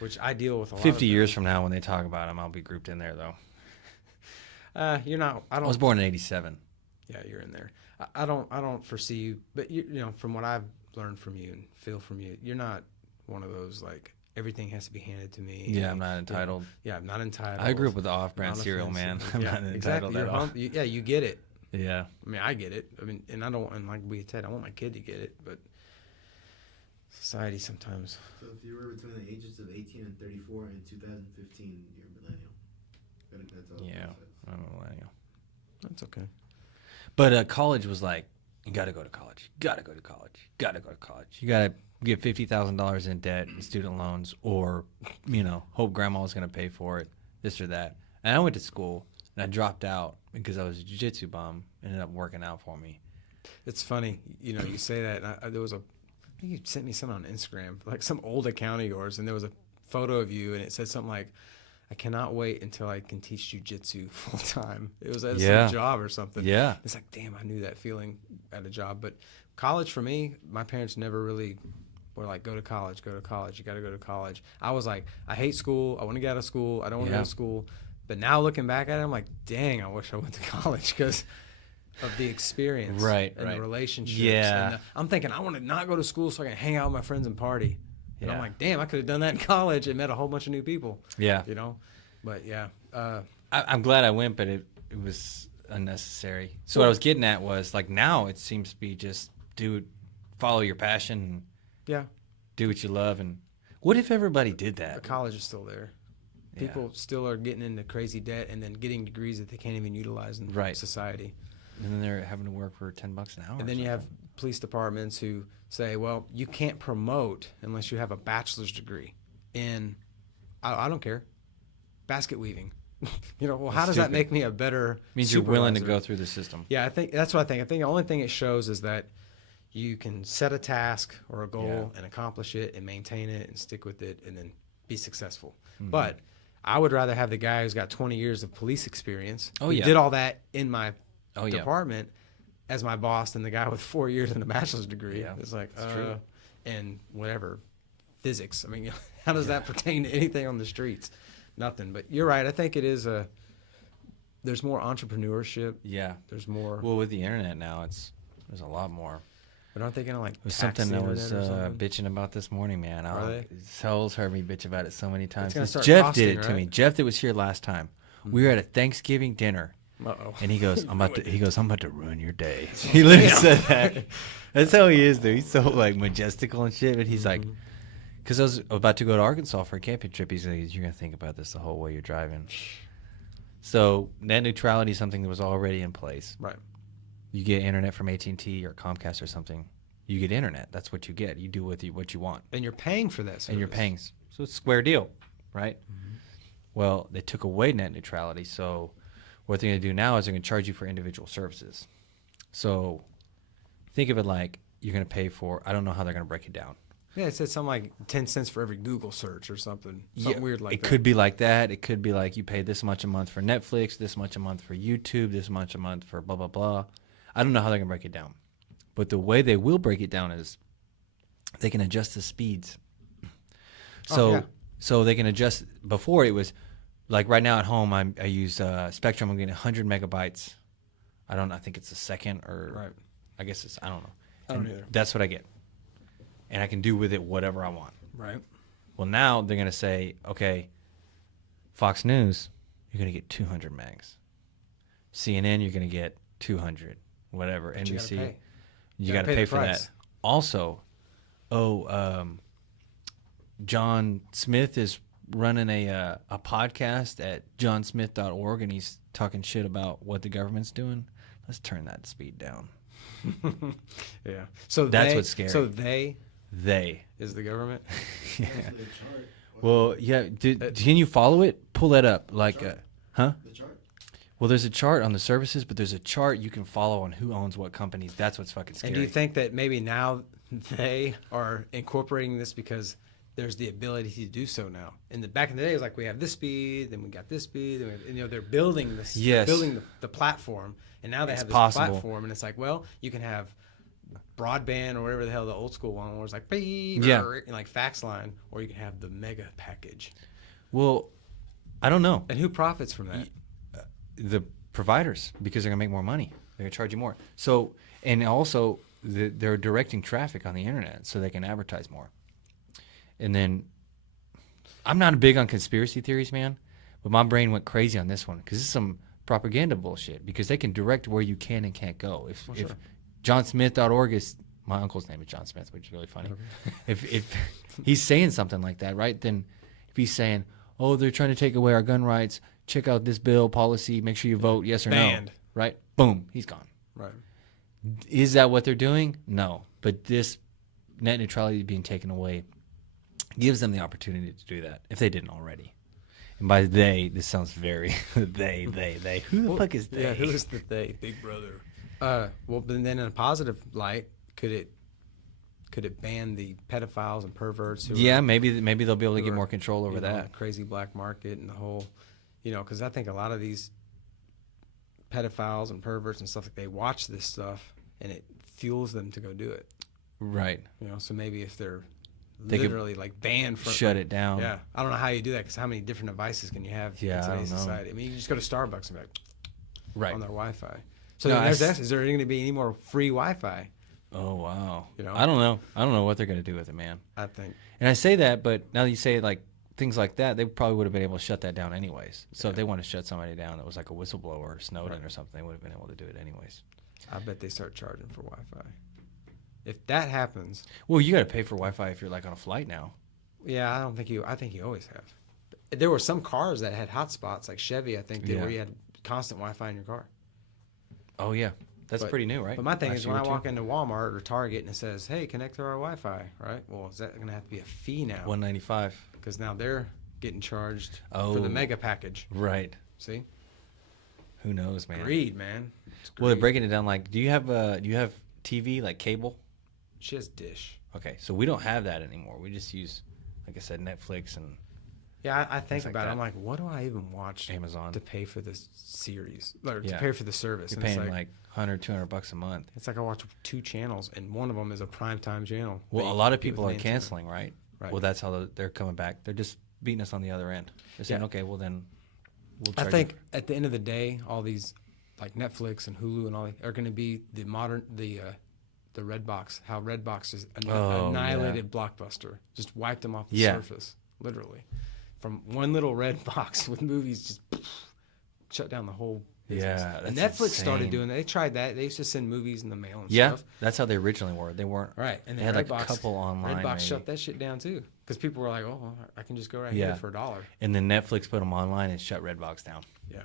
Which I deal with a lot. 50 of years from now, when they talk about them, I'll be grouped in there though. You're not. I I don't. was born in '87. Yeah, you're in there. I don't foresee you, but from what I've learned from you and feel from you, you're not one of those like everything has to be handed to me. Yeah, I'm not entitled. Yeah, I'm not entitled. I grew up with the off-brand not cereal, man. offensive. I'm Yeah, not entitled exactly. at all. You get it. Yeah. I mean, I get it. I mean, and I don't, and like we said, I want my kid to get it, but society sometimes. So if you were between the ages of 18 and 34 in 2015, you're a millennial. That's all. Yeah. I'm a millennial. That's okay. But college was like, you got to go to college. You got to go to college. You got to go to college. You got to get $50,000 in debt and student loans, or hope grandma was going to pay for it, this or that. And I went to school and I dropped out because I was a jiu-jitsu bum. Ended up working out for me. It's funny, you say that. And there was I think you sent me something on Instagram, like some old account of yours, and there was a photo of you, and it said something like, "I cannot wait until I can teach jiu-jitsu full time." It was at Yeah. some job or something. Yeah. It's like, damn, I knew that feeling at a job. But college for me, my parents never really were like, go to college. You got to go to college. I was like, I hate school. I want to get out of school. I don't want to Yeah. go to school. But now looking back at it, I'm like, dang, I wish I went to college because of the experience. Right, and right. the relationships. Yeah. And I'm thinking, I want to not go to school so I can hang out with my friends and party. And I'm Yeah. like, damn, I could have done that in college and met a whole bunch of new people. Yeah. But yeah. I'm glad I went, but it was unnecessary. So what I was getting at was, like, now it seems to be just follow your passion and Yeah. do what you love. And what if everybody did that? But college is still there. Yeah. People still are getting into crazy debt and then getting degrees that they can't even utilize in Right. society. And then they're having to work for $10 an hour. And then you have police departments who say, well, you can't promote unless you have a bachelor's degree in, I don't care, basket weaving. Well, how does that stupid. make me a better means you're willing to supervisor? go through the system. Yeah, I think that's what I think. I think the only thing it shows is that you can set a task or a goal and accomplish it and maintain it and stick with it and then be successful. Mm-hmm. But I would rather have the guy who's got 20 years of police experience. Oh, who yeah. did all that in my Oh, yeah. department as my boss than the guy with 4 years and a bachelor's degree. Yeah, It's like, it's true. and whatever, physics. I mean, how does that pertain to anything on the streets? Nothing. But you're right. I think it is there's more entrepreneurship. Yeah. There's more. Well, with the internet now, there's a lot more. But aren't they gonna like? It was tax something the I was internet or something? bitching about this morning, man. Are they? Soul's heard me bitch about it so many times. gonna Since start Jeff costing, did it to right? me. Jeff that was here last time. We were at a Thanksgiving dinner, Uh-oh. and he goes, I'm about to ruin your day. He literally said that. That's how he is, though. He's so like majestical and shit. But he's like, because I was about to go to Arkansas for a camping trip. He's like, you're gonna think about this the whole way you're driving. So net neutrality is something that was already in place. Right. You get internet from AT&T or Comcast or something. You get internet. That's what you get. You do with what you want. And you're paying for that service. And you're paying. So it's a square deal, right? Well, they took away net neutrality. So what they're going to do now is they're going to charge you for individual services. So think of it like you're going to pay for, I don't know how they're going to break it down. Yeah, it said something like 10 cents for every Google search or something. Something weird like that. It could be like that. It could be like you pay this much a month for Netflix, this much a month for YouTube, this much a month for blah, blah, blah. I don't know how they're going to break it down. But the way they will break it down is they can adjust the speeds. So they can adjust. Before it was like right now at home, I use Spectrum. I'm getting 100 megabytes. I think it's a second or Right. I guess it's, I don't know. I don't And either. that's what I get. And I can do with it whatever I want. Right. Well, now they're going to say, okay, Fox News, you're going to get 200 megs. CNN, you're going to get 200, whatever. But you NBC. gotta pay. You Gotta got to pay pay the for price. that. Also, John Smith is running a podcast at johnsmith.org, and he's talking shit about what the government's doing. Let's turn that speed down. Yeah. So That's what's scary. So they They. is the government. Yeah. Actually, the chart. Well, yeah. Can you follow it? Pull that up. Like, Chart. huh? The chart. Well, there's a chart on the services, but there's a chart you can follow on who owns what companies. That's what's fucking scary. And do you think that maybe now they are incorporating this because there's the ability to do so now? Back in the day, it was like we have this speed, then we got this speed, then we have, they're building this, Yes. building the platform, and now they It's have this possible. platform, and it's like, well, you can have broadband or whatever the hell the old school one was like, beep, Yeah. and like fax line, or you can have the mega package. Well, I don't know. And who profits from that? The providers, because they're gonna make more money. They're gonna charge you more. So, and also they're directing traffic on the internet so they can advertise more. And then I'm not big on conspiracy theories, man, but my brain went crazy on this one because this is some propaganda bullshit because they can direct where you can and can't go. If johnsmith.org is, my uncle's name is John Smith, which is really funny. If he's saying something like that, right? Then if he's saying, oh, they're trying to take away our gun rights, check out this bill, policy, make sure you vote yes or Banned. no. Right? Boom, he's gone. Right. Is that what they're doing? No. But this net neutrality being taken away gives them the opportunity to do that if they didn't already. And by they, this sounds very they. Who the fuck is they? Yeah, who is the they? Big brother. Well, but then in a positive light, could it ban the pedophiles and perverts? Who Yeah, are, maybe they'll be able to who get are, more control over you know, that. the crazy black market and the whole, because I think a lot of these pedophiles and perverts and stuff, like they watch this stuff and it fuels them to go do it. Right. So maybe if they're They could literally like banned from Shut it down. Yeah, I don't know how you do that because how many different devices can you have Yeah, in I today's don't know. society? I mean, you can just go to Starbucks and be like Right. on their Wi-Fi. So No, then there's I that. Is there going to be any more free Wi-Fi? Oh wow. You know? I don't know. I don't know what they're gonna do with it, man. I think. And I say that, but now that you say like things like that, they probably would have been able to shut that down anyways. So if they want to shut somebody down that was like a whistleblower or Snowden or something, they would have been able to do it anyways. I bet they start charging for Wi-Fi. If that happens, Well, you got to pay for Wi-Fi if you're like on a flight now. yeah, I think you always have. There were some cars that had hotspots, like Chevy, I think, Yeah. where you had constant Wi-Fi in your car. Oh yeah, that's But- pretty new, right? But my thing Last is year when or I two? walk into Walmart or Target and it says, "Hey, connect to our Wi-Fi," right? Well, is that going to have to be a fee now? $195. Because now they're getting charged for Oh. the mega package. Right. See, Who knows, man? greed, man. It's Well, they're greed. breaking it down. Like, do you have TV like cable? She has Dish. Okay, so we don't have that anymore. We just use, like I said, Netflix and Yeah, I think Things like about it. that. I'm like, what do I even watch Amazon. to pay for this series or to Yeah. pay for the service? You're And it's paying like $100-$200 a month. it's like I watch 2 channels, and one of them is a primetime channel. Well, They a lot of get with people are me internet. canceling, right? Right. Well, that's how they're coming back. They're just beating us on the other end. They're saying, Yeah. okay, well then we'll I charge think at the end of the day, all these like Netflix and Hulu and all are going to be the Redbox. How Redbox is annihilated Blockbuster, just wiped them off the Yeah. surface, literally, from one little red box with movies, just shut down the whole business. Yeah, and that's Netflix started insane. doing that. They tried that. They used to send movies in the mail and Yeah, stuff. that's how they originally were. They weren't. Right, and They then had like Redbox, a couple online. Redbox maybe. shut that shit down too, because people were like, "Oh, well, I can just go right Yeah. here for $1." And then Netflix put them online and shut Redbox down. Yeah.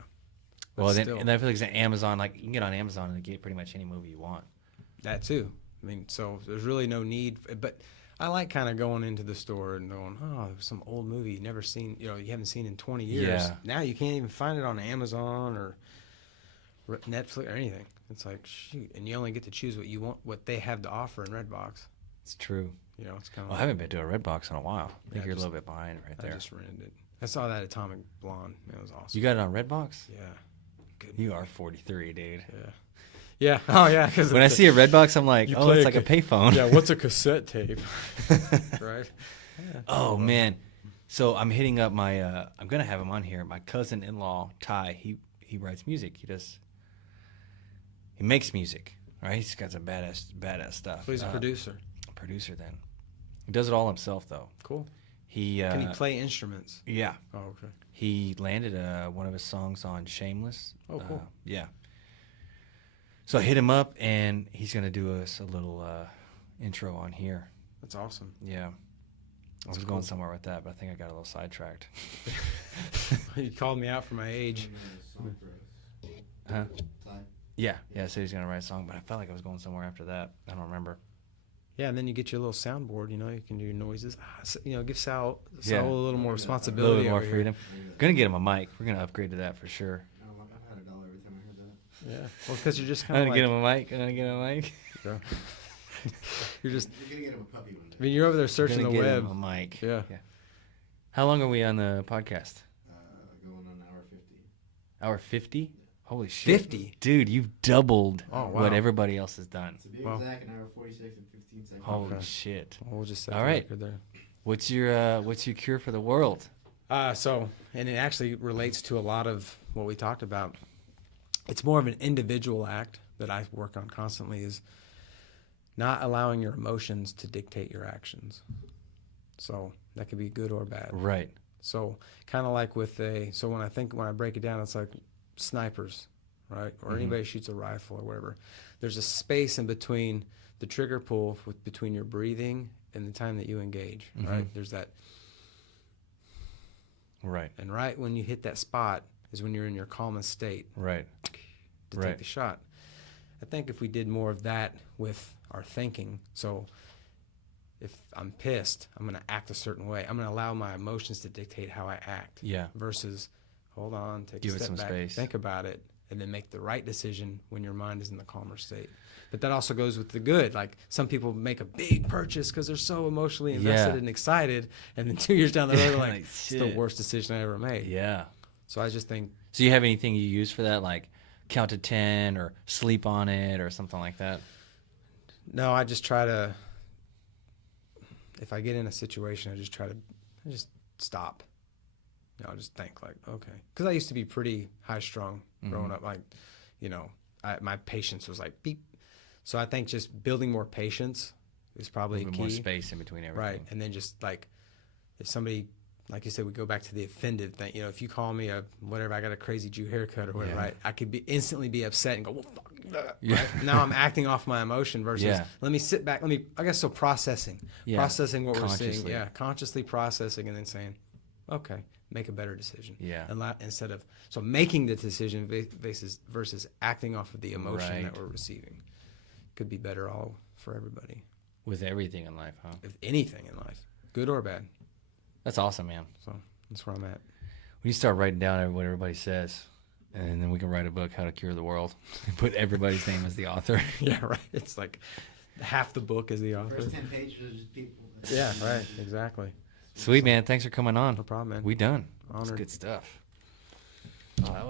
Well, But then still, Netflix and Amazon, like you can get on Amazon and get pretty much any movie you want. that too. I mean, so there's really no need. But I like kind of going into the store and going, "Oh, there's some old movie you never seen. You haven't seen in 20 years. Yeah. Now you can't even find it on Amazon or Netflix or anything. It's like shoot, and you only get to choose what you want, what they have to offer in Redbox. It's true. It's kind of. Well, I haven't been to a Redbox in a while. I Yeah, think you're just- a little bit behind right I there. just rented it. I saw that Atomic Blonde. It was awesome. You got it on Redbox? Yeah. Good. You are 43, dude. Yeah. Yeah. Oh yeah. Because When I see a Redbox, I'm like, You oh, play it's a like a payphone. yeah. What's a cassette tape? Right. Yeah. Oh man, so I'm hitting up my. I'm gonna have him on here. My cousin-in-law Ty. He writes music. He makes music. Right. He's got some badass stuff. So he's a producer. Producer then. He does it all himself though. Cool. He Can he play instruments? Yeah. Oh, okay. He landed one of his songs on Shameless. Oh, cool. Yeah. So I hit him up, and he's gonna do us a little intro on here. That's awesome. Yeah. I was cool. going somewhere with that, but I think I got a little sidetracked. You called me out for my age. Huh? Ty. Yeah. Yeah. I said he's gonna write a song, but I felt like I was going somewhere after that. I don't remember. Yeah, and then you get your little soundboard. You can do your noises. Give Sal Yeah. a little more A responsibility. little bit more over here. freedom. Gonna get him a mic. We're gonna upgrade to that for sure. I've had $1 every time I heard that. Yeah. Well, because you're just I'm kind of gonna like get him a mic. I'm gonna get him a mic. you're just. You're gonna get him a puppy one day. I mean, you're over there searching the Gonna get web. him a mic. Yeah. How long are we on the podcast? Going on hour 50. Hour 50? Holy shit. 50? Dude, you've doubled Oh, wow. what everybody else has done. To be Wow. exact, an hour 46 and 15 seconds. Holy Okay. shit. We'll just set All the right. record there. What's your cure for the world? And it actually relates to a lot of what we talked about. It's more of an individual act that I work on constantly is not allowing your emotions to dictate your actions. So that could be good or bad. Right. So kind of like when I break it down, it's like snipers, right? Or anybody shoots a rifle or whatever. There's a space in between the trigger pull between your breathing and the time that you engage, right? There's that. Right. And right when you hit that spot is when you're in your calmest state Right. to Right. take the shot. I think if we did more of that with our thinking, so if I'm pissed, I'm going to act a certain way. I'm going to allow my emotions to dictate how I act. Yeah. Versus, hold on, take Give a it step some back, space. think about it, and then make the right decision when your mind is in the calmer state. But that also goes with the good. Like some people make a big purchase because they're so emotionally invested Yeah. and excited, and then 2 years down the road, they're like, Like, it's the shit. worst decision I ever made. Yeah. So I just think, So you have anything you use for that, like count to 10 or sleep on it or something like that? no, I just try to, if I get in a situation, I just stop. I'll just think like, okay. Because I used to be pretty high strung growing up. Like, my patience was like beep. So I think just building more patience is probably A little key. bit more space in between everything. Right. And then just like, if somebody, like you said, we go back to the offended thing. If you call me I got a crazy Jew haircut or whatever, Yeah. right? I could instantly be upset and go, well, fuck. Yeah. Right? Now I'm acting off my emotion versus Yeah. let me sit back. Processing. Yeah. Processing what we're seeing. Consciously. Yeah. Consciously processing and then saying, okay, make a better decision. Yeah. Instead of, so making the decision versus acting off of the emotion Right. that we're receiving could be better all for everybody. With everything in life, huh? If anything in life, good or bad. That's awesome, man. So that's where I'm at. When you start writing down what everybody says, and then we can write a book, How to Cure the World, and put everybody's name as the author. Yeah, right. It's like half the book is the author. First 10 pages are just people. Yeah, right. Exactly. Sweet, man. Thanks for coming on. No problem, man. We done. That's Honored. good stuff. Oh, that was